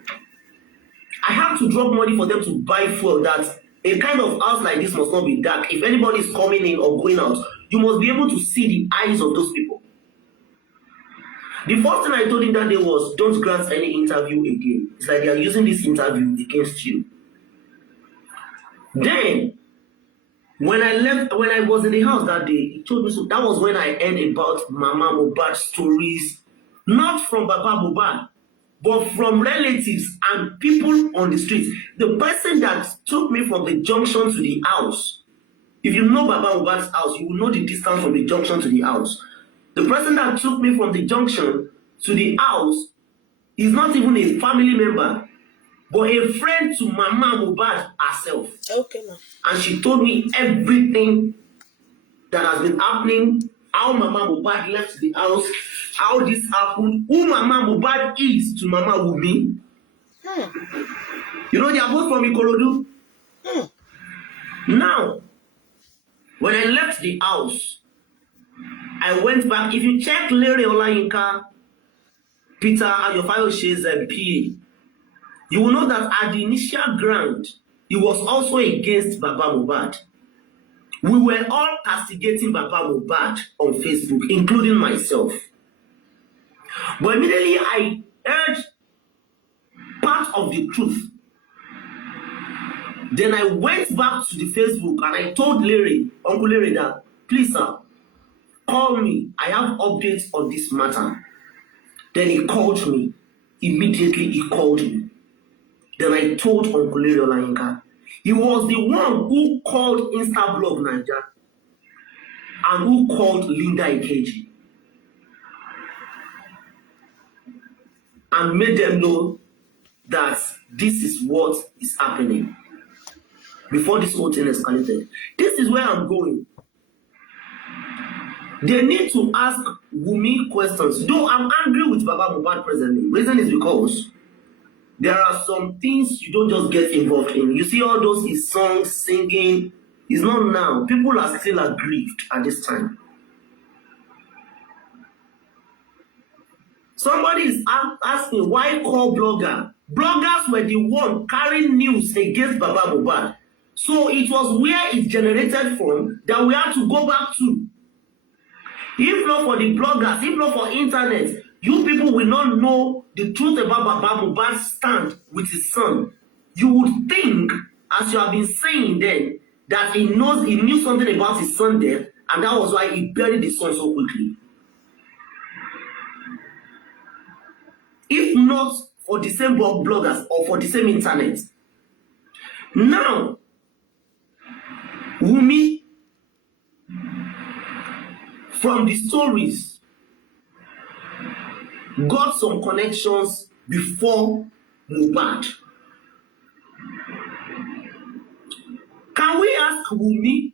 I have to drop money for them to buy fuel. That a kind of house like this must not be dark. If anybody is coming in or going out, you must be able to see the eyes of those people. The first thing I told him that day was, don't grant any interview again. It's like they are using this interview against you. Then, when I was in the house that day, he told me so. That was when I heard about Mama Mohbad stories, not from Baba Mohbad, but from relatives and people on the street. The person that took me from the junction to the house, if you know Baba Mohbad's house, you will know the distance from the junction to the house. The person that took me from the junction to the house is not even a family member, but a friend to Mama Mohbad herself. Okay, ma'am. And she told me everything that has been happening, how Mama Mohbad left the house, how this happened, who Mama Mohbad is to Mama Wumi. You know, they are both from Ikorodu. Now, when I left the house, I went back. If you check Larry Olayinka, Peter Ayofayoshe's PA, you will know that at the initial ground, he was also against Baba Mohbad. We were all castigating Baba Mohbad on Facebook, including myself. But immediately I heard part of the truth. Then I went back to the Facebook and I told Larry, Uncle Larry, that, please sir, call me. I have updates on this matter. Then he called me. Immediately he called me. Then I told Uncle Larry Olayinka. He was the one who called Instablog Niger and who called Linda Ikeji and made them know that this is what is happening before this whole thing escalated. This is where I'm going. They need to ask Wumi questions. Though I'm angry with Baba Mohbad presently. Reason is because there are some things you don't just get involved in. You see all those his songs, singing. It's not now. People are still aggrieved at this time. Somebody is asking why call blogger? Bloggers were the one carrying news against Baba Mohbad. So it was where it generated from that we had to go back to. If not for the bloggers, if not for internet, you people will not know the truth about Baba Mohbad's stand with his son. You would think, as you have been saying then, that he knew something about his son death, and that was why he buried his son so quickly. If not for the same bloggers or for the same internet. Now, Wumi, from the stories, got some connections before Mohbad. Can we ask Wumi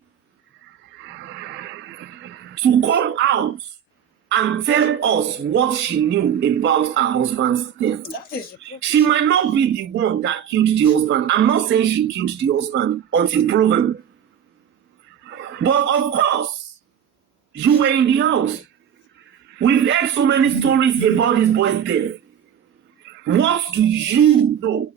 to come out and tell us what she knew about her husband's death. That is the proof. She might not be the one that killed the husband. I'm not saying she killed the husband until proven. But of course, you were in the house. We've heard so many stories about this boy's death. What do you know?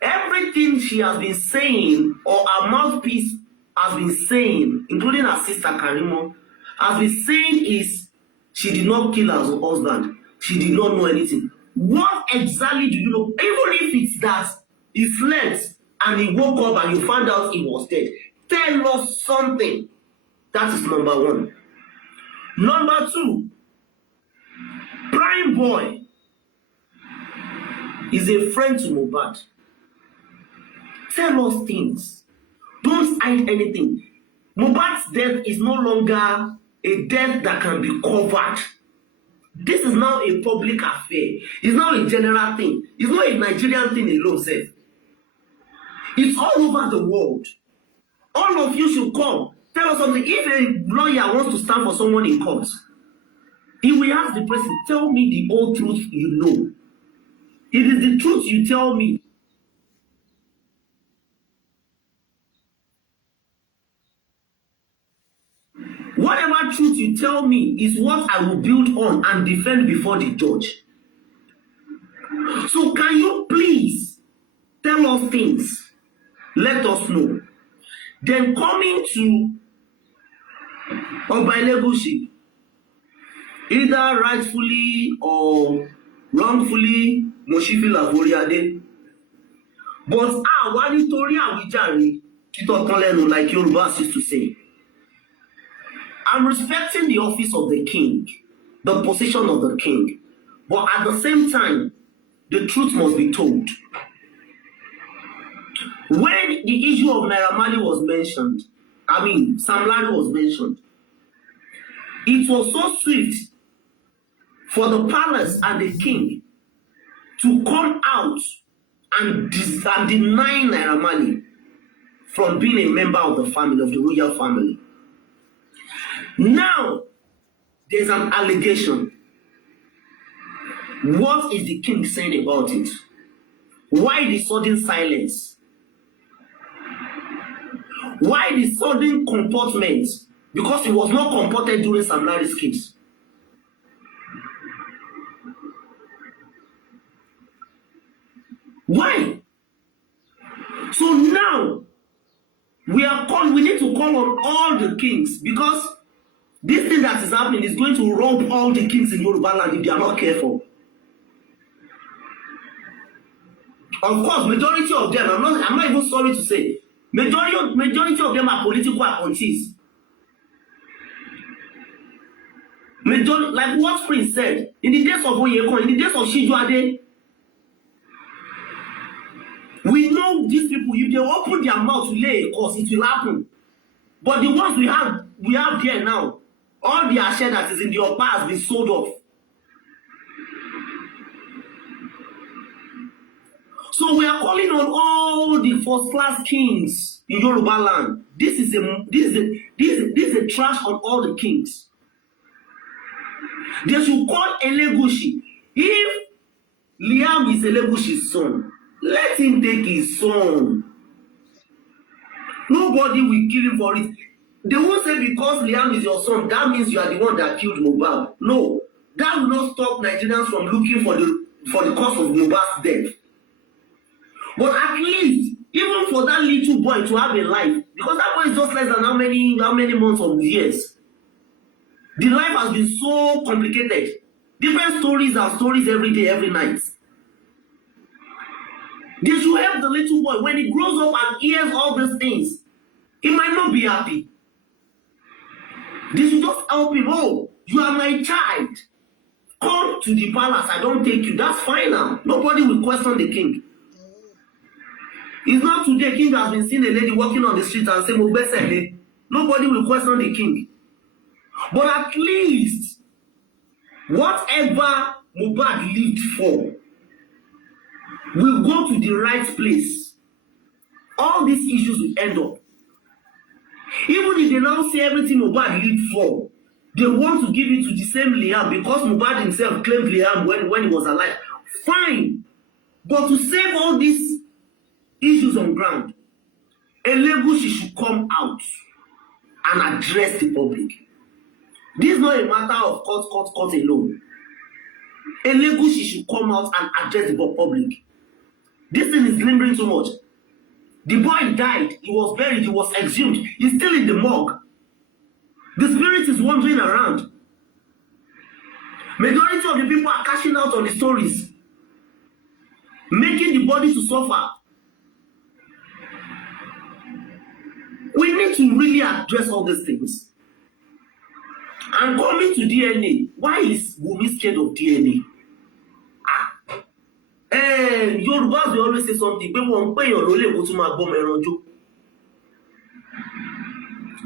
Everything she has been saying, or her mouthpiece has been saying, including her sister Karimo, has been saying is she did not kill her husband. She did not know anything. What exactly do you know? Even if it's that he slept and he woke up and you found out he was dead, tell us something. That is number one. Number two, Prime Boy is a friend to Mohbad. Tell us things. Don't hide anything. Mohbad's death is no longer a death that can be covered. This is now a public affair. It's now a general thing. It's not a Nigerian thing alone, sir. It's all over the world. All of you should come. Tell us something. If a lawyer wants to stand for someone in court, he will ask the person, tell me the whole truth you know. It is the truth you tell me. Whatever truth you tell me is what I will build on and defend before the judge. So can you please tell us things? Let us know. Then coming to LLY, either rightfully or wrongfully, Moshifila Foriade. But why nítorí àwíjàre títọ́ tán lẹ́nu, like Yorùbá used to say. I'm respecting the office of the king, the position of the king. But at the same time, the truth must be told. When the issue of Naira Marley was mentioned, Sam Larry was mentioned, it was so swift for the palace and the king to come out and deny Naira Marley from being a member of the family, of the royal family. Now, there's an allegation. What is the king saying about it? Why the sudden silence? Why the sudden comportment? Because he was not comported during Sam Larry's case. Why? So now, we need to call on all the kings, because this thing that is happening is going to rob all the kings in Yoruba land if they are not careful. Of course, majority of them, I'm not even sorry to say, majority of them are political appointees. Like what Prince said, in the days of Oyeko, in the days of Shijuade, we know these people, if they open their mouth to lay a cause, it will happen. But the ones we have here now, all the share that is in the upper has been sold off. So we are calling on all the first-class kings in Yoruba land. This is a trash on all the kings. They should call LLY. If Liam is LLY's son, let him take his son. Nobody will kill him for it. They won't say because Liam is your son, that means you are the one that killed Mohbad. No, that will not stop Nigerians from looking for the cause of Mohbad's death. But at least, even for that little boy to have a life, because that boy is just less than how many months or years. The life has been so complicated. Different stories are stories every day, every night. They should help the little boy. When he grows up and hears all these things, he might not be happy. They should just help him. Oh, you are my child. Come to the palace. I don't take you. That's fine now. Nobody will question the king. It's not today king has been seeing a lady walking on the street and saying, Mobesele. Nobody will question the king. But at least, whatever Mohbad lived for will go to the right place. All these issues will end up. Even if they now say everything Mohbad lived for They want to give it to the same Liam because Mohbad himself claimed Liam when he was alive. Fine. But to save all these issues on ground, LLY should come out and address the public. This is not a matter of court alone. LLY should come out and address the public. This thing is lingering too much. The boy died, he was buried, he was exhumed. He's still in the morgue. The spirit is wandering around. Majority of the people are cashing out on the stories, making the body to suffer. We need to really address all these things. And coming to DNA, why is Wunmi scared of DNA? Yorùbá, they always say something.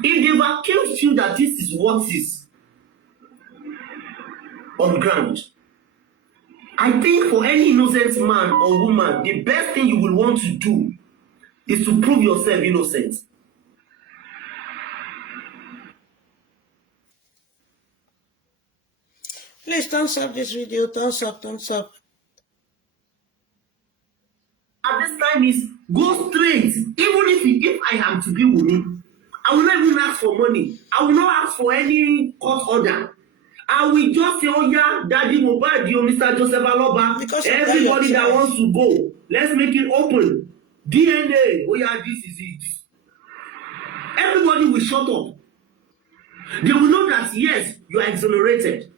If they've accused you that this is what is on ground, I think for any innocent man or woman, the best thing you will want to do is to prove yourself innocent. Please thumbs up this video. Thumbs up, thumbs up. At this time is go straight. Even if I am to be Wunmi, I will not even ask for money. I will not ask for any court order. I will just say, oh yeah, Daddy Mohbad, Mr. Joseph Aloba, everybody that wants to go, let's make it open. DNA, oh yeah, this is it. Everybody will shut up. They will know that yes, you are exonerated.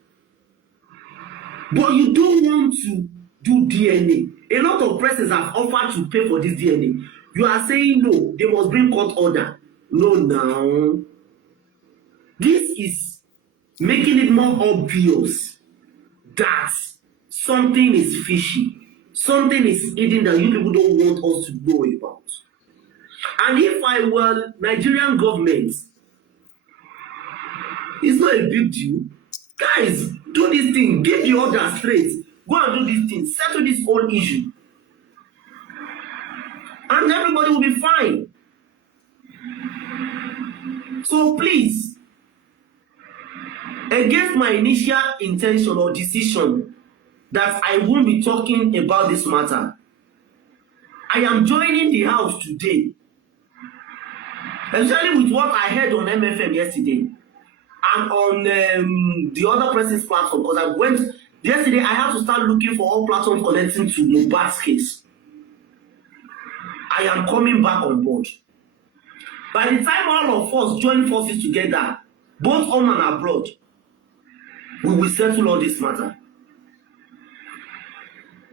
But you don't want to do DNA. A lot of persons have offered to pay for this DNA. You are saying no, they must bring court order. No, now. This is making it more obvious that something is fishy. Something is hidden that you people don't want us to know about. And if I were Nigerian government, it's not a big deal. Guys, do this thing. Give the order straight. Go and do this thing. Settle this whole issue. And everybody will be fine. So please, against my initial intention or decision that I won't be talking about this matter, I am joining the house today, especially with what I heard on MFM yesterday and on the other person's platform, because I went yesterday, I had to start looking for all platforms connecting to Mohbad's case. I am coming back on board. By the time all of us join forces together, both home and abroad, we will settle all this matter.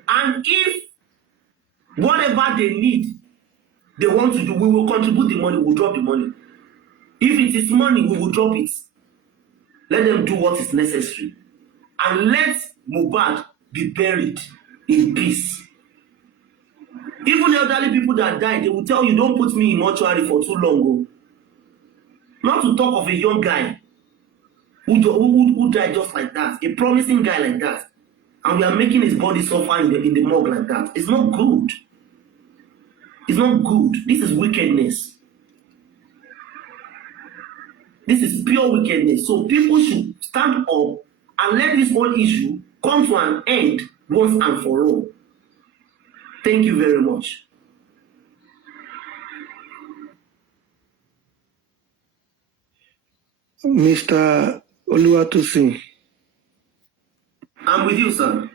And if whatever they need, they want to do, we will contribute the money, we will drop the money. If it is money, we will drop it. Let them do what is necessary. And let Mohbad be buried in peace. Even elderly people that died, they will tell you, don't put me in mortuary for too long. Not to talk of a young guy who died just like that, a promising guy like that. And we are making his body suffer in the morgue like that. It's not good. It's not good. This is wickedness. This is pure wickedness. So people should stand up and let this whole issue come to an end once and for all. Thank you very much. Mr. Oluwatosin. I'm with you, sir.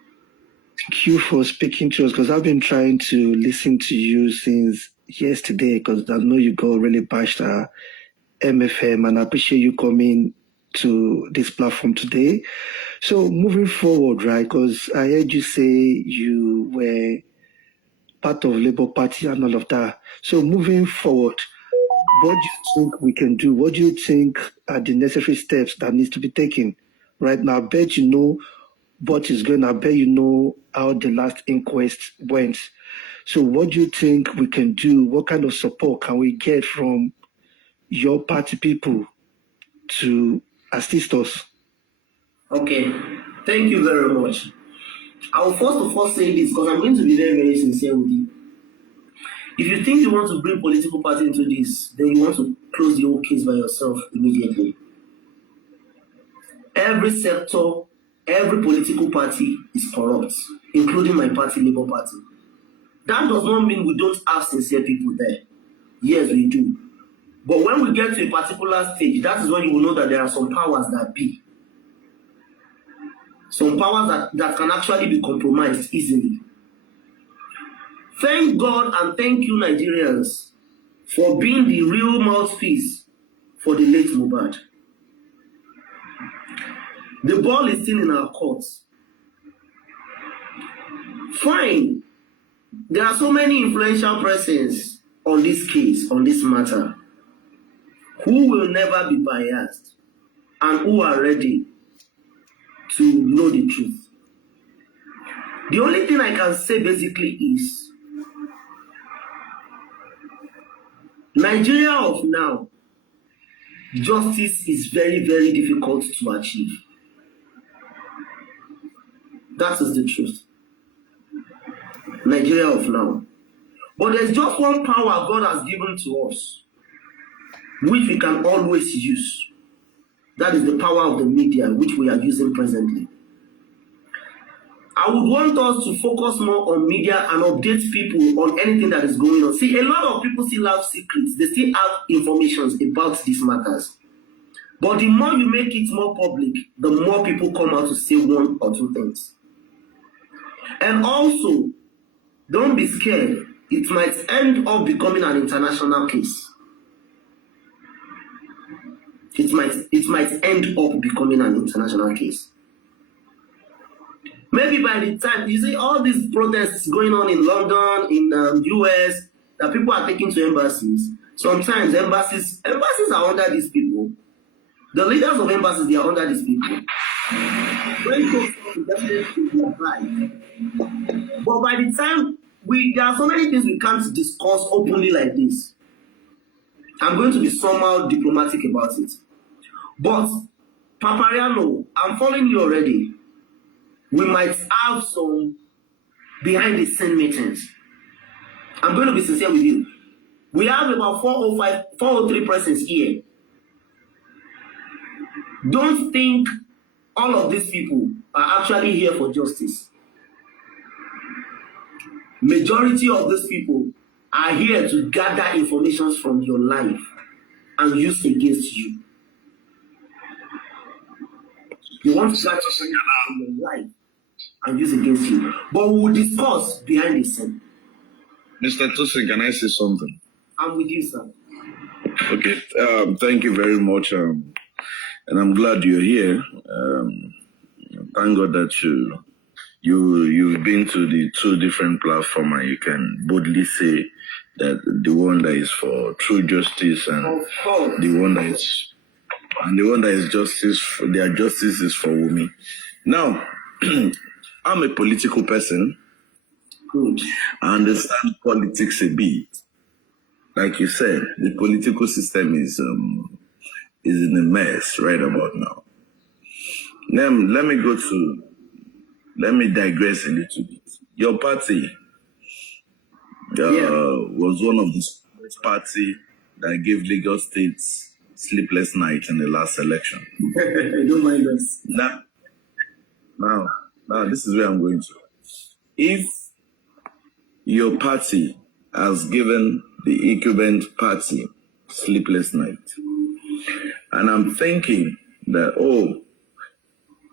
Thank you for speaking to us, because I've been trying to listen to you since yesterday, because I know you got really bashed MFM, and I appreciate you coming to this platform today. So moving forward, right, because I heard you say you were part of Labour Party and all of that. So moving forward, what do you think we can do? What do you think are the necessary steps that needs to be taken right now? I bet you know what is going on. I bet you know how the last inquest went. So what do you think we can do? What kind of support can we get from your party people to assist us? Okay, thank you very much. I will first of all say this, because I'm going to be very, very sincere with you. If you think you want to bring political party into this, then you want to close the whole case by yourself immediately. every sector, every political party is corrupt, including my party, Labour Party. That does not mean we don't have sincere people there. Yes, we do. But when we get to a particular stage, that is when you will know that there are some powers that be. Some powers that can actually be compromised easily. Thank God and thank you, Nigerians, for being the real mouthpiece for the late Mohbad. The ball is still in our courts. Fine. There are so many influential persons on this case, on this matter, who will never be biased and who are ready to know the truth. The only thing I can say basically is Nigeria of now, justice is very, very difficult to achieve. That is the truth. Nigeria of now. But there's just one power God has given to us, which we can always use. That is the power of the media, which we are using presently. I would want us to focus more on media and update people on anything that is going on. See, a lot of people still have secrets. They still have information about these matters. But the more you make it more public, the more people come out to say one or two things. And also, don't be scared. It might end up becoming an international case. It might end up becoming an international case. Maybe by the time, you see all these protests going on in London, in US, that people are taking to embassies. Sometimes embassies are under these people. The leaders of embassies, they are under these people. When you go definitely apply. But by the time there are so many things we can't discuss openly like this. I'm going to be somehow diplomatic about it. But Papariano, I'm following you already. We might have some behind the scene meetings. I'm going to be sincere with you. We have about 403 persons here. Don't think all of these people are actually here for justice. Majority of these people are here to gather information from your life and use against you. You want to gather from your life and use against you. But we will discuss behind the scene. Mr. Tosin, can I say something? I'm with you, sir. Okay, thank you very much. And I'm glad you're here. Thank God that you've been to the two different platforms and you can boldly say that the one that is for true justice and the one that is justice, their justice is for women. Now, I'm a political person. Good. I understand politics a bit. Like you said, the political system is in a mess right about now. Now, let me digress a little bit. Your party was one of the party that gave Lagos State sleepless night in the last election. Don't mind us. Now, this is where I'm going to. If your party has given the incumbent party sleepless night, and I'm thinking that,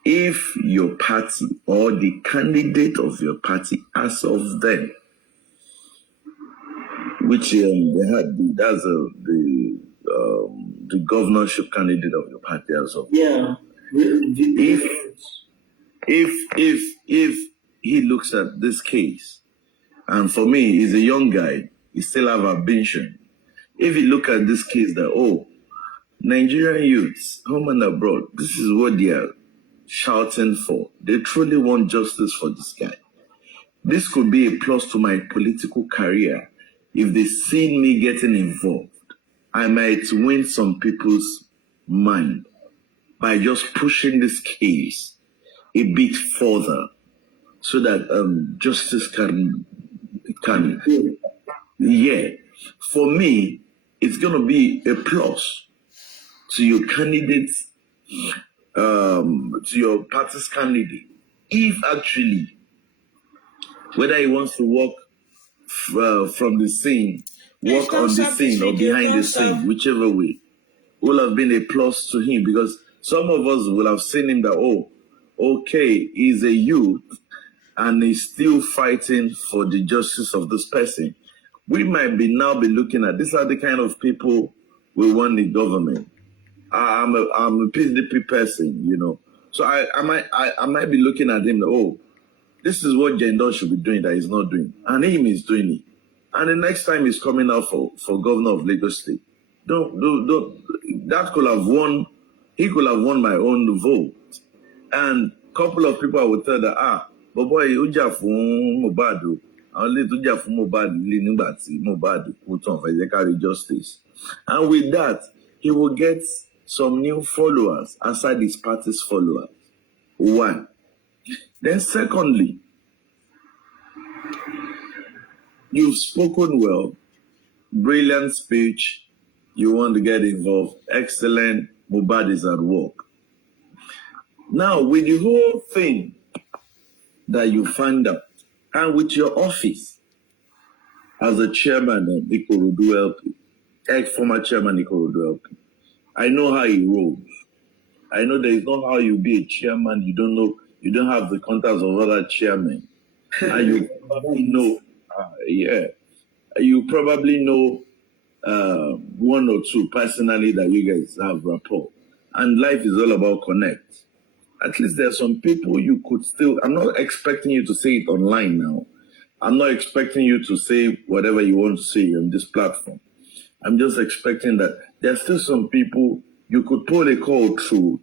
if your party or the candidate of your party as of then, which they had, that's the governorship candidate of your party as of yeah. If he looks at this case, and for me, he's a young guy, he still have ambition. If you look at this case that, Nigerian youths, home and abroad, this is what they are shouting for. They truly want justice for this guy. This could be a plus to my political career. If they see me getting involved, I might win some people's mind by just pushing this case a bit further so that justice can for me, it's going to be a plus to your candidates to your party's candidate, if actually whether he wants to walk from the scene, walk on the scene or behind the scene, whichever way, will have been a plus to him, because some of us will have seen him that, oh, okay, he's a youth and he's still fighting for the justice of this person. We might now be looking at, these are the kind of people we want in government. I'm a PDP person, you know. So I might be looking at him, oh, this is what Jendon should be doing that he's not doing. And him is doing it. And the next time he's coming out for governor of Lagos State, that could have won, he could have won my own vote. And a couple of people I would tell that, but boy, uja fun Mobadu, only uja fun Mobadu, Linubati, Mobadu, put on for justice. And with that, he will get some new followers aside his party's followers. One. Then secondly, you've spoken well, brilliant speech, you want to get involved, excellent, Mohbad is at work. Now, with the whole thing that you find out, and with your office as a chairman of Ikorodu LP, ex-former chairman Ikorodu LP, I know how he rolls. I know there is not how you be a chairman, you don't know, you don't have the contacts of other chairmen. And you probably know, you probably know one or two personally that you guys have rapport. And life is all about connect. At least there are some people you could still, I'm not expecting you to say it online now. I'm not expecting you to say whatever you want to say on this platform. I'm just expecting that there are still some people you could pull a call through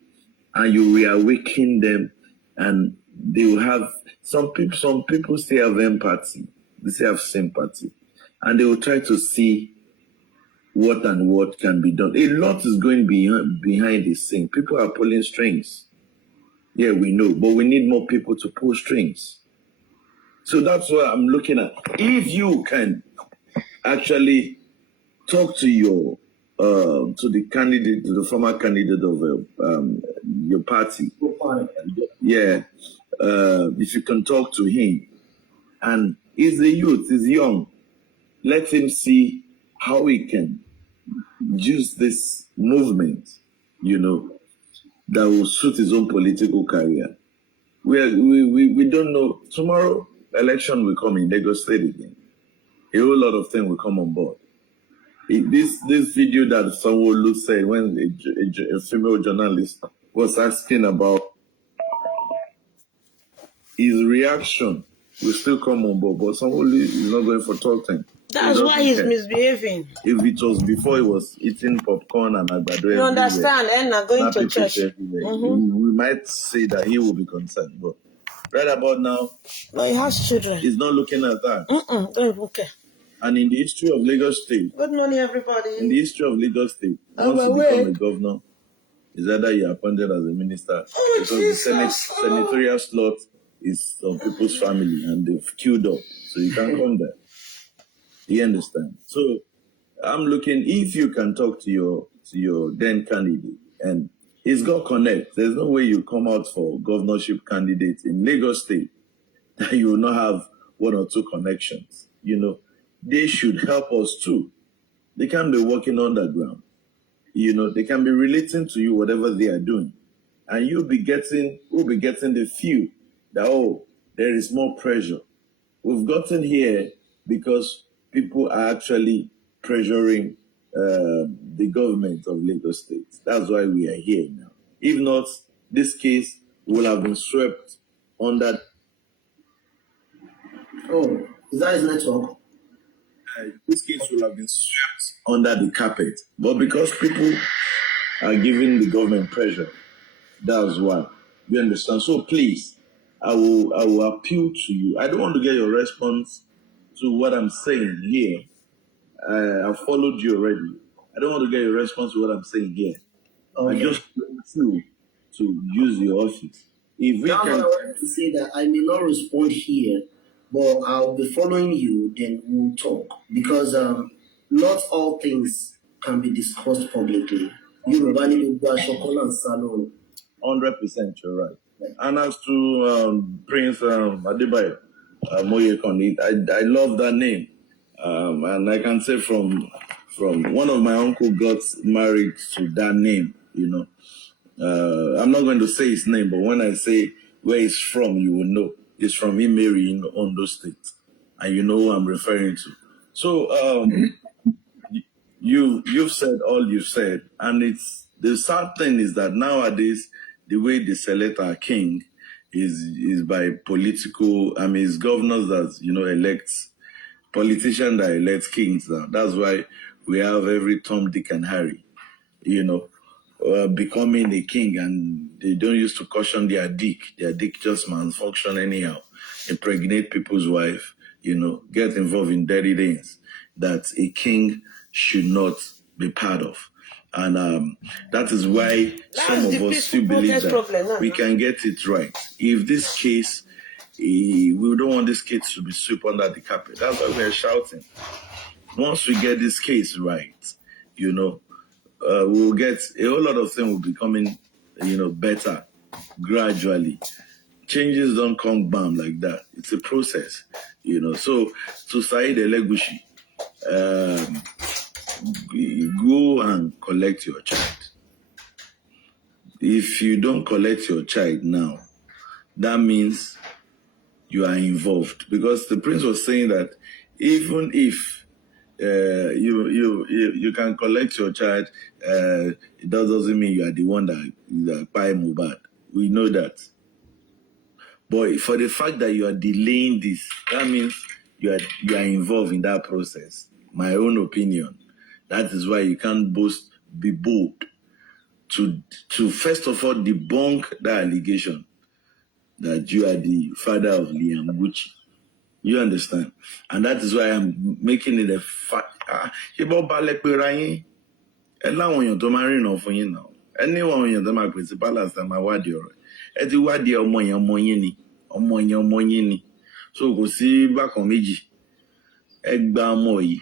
and you reawaken them, and they will have, some people still have empathy, they still have sympathy, and they will try to see what can be done. A lot is going behind the scene. People are pulling strings. Yeah, we know, but we need more people to pull strings. So that's what I'm looking at. If you can actually talk to your to the candidate, to the former candidate of your party, if you can talk to him, and he's a youth, he's young, let him see how he can use this movement, you know, that will suit his own political career. We don't know. Tomorrow, election will come in Lagos State again. A whole lot of things will come on board. This video that someone said when a female journalist was asking about his reaction will still come on board, but someone is not going for talking. That's why he's misbehaving. If it was before he was eating popcorn and agbado, you understand, and not going to church. We might say that he will be concerned, but right about now, but he has children. He's not looking at that. Okay. And in the history of Lagos State, good morning, everybody. In the history of Lagos State, once you become a governor, is either you're appointed as a minister, because the senatorial slot is on people's family and they've queued up, so you can't come there. You understand? So I'm looking, if you can talk to your then candidate, and he's got connect. There's no way you come out for governorship candidates in Lagos State that you will not have one or two connections. You know, they should help us too. They can't be working underground. You know, they can be relating to you whatever they are doing. And we'll be getting the feel that, oh, there is more pressure. We've gotten here because people are actually pressuring the government of Lagos State. That's why we are here now. If not, this case will have been swept under. Oh, is that his network? This case will have been swept under the carpet. But because people are giving the government pressure, that's why. You understand? So please, I will appeal to you. I don't want to get your response to what I'm saying here. I've followed you already. I don't want to get your response to what I'm saying here. Okay. I just want you to use your office. If we can, I want to say that I may not respond here, but I'll be following you, then we'll talk. Because not all things can be discussed publicly. You 100% you're right. And as to Prince Adebayo Moyekon, I love that name. And I can say from one of my uncle got married to that name, you know. I'm not going to say his name, but when I say where he's from, you will know. He's from Imeri in Ondo State. And you know who I'm referring to. So you've said all you've said. And it's the sad thing is that nowadays, the way they select our king is by political, it's governors that, elects, politicians that elect kings now. That's why we have every Tom, Dick, and Harry, becoming a king, and they don't used to caution their dick. Their dick just malfunction anyhow. Impregnate people's wife, get involved in dirty things that a king should not be part of. And that is why some of us still believe that we can get it right. If this case, we don't want this case to be swept under the carpet. That's why we're shouting. Once we get this case right, we'll get a whole lot of things will be coming, better gradually. Changes don't come bam like that. It's a process, So to Said Elegushi, go and collect your child. If you don't collect your child now, that means you are involved. Because the prince was saying that even if you can collect your child, it doesn't mean you are the one that buy Mohbad. We know that. But for the fact that you are delaying this, that means you are involved in that process. My own opinion. That is why you can't be bold to first of all debunk that allegation that you are the father of Liam Gucci. You understand? And that is why I'm making it a fact. Anyone tó máa pèsè palace tá máa wádìí ọ̀rọ̀ ẹ ti wádìí ọmọ yẹn ni so kò sí bákan méjì ẹ gba ọmọ yìí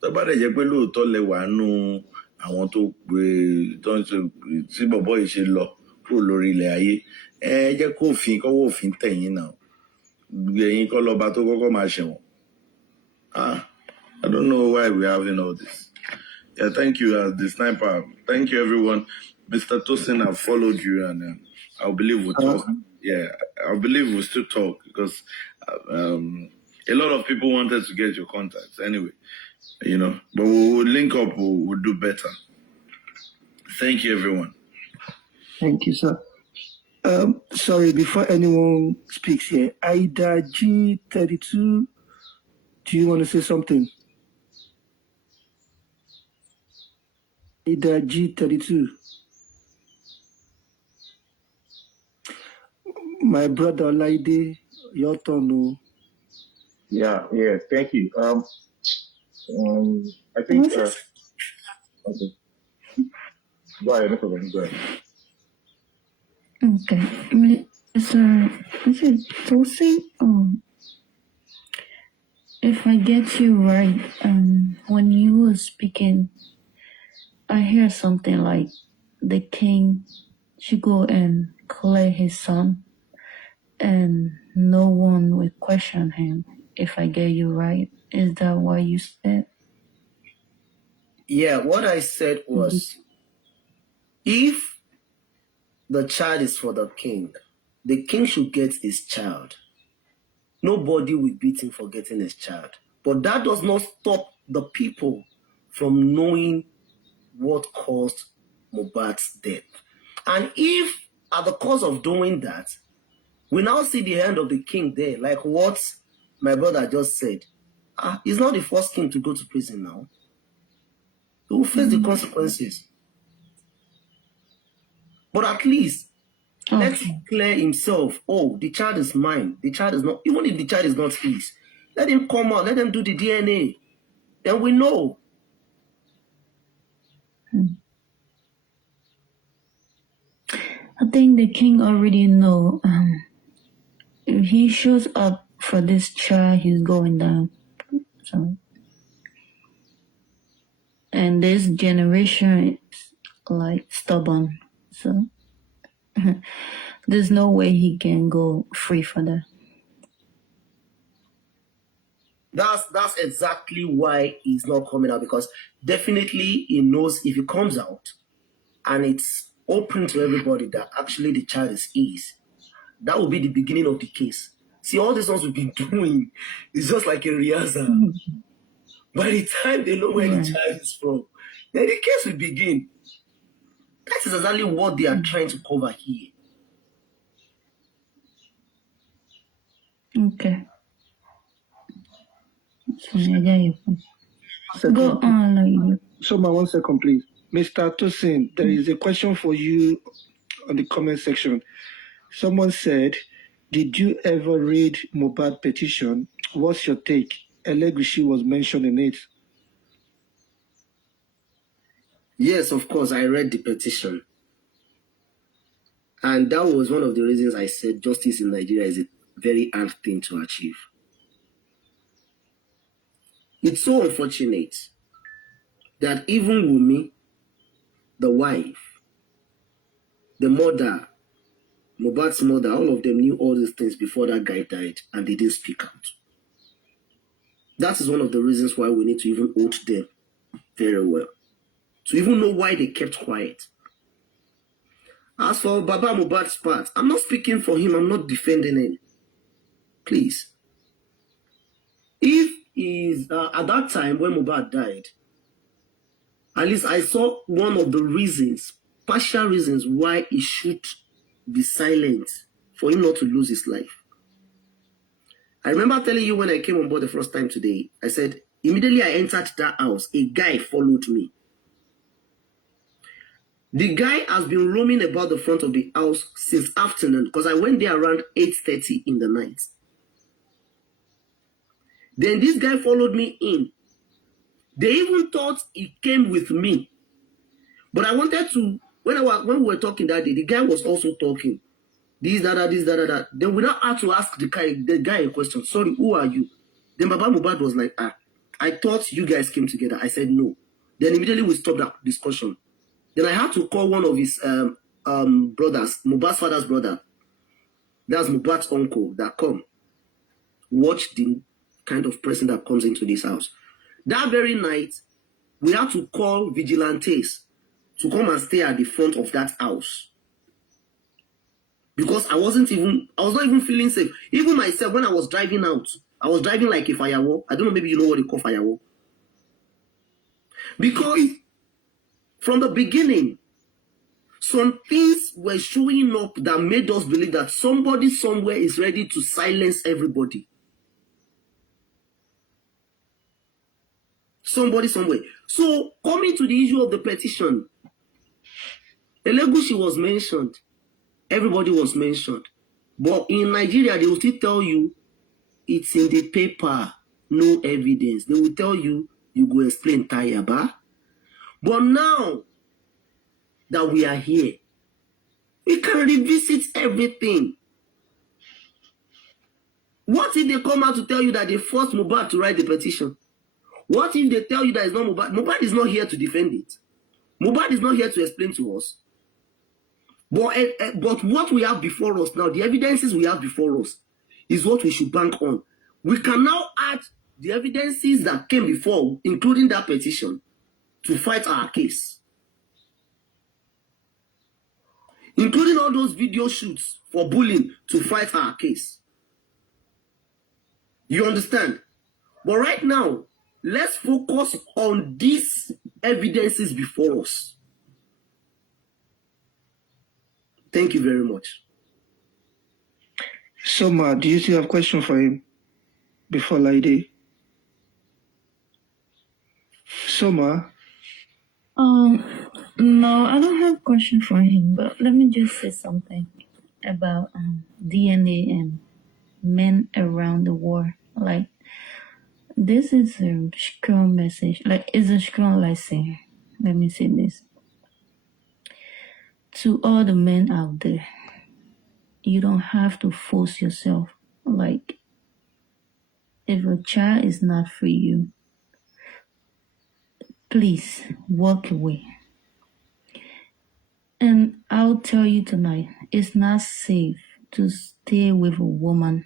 tó bá dẹ̀ jẹ́ pé lóòótọ́ lẹ wà nù àwọn tó tí bọ̀bọ́ yìí ṣe lọ kúrò lórí ilẹ̀ ayé ẹ jẹ́ kọ́wọ́ òfin tẹ̀yìn náà ẹ̀yin kọ́ lọ́ba tó kọ́kọ́ máa ṣẹ̀wọ̀n. I don't know why we're having all this. Yeah, thank you, the sniper. Thank you, everyone. Mr. Tosin, I've followed you, and I believe we'll talk. Yeah, I believe we'll still talk because a lot of people wanted to get your contacts anyway, but we'll link up, we'll do better. Thank you, everyone. Thank you, sir. Sorry, before anyone speaks here, Aida G32, do you want to say something? Aida G32. My brother Laide, your turn. Yeah, thank you. I think okay. Go ahead, no problem. Go ahead. Okay. Mr. Tosin, if I get you right, when you were speaking, I hear something like the king should go and clear his son and no one will question him, if I get you right. Is that what you said? Yeah, what I said was, if the child is for the king should get his child. Nobody will beat him for getting his child. But that does not stop the people from knowing what caused Mohbad's death. And if at the cause of doing that, we now see the hand of the king there, like what my brother just said. He's not the first king to go to prison now. He will face the consequences. But at least, let him clear himself. Oh, the child is mine. The child is not, even if the child is not his, let him come out, let him do the DNA. Then we know. I think the king already know. If he shows up for this child, he's going down. So, and this generation is like stubborn. So there's no way he can go free for that. That's exactly why he's not coming out, because definitely he knows if he comes out and it's open to everybody that actually the child is his, that will be the beginning of the case. See, all these ones we've been doing is just like a rehearsal. By the time they know where the child is from, then the case will begin. That is exactly what they are trying to cover here. Okay. Go on, like. So, 1 second, please. Mr. Tosin, there is a question for you on the comment section. Someone said, did you ever read Mohbad petition? What's your take? LLY was mentioned in it. Yes, of course, I read the petition. And that was one of the reasons I said justice in Nigeria is a very hard thing to achieve. It's so unfortunate that even Wunmi, the wife, the mother, Mohbad's mother, all of them knew all these things before that guy died, and they didn't speak out. That is one of the reasons why we need to even hold them very well, to even know why they kept quiet. As for Baba Mohbad's part, I'm not speaking for him, I'm not defending him. Please. If he's at that time when Mohbad died, at least I saw one of the reasons, partial reasons why he should be silent for him not to lose his life. I remember telling you when I came on board the first time today, I said, immediately I entered that house, a guy followed me. The guy has been roaming about the front of the house since afternoon, because I went there around 8:30 in the night. Then this guy followed me in. They even thought he came with me. But I wanted to, when we were talking that day, the guy was also talking. This, that. Then we now had to ask the guy a question. Sorry, who are you? Then Baba Mohbad was like, I thought you guys came together. I said, no. Then immediately we stopped that discussion. Then I had to call one of his brothers, Mohbad's father's brother. That's Mohbad's uncle that come. Watch the kind of person that comes into this house. That very night, we had to call vigilantes to come and stay at the front of that house. Because I was not even feeling safe. Even myself, when I was driving out, I was driving like a firewall. I don't know, maybe you know what they call firewall. Because from the beginning, some things were showing up that made us believe that somebody somewhere is ready to silence everybody. Somebody somewhere. So, coming to the issue of the petition, LLY was mentioned. Everybody was mentioned. But in Nigeria, they will still tell you, it's in the paper, no evidence. They will tell you, you go explain Tayaba. But now that we are here, we can revisit everything. What if they come out to tell you that they forced Mohbad to write the petition? What if they tell you that it's not Mohbad? Mohbad is not here to defend it. Mohbad is not here to explain to us. But what we have before us now, the evidences we have before us, is what we should bank on. We can now add the evidences that came before, including that petition, to fight our case. Including all those video shoots for bullying to fight our case. You understand? But right now, let's focus on these evidences before us. Thank you very much. Soma, do you still have a question for him before Lady? Soma? No, I don't have a question for him, but let me just say something about DNA and men around the world. Like, this is a strong message. Like, it's a strong lesson. Let me say this. To all the men out there, you don't have to force yourself. Like, if a child is not for you, please walk away. And I'll tell you tonight, it's not safe to stay with a woman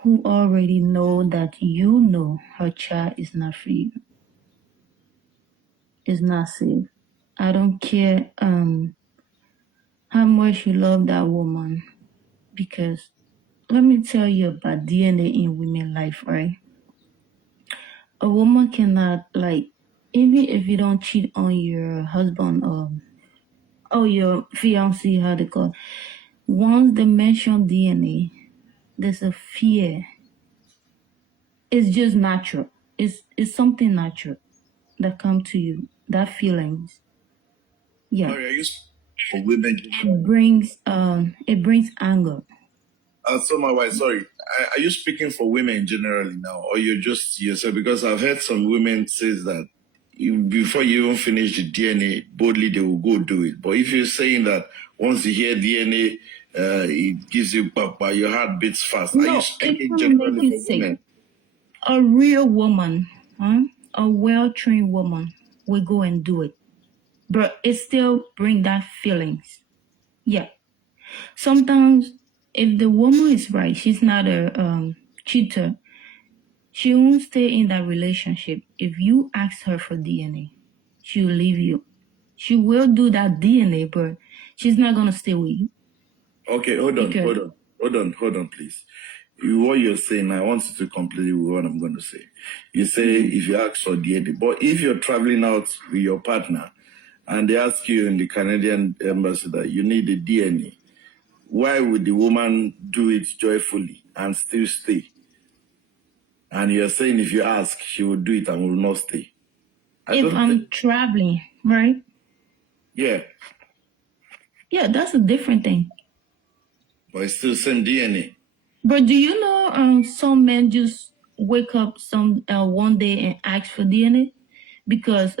who already know that you know her child is not for you. It's not safe. I don't care how much you love that woman, because let me tell you about DNA in women's life, right? A woman cannot, like, even if you don't cheat on your husband or your fiancé, how they call it, once they mention DNA, there's a fear. It's just natural. It's something natural that come to you. That feelings. Yeah. Sorry, are you for women? It brings anger. So my wife, sorry, are you speaking for women generally now, or you're just yourself? Because I've heard some women say that before you even finish the DNA, boldly they will go do it. But if you're saying that once you hear DNA, it gives you papa, your heart beats fast. Are you speaking generally for women? A real woman, a well-trained woman will go and do it. But it still brings that feelings. Yeah. Sometimes if the woman is right, she's not a cheater, she won't stay in that relationship. If you ask her for DNA, she'll leave you. She will do that DNA, but she's not going to stay with you. Okay, hold on, please. What you're saying, I want you to complete with what I'm going to say. You say if you ask for DNA, but if you're traveling out with your partner and they ask you in the Canadian embassy that you need the DNA, why would the woman do it joyfully and still stay? And you're saying if you ask, she will do it and will not stay. If I'm traveling, right? Yeah. Yeah, that's a different thing. But it's still the same DNA. But do you know some men just wake up one day and ask for DNA? Because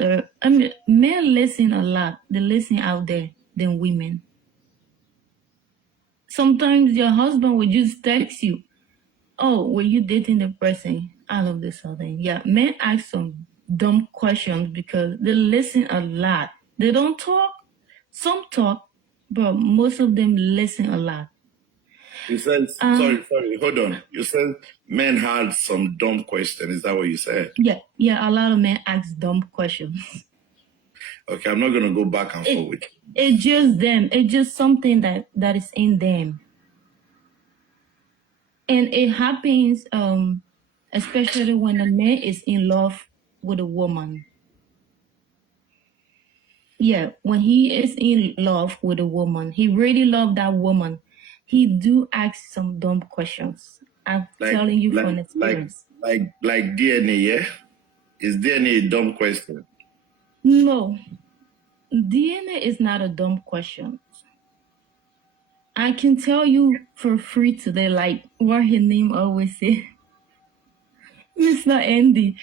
men listen a lot. They listen out there than women. Sometimes your husband will just text you, "Oh, were you dating the person?" All of this other thing. Yeah, men ask some dumb questions because they listen a lot. They don't talk. Some talk, but most of them listen a lot. You said, sorry, hold on. You said men had some dumb questions. Is that what you said? Yeah, a lot of men ask dumb questions. Okay, I'm not going to go back and forth. It's just them. It's just something that is in them. And it happens, especially when a man is in love with a woman. Yeah, when he is in love with a woman, he really loves that woman. He do ask some dumb questions. I'm telling you from experience. Like DNA, yeah? Is DNA a dumb question? No, DNA is not a dumb question. I can tell you for free today, like what his name always say. Mr. Andy,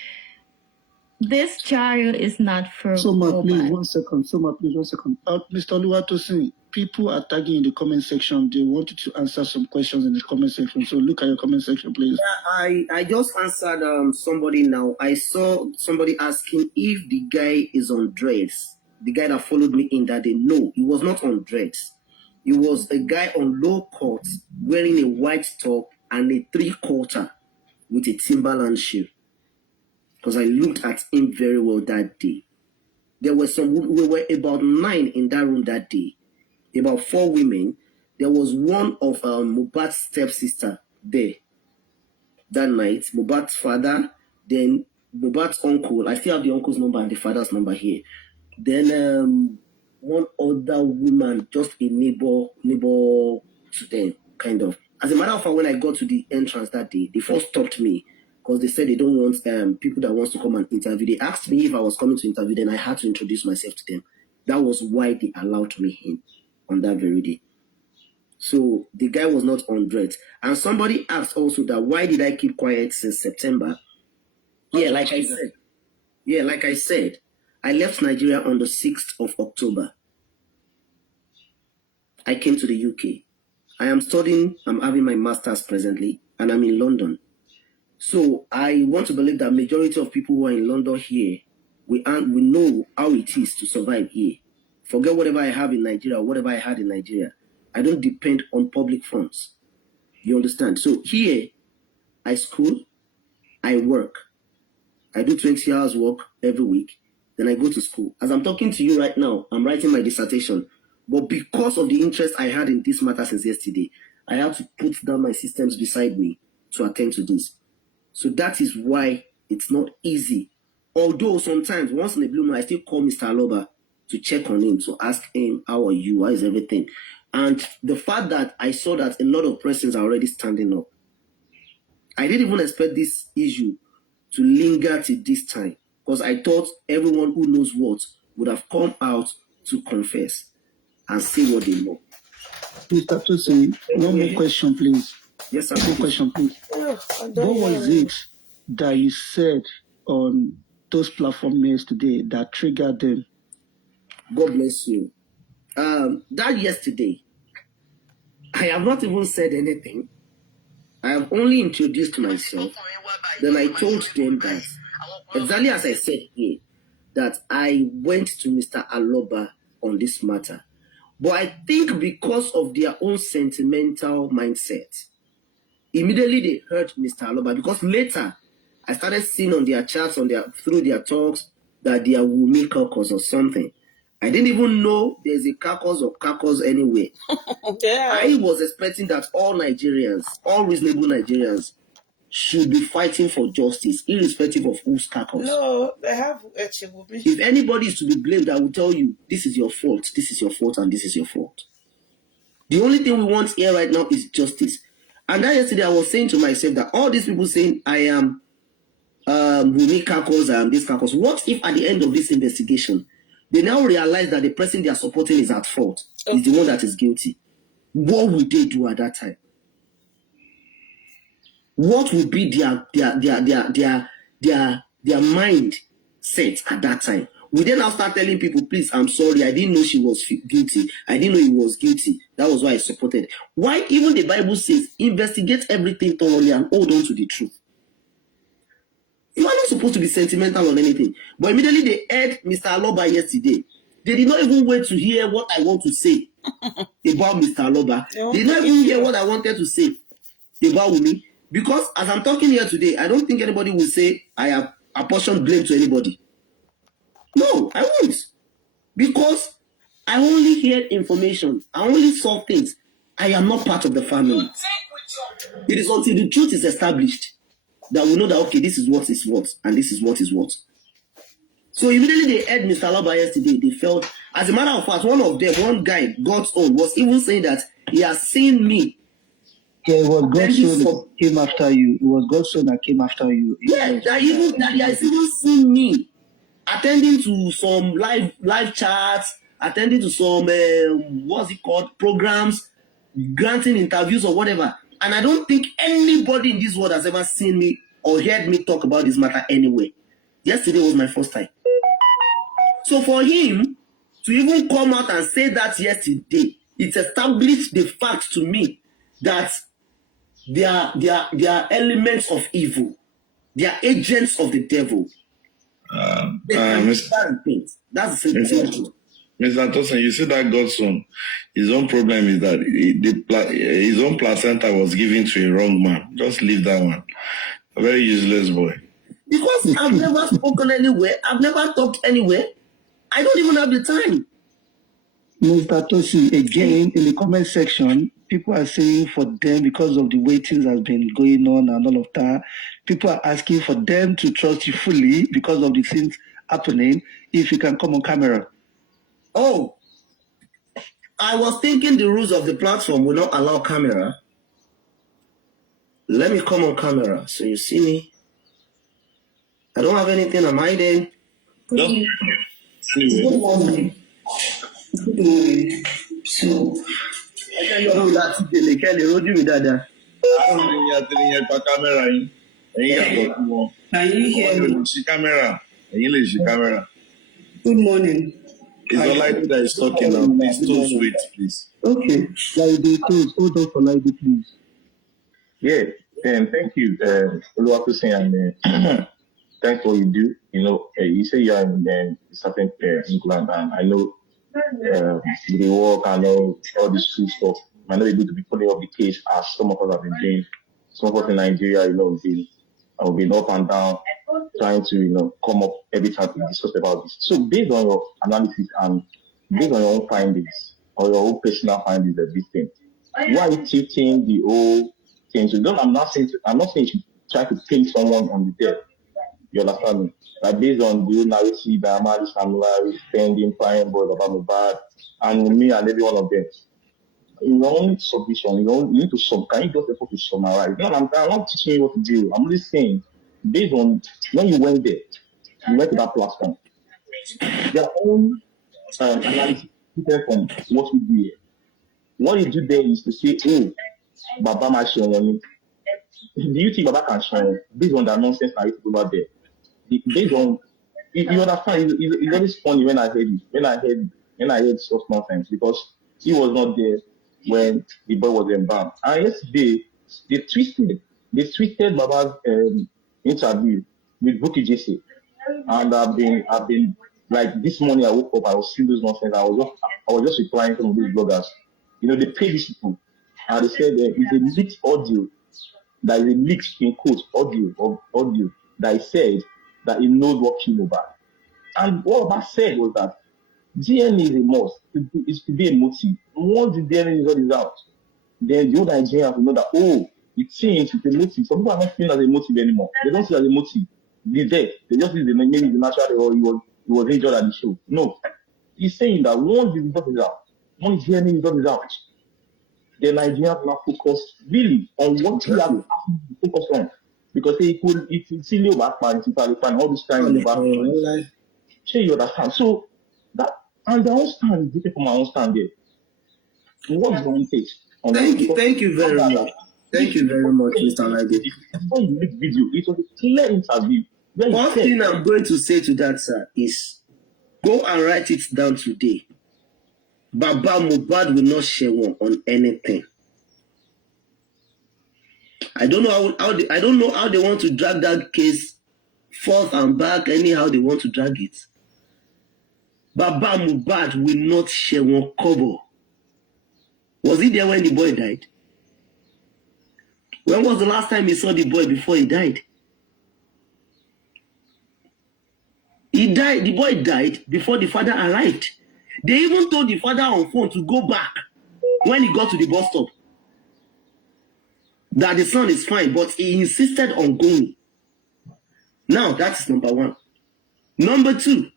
this child is not for please, 1 second. Please, 1 second. Mr. Oluwatosin, people are tagging in the comment section. They want you to answer some questions in the comment section. So look at your comment section, please. Yeah, I just answered somebody now. I saw somebody asking if the guy is on dreads. The guy that followed me in that day. No, he was not on dreads. He was a guy on low cut wearing a white top and a 3/4 with a Timberland shoe. Because I looked at him very well that day. There were we were about 9 in that room that day. About 4 women. There was one of Mohbad's stepsister there that night. Mohbad's father, then Mohbad's uncle. I still have the uncle's number and the father's number here. Then one other woman, just a neighbor to them, kind of. As a matter of fact, when I got to the entrance that day, they first stopped me because they said they don't want people that wants to come and interview. They asked me if I was coming to interview, then I had to introduce myself to them. That was why they allowed me in on that very day. So the guy was not on dreads. And somebody asked also that why did I keep quiet since September? Yeah, like I said, I left Nigeria on the 6th of October. I came to the UK. I am studying, I'm having my master's presently, and I'm in London. So I want to believe that majority of people who are in London here, we know how it is to survive here. Forget whatever I have in Nigeria, whatever I had in Nigeria. I don't depend on public funds. You understand? So here, I school, I work. I do 20 hours work every week. Then I go to school. As I'm talking to you right now, I'm writing my dissertation. But because of the interest I had in this matter since yesterday, I have to put down my systems beside me to attend to this. So that is why it's not easy. Although sometimes, once in a blue moon, I still call Mr. Aloba to check on him, to ask him, how are you? How is everything? And the fact that I saw that a lot of persons are already standing up, I didn't even expect this issue to linger till this time, because I thought everyone who knows what would have come out to confess and say what they know. Mr. Tosin, one more question, please. Yes, sir. One more question, please. What was it that you said on those platforms yesterday that triggered them? God bless you. That yesterday, I have not even said anything. I have only introduced myself. Then I told them that, exactly as I said here, that I went to Mr. Aloba on this matter. But I think because of their own sentimental mindset, immediately they hurt Mr. Aloba, because later I started seeing on their chats, through their talks, that they are Wumi caucus or something. I didn't even know there's a caucus or caucus anywhere. Yeah. I was expecting that all Nigerians, all reasonable Nigerians, should be fighting for justice, irrespective of whose caucus. No, they have. If anybody is to be blamed, I will tell you, this is your fault, this is your fault, and this is your fault. The only thing we want here right now is justice. And that yesterday I was saying to myself that all these people saying I am Wumi caucus, I am this caucus. What if at the end of this investigation, they now realize that the person they are supporting is at fault, is the one that is guilty? What would they do at that time? What would be their mind set at that time? We then now start telling people, please, I'm sorry, I didn't know she was guilty. I didn't know he was guilty. That was why I supported. Why even the Bible says, investigate everything thoroughly and hold on to the truth. You are not supposed to be sentimental on anything. But immediately they heard Mr. Aloba yesterday. They did not even wait to hear what I want to say about Mr. Aloba. They did not even hear what I wanted to say about Wumi. Because as I'm talking here today, I don't think anybody will say I have apportioned blame to anybody. No, I won't. Because I only heard information. I only saw things. I am not part of the family. It is until the truth is established that we know that, okay, this is what is what, and this is what is what. So immediately they heard Mr. Aloba yesterday, they felt, as a matter of fact, one guy, God's own, was even saying that he has seen me. Yeah, it was God's son that came after you. It was God's son that came after you. Yeah, that he has even seen me attending to some live chats, attending to some programs, granting interviews or whatever. And I don't think anybody in this world has ever seen me or heard me talk about this matter anyway. Yesterday was my first time. So for him to even come out and say that yesterday, it established the fact to me that they are elements of evil. They are agents of the devil. That's the same. Mr. Tosin, you see that God's son, his own problem is that his own placenta was given to a wrong man. Just leave that one. A very useless boy. Because I've never spoken anywhere. I've never talked anywhere. I don't even have the time. Mr. Tosin, again, in the comment section, people are saying for them, because of the way things has been going on and all of that, people are asking for them to trust you fully because of the things happening, if you can come on camera. Oh, I was thinking the rules of the platform will not allow camera. Let me come on camera so you see me. I don't have anything on my end. Good morning. Good morning. So, I can do that today. Can you roll me that? Can you hear me? Camera. Good morning. It's not like that is talking now. Please don't wait, please. Okay. Lady, please hold on for Lady, please. Yeah, and thank you, Oluwatosin, and thanks for what you do. You know, you say you're in Southern England, and I know the work and all this free stuff. Might not be able to be following up the case as some of us have been doing. Some of us in Nigeria, have been up and down, trying to, come up every time to discuss about this. So based on your analysis and based on your own findings or your own personal findings of this thing, why are you taking the whole thing? So I'm not saying you should try to pin someone on the death. You understand me? Like based on the narrative, the Amadi Samurai, spending, flying board about Mubad, and me and every one of them. In your own submission, you need to can you just afford to summarize? No, I'm not teaching you what to do. I'm only saying, based on when you went there, you went to that platform. Their own analysis different from what we do here. What you do there is to say, oh, Baba might share money. Do you think Baba can share based on that nonsense narrative over there? Based on you understand, it's always funny when I heard it. When I heard such nonsense because he was not there when the boy was embalmed. And yesterday they twisted Baba's interview with Buki JC. And I've been like this morning I woke up, I was seeing those nonsense. I was just replying to some of these bloggers. They pay these people and they said it's a leaked audio. That is a leaked in quotes audio that he said that he knows what killed Mohbad. And what Obama said was that DNA is a must. It could be a motive. Once the DNA result is out, then the old Nigerians will know that, oh, it changed with a motive. Some people are not feeling as a motive anymore. They don't see it as a motive. The death. They just see maybe the natural or he was injured at the show. No. He's saying that once the result is out, once the DNA result is out, the Nigerians now focus really on what we have to focus on. Because if you see Leo Backman, all this time, sure you understand. So that and their own stand is different from our own stand there. What is your own take? Thank you very much. Thank you very much, Mr. Lage. When you make video, it was a clear interview. One thing I'm going to say to that, sir, is go and write it down today. Baba Mohbad will not share one on anything. I don't know how they want to drag that case forth and back, anyhow they want to drag it. Baba Mohbad will not share one kobo. Was he there when the boy died? When was the last time he saw the boy before he died? He died. The boy died before the father arrived. They even told the father on phone to go back when he got to the bus stop. That the son is fine, but he insisted on going. Now, that's number one. Number two,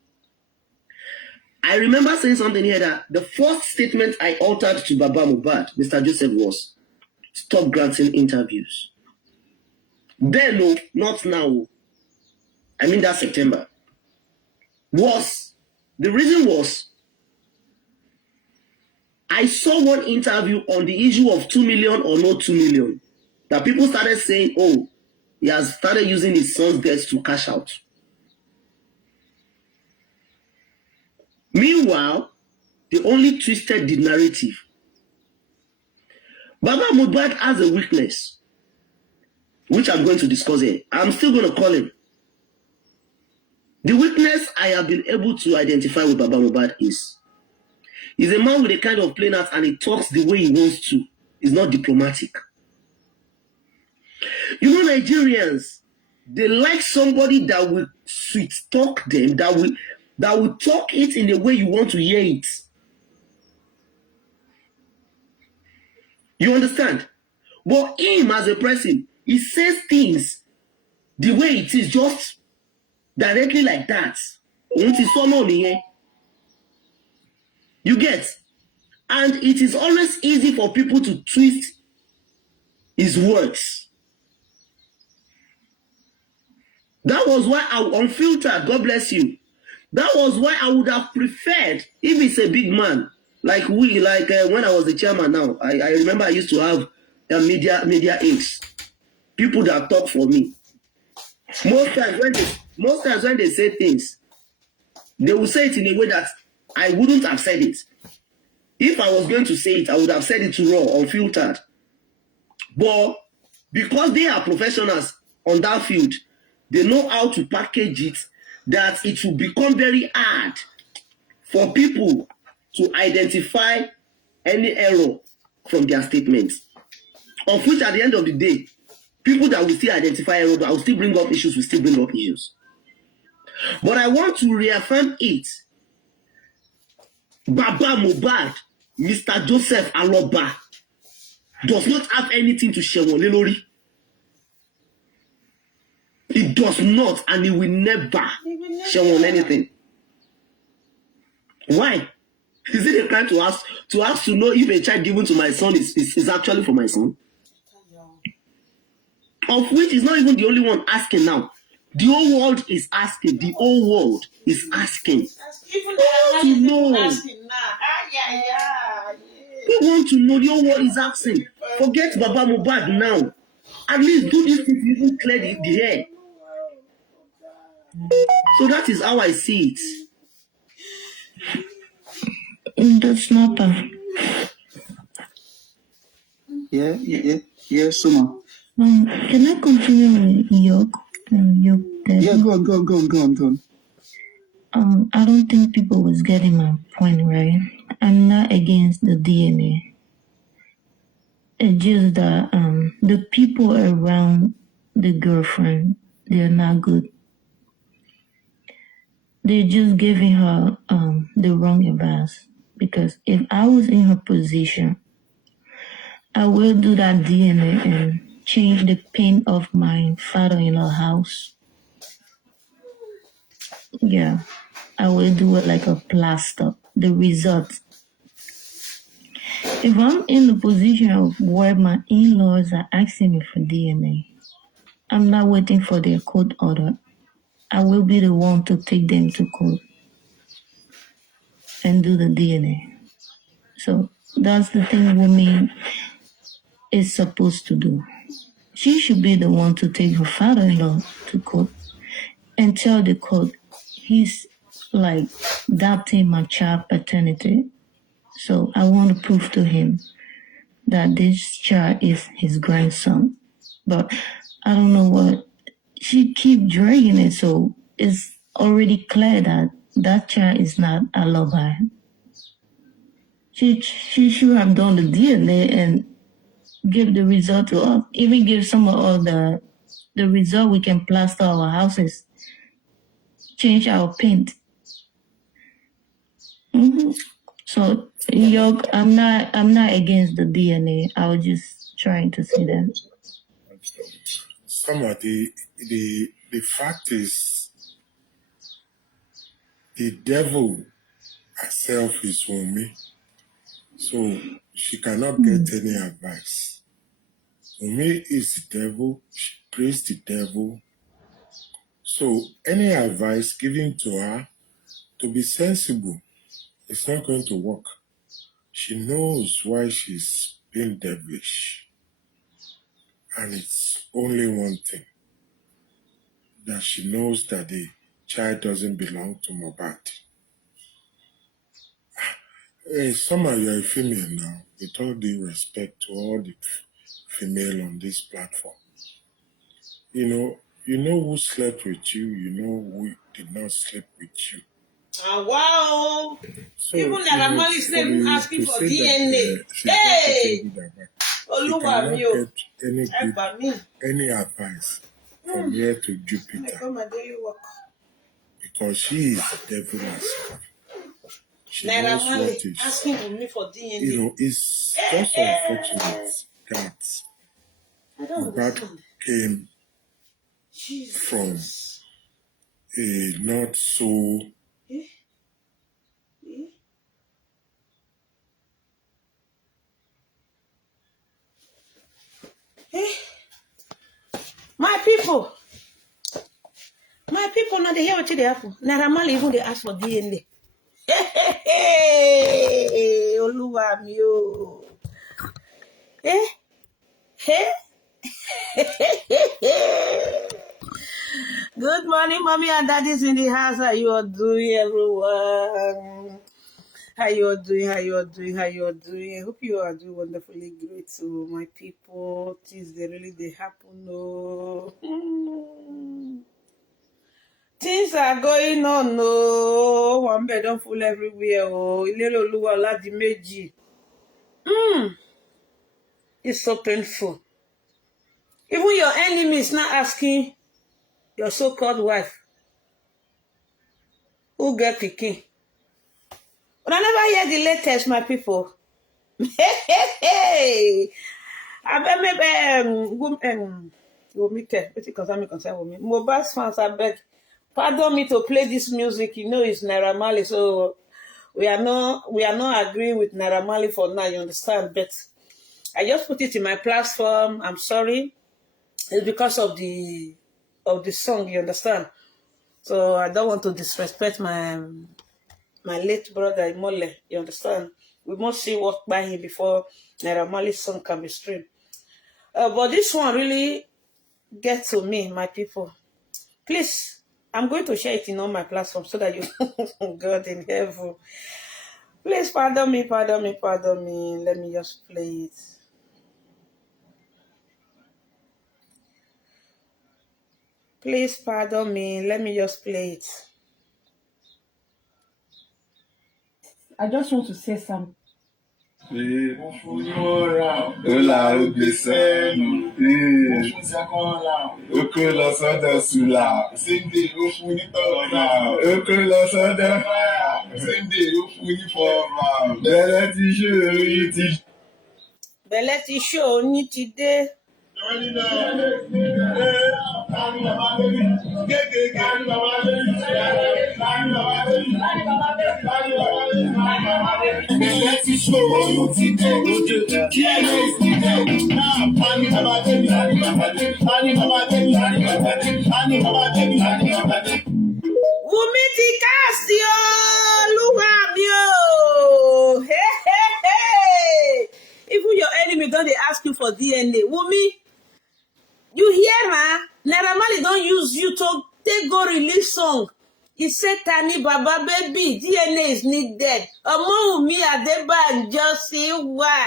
I remember saying something here that the first statement I altered to Baba Mohbad, Mr. Joseph, was stop granting interviews. Then, no, not now. I mean that September. The reason was I saw one interview on the issue of 2 million or no 2 million. That people started saying, oh, he has started using his son's death to cash out. Meanwhile, they only twisted the narrative. Baba Mohbad has a weakness, which I'm going to discuss here. I'm still going to call him. The weakness I have been able to identify with Baba Mohbad is he's a man with a kind of plain heart and he talks the way he wants to. He's not diplomatic. You know, Nigerians, they like somebody that will sweet talk them, that will talk it in the way you want to hear it. You understand? But him as a person, he says things the way it is, just directly like that. You get? And it is always easy for people to twist his words. That was why unfiltered, God bless you. That was why I would have preferred, if it's a big man, like when I was the chairman now, I remember I used to have a media aides, people that talk for me. Most times when they say things, they will say it in a way that I wouldn't have said it. If I was going to say it, I would have said it raw, unfiltered. But because they are professionals on that field, they know how to package it, that it will become very hard for people to identify any error from their statements. Of which, at the end of the day, people that will still identify error, that will still bring up issues, will still bring up issues. But I want to reaffirm it. Baba Mohbad, Mr. Joseph Aloba, does not have anything to share with Lelori. He does not, and he will never share on anything. Why? Is it a crime to ask to know if a child given to my son is actually for my son? Of which is not even the only one asking now. The whole world is asking. The whole world is asking. Even to know. asking now. We want to know. The whole world is asking. Forget Baba Mohbad now. At least do this thing to even clear the air. So that is how I see it. That's not a... Yeah, Suma. Can I continue with York? Yeah, go on. I don't think people was getting my point right. I'm not against the DNA. It's just that the people around the girlfriend, they're not good. They're just giving her the wrong advice. Because if I was in her position, I will do that DNA and change the paint of my father-in-law house. Yeah, I will do it like a plaster. The result. If I'm in the position of where my in-laws are asking me for DNA, I'm not waiting for their court order. I will be the one to take them to court and do the DNA. So that's the thing women is supposed to do. She should be the one to take her father-in-law to court and tell the court he's like doubting my child paternity. So I want to prove to him that this child is his grandson. But I don't know what, she keep dragging it, so it's already clear that that child is not a LLY. She should have done the DNA and give the result to us. Even give some of the result, we can plaster our houses, change our paint. So, I'm not against the DNA. I was just trying to say that. Some of the fact is, the devil herself is Wunmi, so she cannot get any advice. Wunmi is the devil. She prays the devil. So any advice given to her to be sensible, it's not going to work. She knows why she's being devilish. And it's only one thing. That she knows that the child doesn't belong to Mohbad. Somehow you're a female now, with all due respect to all the female on this platform. You know who slept with you, you know who did not sleep with you. Wow! So, even Naramali is not even asking for DNA. Hey! She cannot get any advice from here to Jupiter. Because she is the devil herself. She knows what is. Asking for me for DNA. It's just unfortunate that Mohbad came from a not so My people, now they hear what they happen. Naramali even they ask for DNA. Hey, Oluwa mi o. Good morning, mommy and daddy's in the house. How you all doing, everyone? How you all doing? I hope you are doing wonderfully great. So, my people, things they really they happen. No. Things are going on, no. One bed don't fool everywhere. Oh, Ilero Oluwa Oladimeji. It's so painful. Even your enemy is not asking your so-called wife who get pikin. But I never hear the latest, my people. Hey. I beg, Mohbad's fans, I beg, pardon me to play this music. You know it's Naira Marley, so we are not agreeing with Naira Marley for now. You understand? But I just put it in my platform. I'm sorry. It's because of the song. You understand? So I don't want to disrespect my late brother Imole. You understand? We must see what by him before Naira Marley's song can be streamed. But this one really gets to me, my people. Please, I'm going to share it in all my platforms so that you, God in heaven. Please pardon me. Let me just play it. Please pardon me. Let me just play it. I just want to say something. Bẹ̀lẹ̀ ti ṣó oyin ti dé. Wùmí ti káàsì o, Olúwa mi o. Even your enemy don dey ask you for DNA. Wùmí, you hear her? Naira Marley don use you to take go release song. He said, Tani Baba baby, DNA is needed. Ọmọwùmí Adébánjọ sí wà.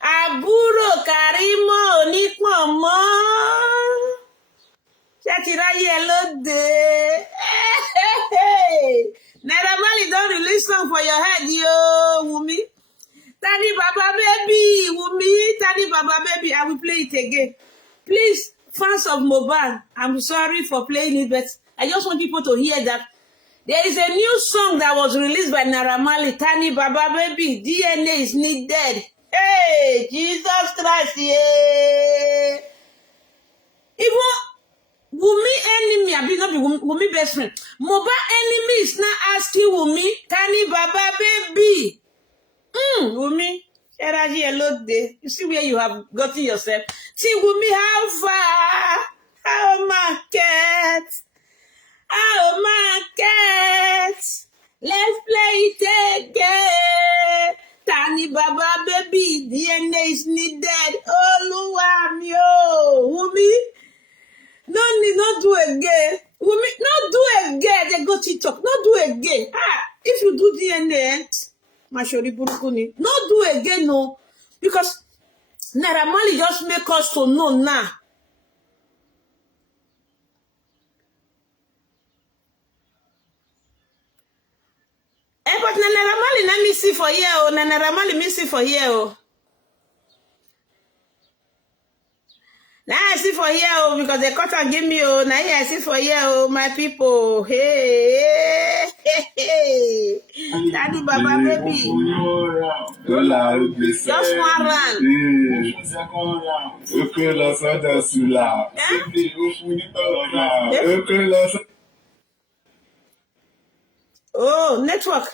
Àbúrò Kàrímọ́ onípọ̀nmọ́. Ṣé ti ráyé ẹ lóde? Naira Marley don release song for your head, yo, Wùmí. Tani Baba baby, Wùmí, Tani Baba baby. I will play it again. Please, fans of Mohbad, I'm sorry for playing it, but I just want people to hear that there is a new song that was released by Naira Marley, Tani Baba baby, DNA is needed. Hey, Jesus Christ, yeah. Even Wùmí enemy, I be not be Wùmí best friend. Mohbad enemy is not asking Wùmí, Tani Baba baby. Wùmí, you see where you have gotten yourself. See, Wùmí, how far? How market? Let's play it again. Tani Baba baby, DNA is needed. Olúwa mi o, Wùmí. No do again. Wùmí, no do again. They go TikTok. No do again. If you do DNA, no do again, no. Because Naira Marley just make us to know now. But Naira Marley let me see for here, oh. Naira Marley me see for here, oh. Now I see for here, oh, because they cut and give me, oh. Now I see for here, oh, my people. Hey. Daddy Baba baby. Just one round. Oh, network.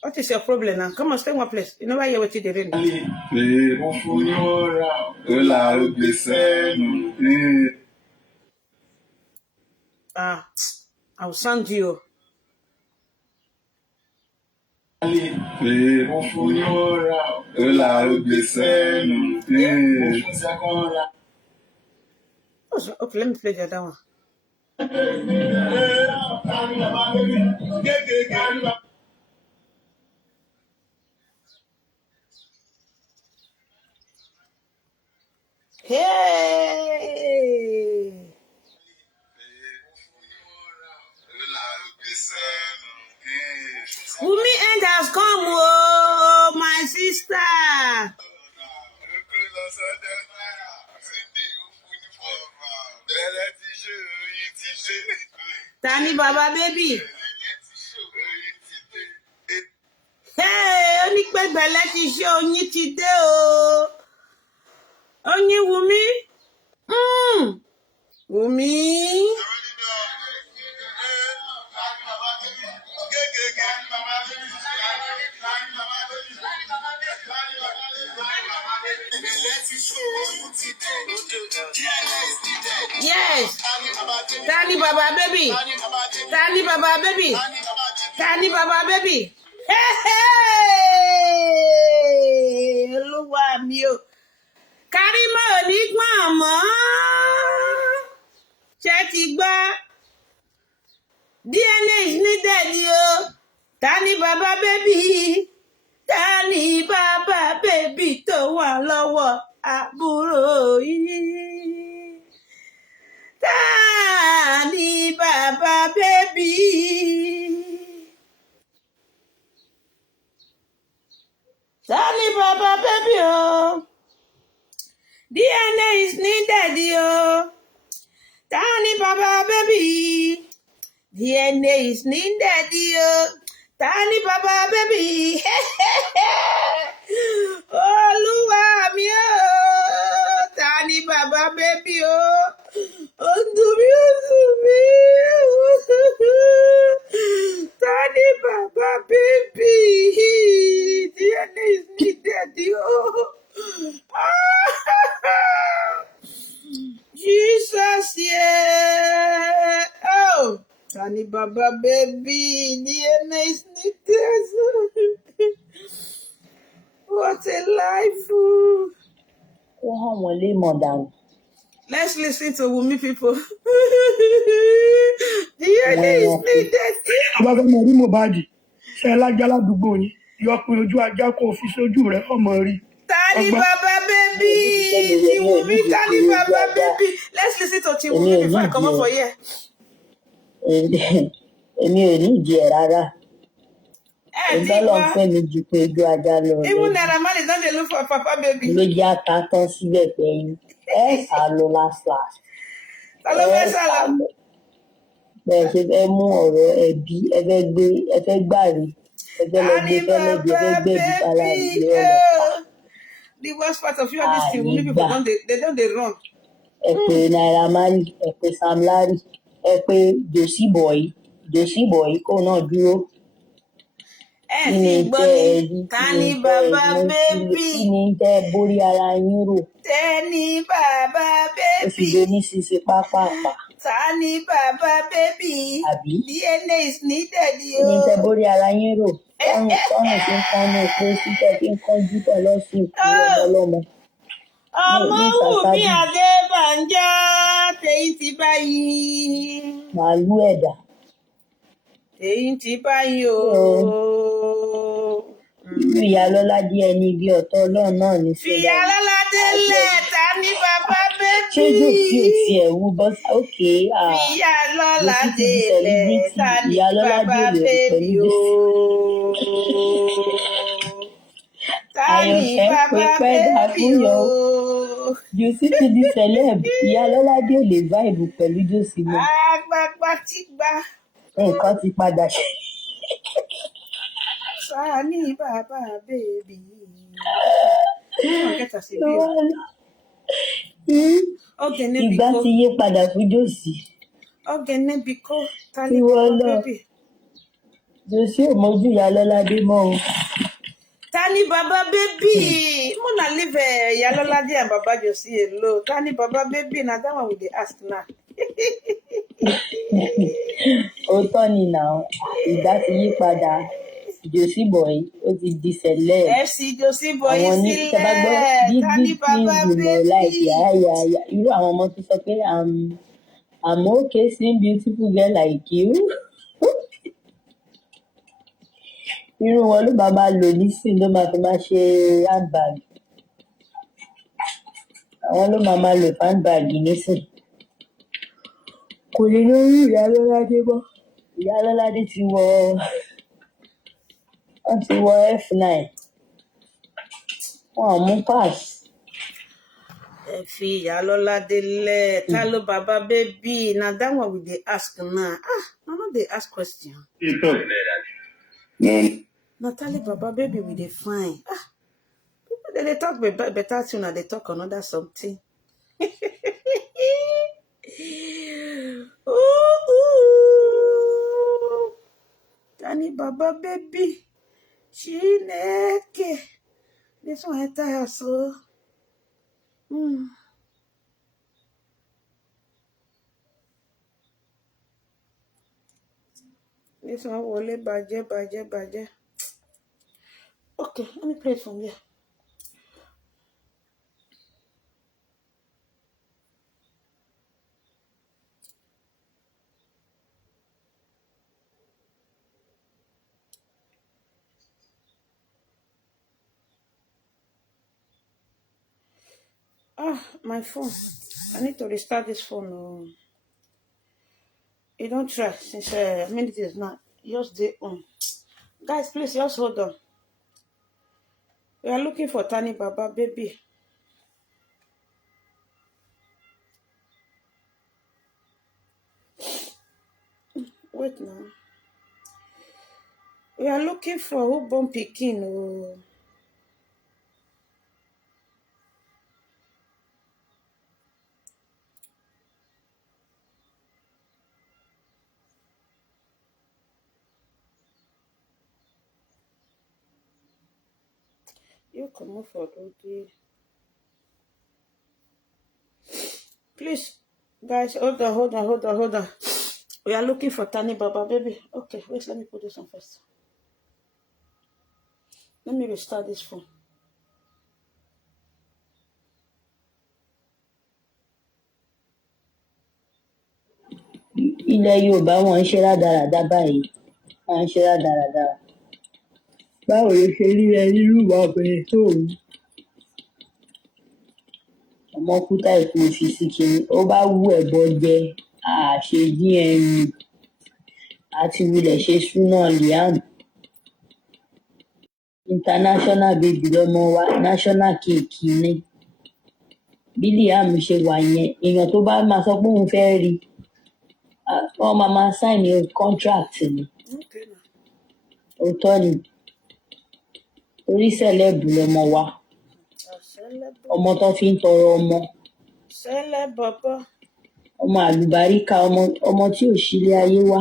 What is your problem now? Come on, stay in one place. You know why you're waiting the rain. I will send you. Okay, let me play the other one. Hey! Wumi end has come, oh, my sister. Tani Baba baby. Hey, onípẹ̀gbẹ̀lẹ̀ ti ṣe oyin ti dé o. Oyin Wumi. Wumi. Yes. Tani Baba baby. Tani Baba baby. Tani Baba baby. Hey, hey. Olúwa mi o. Karimo ò ní gbọ́n mọ́. Ṣé ti gbọ́? DNA is needed o. Tani Baba baby. Tani Baba baby tó wà lọ́wọ́ àbúrò yìí. Tani Baba baby. Tani Baba baby o. DNA is needed o. Tani Baba baby. DNA is needed o. Tani Baba baby. Olúwa mi o. Tani Baba baby o. Ondumi. Tani Baba baby. DNA is needed o. Jesus, yeah. Oh, Tani Baba baby, DNA is needed. What a life. Let's listen to Wumi people. DNA is needed. Abáfẹ́ mọ̀ rí Mohbad ṣe lágbálá àdúgbò yín yọ pé ojú ajá kò fi sójú rẹ̀ ọmọ rí. Tani Baba baby, Wumi, Tani Baba baby. Let's listen to Wumi before I come up for here. Èmi ò ní ìdí ẹ̀ rárá. Ìbálò ń pè mí ju pé ojú ajá lọ. Even NèW don't dey look for Papa baby. Ló jẹ́ ata tán síbẹ̀ pẹ̀yìn. Ẹ sá lọ last. Ẹ sá lọ. Bẹ́ẹ̀ ṣe fẹ́ mú ọ̀rọ̀ ẹbí ẹ fẹ́ gbàrí. Ẹ fẹ́ lọ gbé fẹ́lẹ́ bí ẹ fẹ́ gbé bí kálá ìgbé ọlọ́pàá. The worst part of all this thing, Wumi people they don't run. Ẹ pé Naira Marley, ẹ pé Sam Larry, ẹ pé Josie Boy kó náà dúró. Kí ni tẹ́ ẹ rí? Tani Baba baby. Kí ni tẹ́ ẹ borí ara yín rò? Tani Baba baby. Ó sì dé ní ṣíṣe pápápá. Tani Baba baby. Àbí? DNA is needed Kí ni tẹ́ ẹ borí ara yín rò? Tọ́nù tí ń kánú pé títẹ̀ tí ń kánjú tẹ̀ lọ́sìn ìkú ọmọlọ́mọ. Ọmọwùmí Adébánjọ tèyí ti báyìí. Màálù ẹ̀dá. Tèyí ti báyìí o. Ìyálọ́ládé ẹni bí ọ̀tọ̀ Ọlọ́run náà ní sílẹ̀. Fìyálọ́ládé lẹ̀ Tani Baba baby. Ṣé Jòsí ò tiẹ̀ wú bọ́sà? Ókè. Fìyálọ́ládé lẹ̀ Tani Baba baby o. Tani Baba baby o. Jòsí ti di celeb. Ìyálọ́ládé ò lè vibe pẹ̀lú Jòsí mọ́. Àgbàgbà ti gbà. Nǹkan ti padà ṣe. Tani Baba baby. Ìgbà ti yí padà fún Jòsí. Ọ̀gẹ̀nẹ̀ bìkọ́ Tani Baba baby. Jòsí ò mójú Ìyálọ́ládé mọ́ o. Tani Baba baby. Mona leave Ìyálọ́ládé and Baba Josi alone. Tani Baba baby na that one we dey ask now. Òótọ́ ni náà, ìgbà ti yí padà. Josie Boy ó ti di celeb. FC Josie Boy sílẹ̀. Tani Baba baby. Irú àwọn ọmọ tó sọ pé I'm okay seeing beautiful girl like you. Irú wọn ló máa lò nísìn ló máa fi máa ṣe handbag. Àwọn ló máa lò handbag nísìn. Kò lè lórí Ìyálọ́ládé mọ́. Ìyálọ́ládé ti wọ wọ́n ti wọ F9 wọn ò mú pass. ẹ fi ìyálọ́lá délẹ̀ ta ló bàbá bébì na that one we dey ask now na no dey ask question. Natalie baba baby we dey fine. People they talk better thing and they talk another something. Ooh. Tani baba baby. Chineke. This one enter so. This one wole baje. Okay, let me play it from here. My phone. I need to restart this phone. You don't try since minute is not. Just the Guys, please just hold on. We are looking for Tani Baba baby. Wait now. We are looking for who born pikin. You come up for the. Please, guys, hold on. We are looking for Tani Baba baby. Okay, wait, let me put this on first. Let me restart this phone. Ilẹ̀ Yorùbá wọn ń ṣe rádaràda báyìí wọn ń ṣe rádaràda. Báwo ló ṣe rí ẹ nínú ìwà obìnrin tó ń ọmọ kúta ìfún fi sí kiri ó bá wú ẹ̀bọ jẹ àṣe DNA àti wulẹ̀ ṣe súná Liam international baby lọmọ wa national cake ni bí Liam ṣe wà yẹn èèyàn tó bá máa sọ pé òun fẹ́ rí wọ́n máa sign contract ni òótọ́ ni orí sẹ́lẹ̀bù lọmọ wa ọmọ tó fi ń tọrọ ọmọ ọmọ àlùbáríkà ọmọ tí ò sílé ayé wá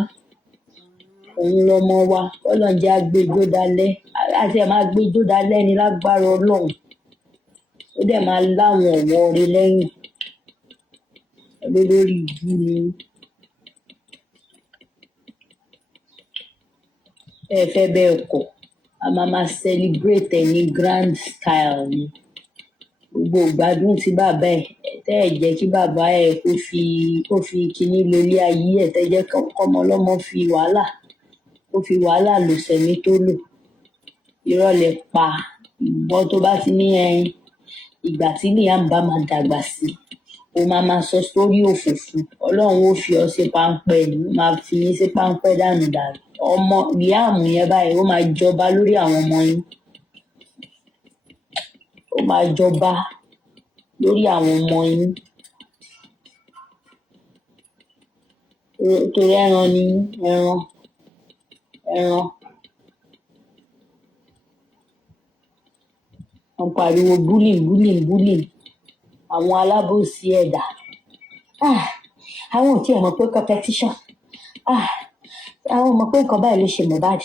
òun lọmọ wa Ọlọ́run jẹ́ agbẹjọ́ dalẹ̀ àti ẹ̀ máa gbẹjọ́ dalẹ̀ ní lágbára Ọlọ́run ó dẹ̀ máa láwọn ọ̀wọ́ orí lẹ́yìn lórí ìbú ni ẹ fẹ́ bẹ́ẹ̀ kọ́ a máa celebrate ẹ̀ ní grand style ni gbogbo ìgbádùn tí bàbá ẹ̀ tẹ́ ẹ̀ jẹ́ kí bàbá ẹ̀ kó fi kinní lólé ayé ẹ̀ tẹ́ jẹ́ kọ́mọ ọlọ́mọ fi wàhálà lò sẹ̀mí tó lò irọ́ lẹ pa ìgbọ́n tó bá ti ní ìgbà tí Liam bá máa dàgbà sí ó máa sọ sórí òfófó Ọlọ́run ó fi ọ sí páńpẹ́ ni ó máa fi yín sí páńpẹ́ dànù ọmọ Liam yẹn báyìí ó máa jọba lórí àwọn ọmọ yín ó máa jọba lórí àwọn ọmọ yín torí ẹran ni ẹran wọ́n pariwo bullying àwọn alábòsí ẹ̀dá àwọn ò tiẹ̀ mọ̀ pé competition àwọn mọ̀ pé nǹkan báyìí ló ṣe Mohbad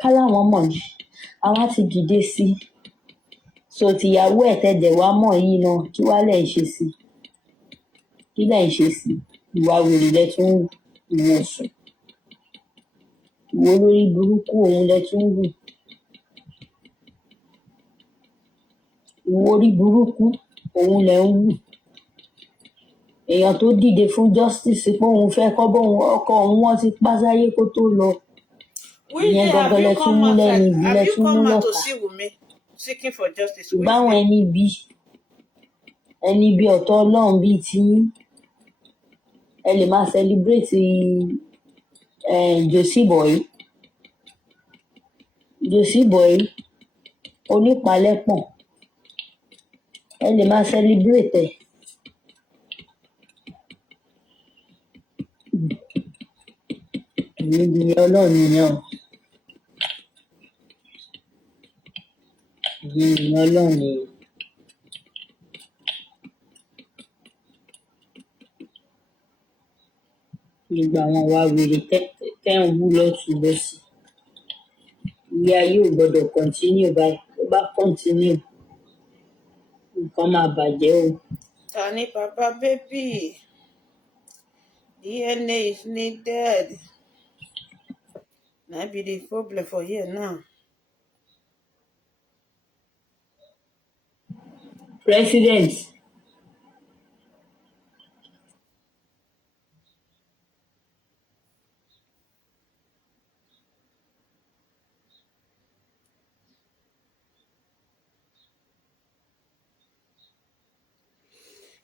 ká láwọn mọ̀ ni àwọn ti dìde sí so tìyàwó ẹ̀ tẹ̀dẹ̀ wá mọ̀ yìí náà kí wá lẹ̀ ń ṣe sí ìwà wèrè lẹ tún wò sùn ìwọ lórí burúkú òun lẹ tún wù ìwọ orí burúkú òun lẹ ń wù èèyàn tó dìde fún justice pé òun fẹ́ kọ́ bóun ọkọ òun wọ́n ti pa sáyé kó tó lọ ìyẹn gangan lẹ tún mú lẹ́nu ìbí lẹ tún mú lọ́ta ṣùgbọ́n àwọn ẹni bí ọ̀tọ̀ Ọlọ́run bíi tí ẹ lè máa celebrate Josie boy Josie boy, onípalẹ́pọ̀n, ẹ lè máa celebrate ẹ̀. Níbi Ọlọ́run nìyẹn o. Níbi Ọlọ́run nìyẹn. Gbogbo àwọn wa wèrè tẹ́ ń wú lọ́tùn lọ́sì. Ilé ayé ò gbọ́dọ̀ continue báyìí. Tó bá continue, nǹkan máa bàjẹ́ o. Tani Papa baby. DNA is needed. That be the problem for here now. President.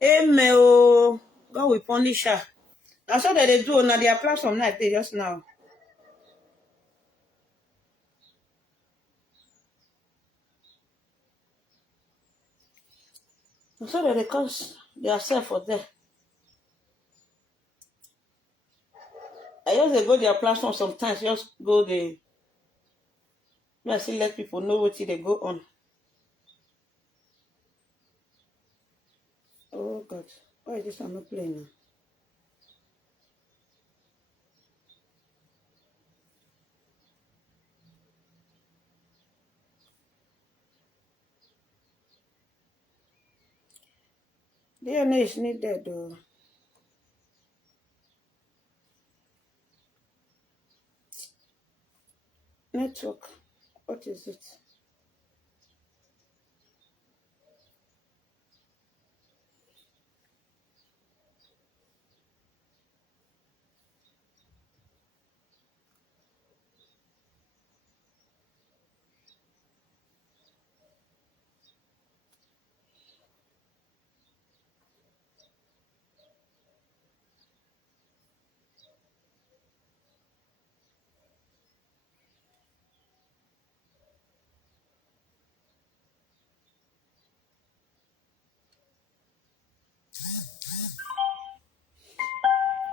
Amen. Oh, God will punish her. That's what they do on their platform like they just now. That's what they cause themselves for there. I just go their platform sometimes, just go there. Let's see, let people know what they go on. Oh God, why is this one not playing now? DNA is needed though. Network. What is it?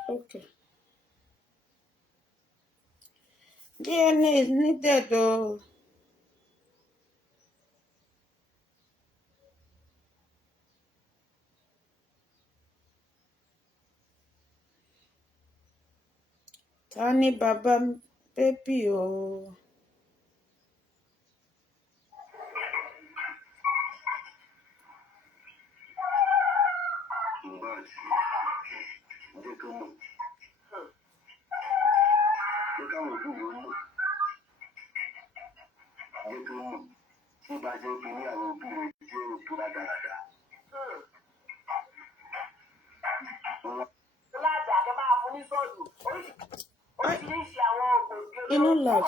Okay. DNA is needed though. Tani Baba baby oh. You know loud.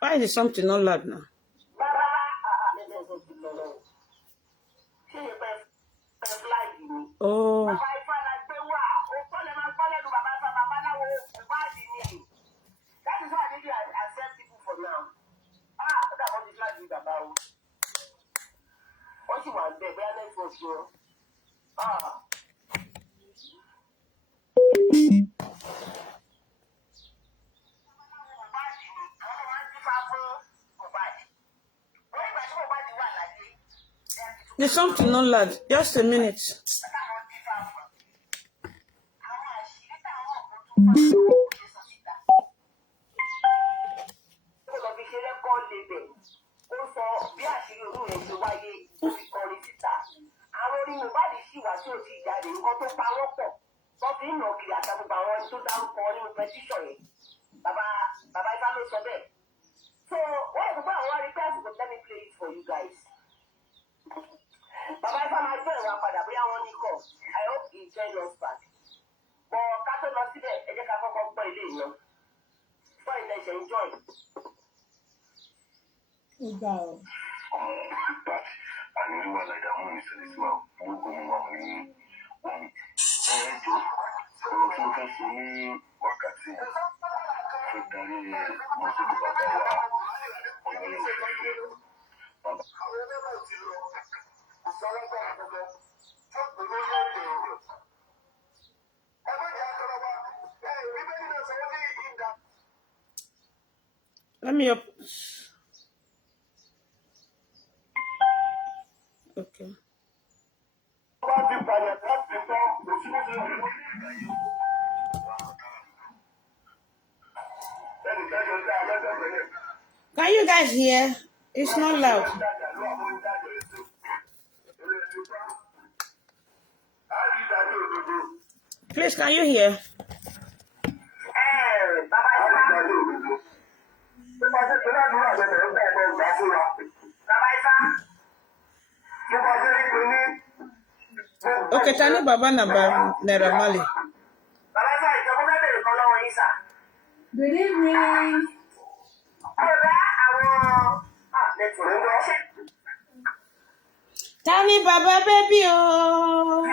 Why is something not loud now? Oh. That is why I didn't accept people for now. That was the flag you about. What you want there? Where are for sure? There's something not loud. Just a minute. So, what about our request? Let me play it for you guys. Baba, if I'm not doing what I want to call, I hope he join us back. But Kato not today, I just have to play it. So, let's enjoy. Wow. But I knew what I don't want to this well. We're going on with me. Let me up. Okay. Can you guys hear? It's not loud. Please, can you hear? Okay, tell me Baba Naira Marley. Good evening. Tell me Baba baby oh.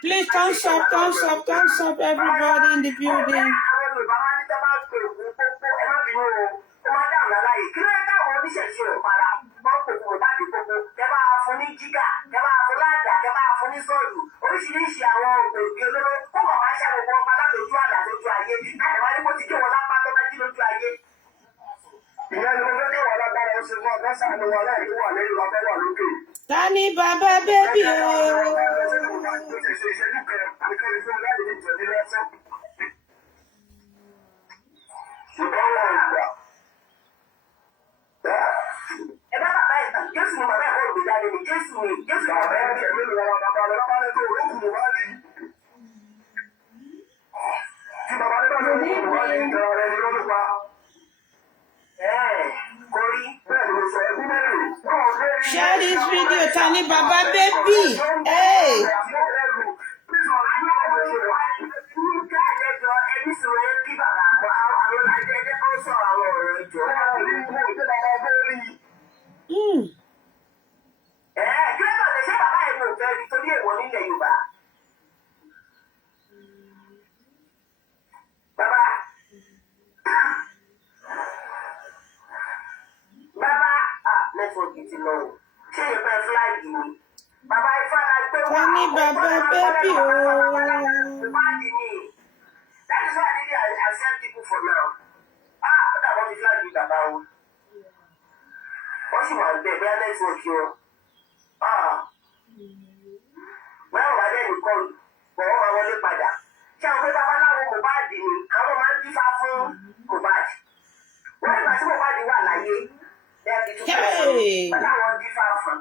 Please thumbs up, everybody in the building. Tani Baba baby oh. Share this video, Tani Baba baby. Hey. Tani Baba baby oh. That is why I send people for now. What about the flag with about? What's your baby? I let's work you. Well, I didn't call. But I want to buy that. Shall we have a lot of Mubadi? I don't want to give up for Mubadi. Why am I so Mubadi? One I hear. Hey. But I want to give up for.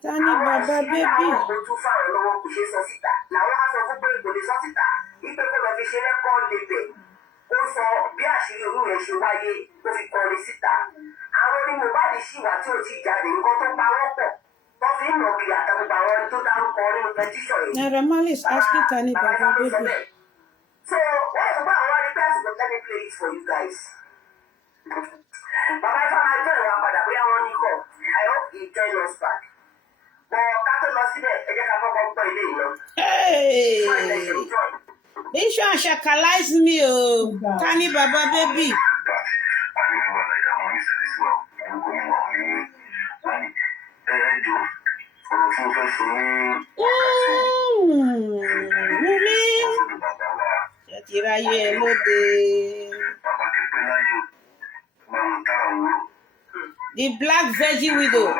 Tani Baba baby. Too far along to chase us. Now I have to go to the Sosita. If people of the Shire call the also, bí àṣírí irú rẹ̀ ṣe wáyé ló fi kọrin síta. Àwọn orí Mohbad ṣì wà tí ò tí ì jáde nǹkan tó pa wọ́n pọ̀. Wọ́n fi ń nà kiri àtàkùn àwọn ẹni tó dárúkọ nínú pẹtíṣọ̀ yìí. Naira Marley is asking Tani Baba baby. So, wọ́n sọ pé àwọn request go let me play it for you guys. Bàbá Ifá máa jẹ́ ìwà padà bóyá wọ́n ní kọ̀. I hope he join us back. Bọ̀ ká tó lọ síbẹ̀, ẹ jẹ́ ká kọ́kọ́ gbọ́ ilé ìlọ. This one shakalize me, oh. Tani Baba baby. Kiraye Lode. The Black Virgin Widow.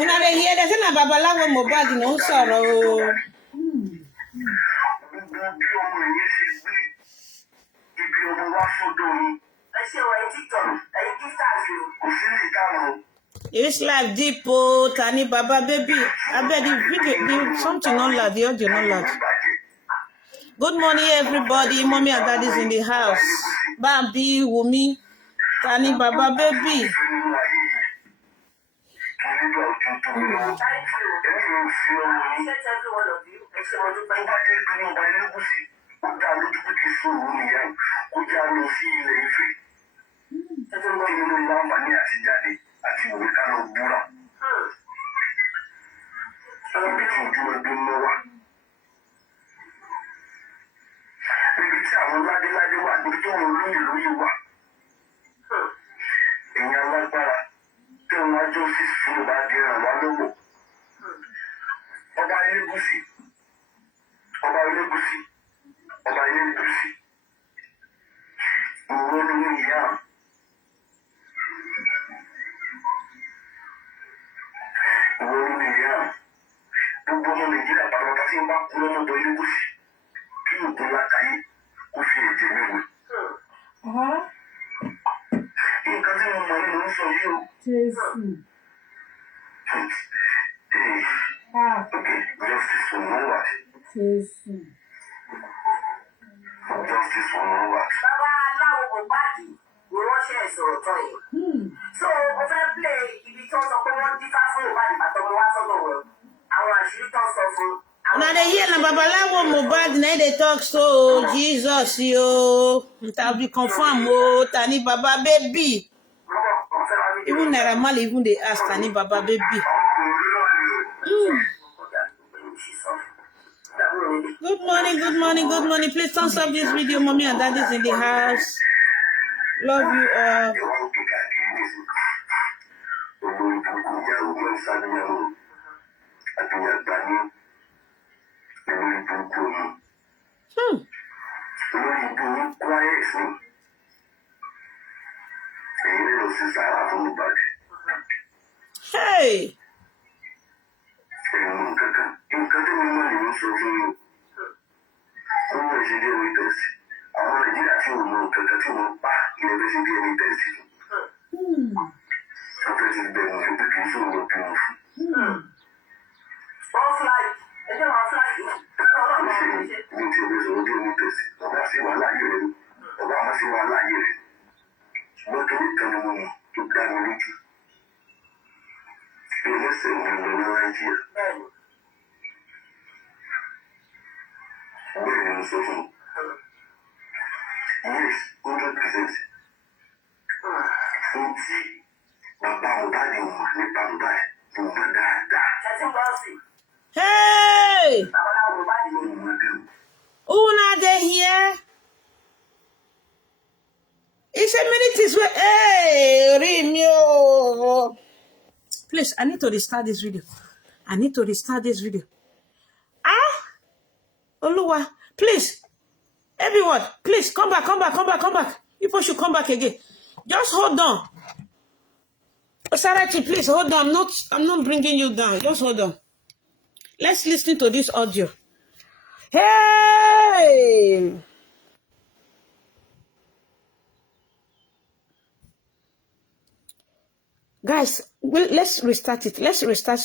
Una de here, there's a babalawo Mohbad no sorrow. It's like deep Tani Baba baby. I bet the video, something not loud, the audio not loud. Good morning, everybody. Mommy and daddy's in the house. Bambi, Wumi, Tani Baba baby. Now they hear na babalawo Mohbad na they talk so Jesus yo. I'll be confirmed oh Tani Baba baby. Even Naramal even they ask Tani Baba baby. Good morning, good morning, good morning. Please thumbs up this video, mommy and daddy's in the house. Love you all. Hey. Hey! Una de here. It's a minute is where hey Rimio. Please, I need to restart this video. Oluwa, please. Everyone, please come back. People should come back again. Just hold on. Sarati, please hold on. I'm not bringing you down. Just hold on. Let's listen to this audio. Hey! Guys, let's restart it. Let's restart.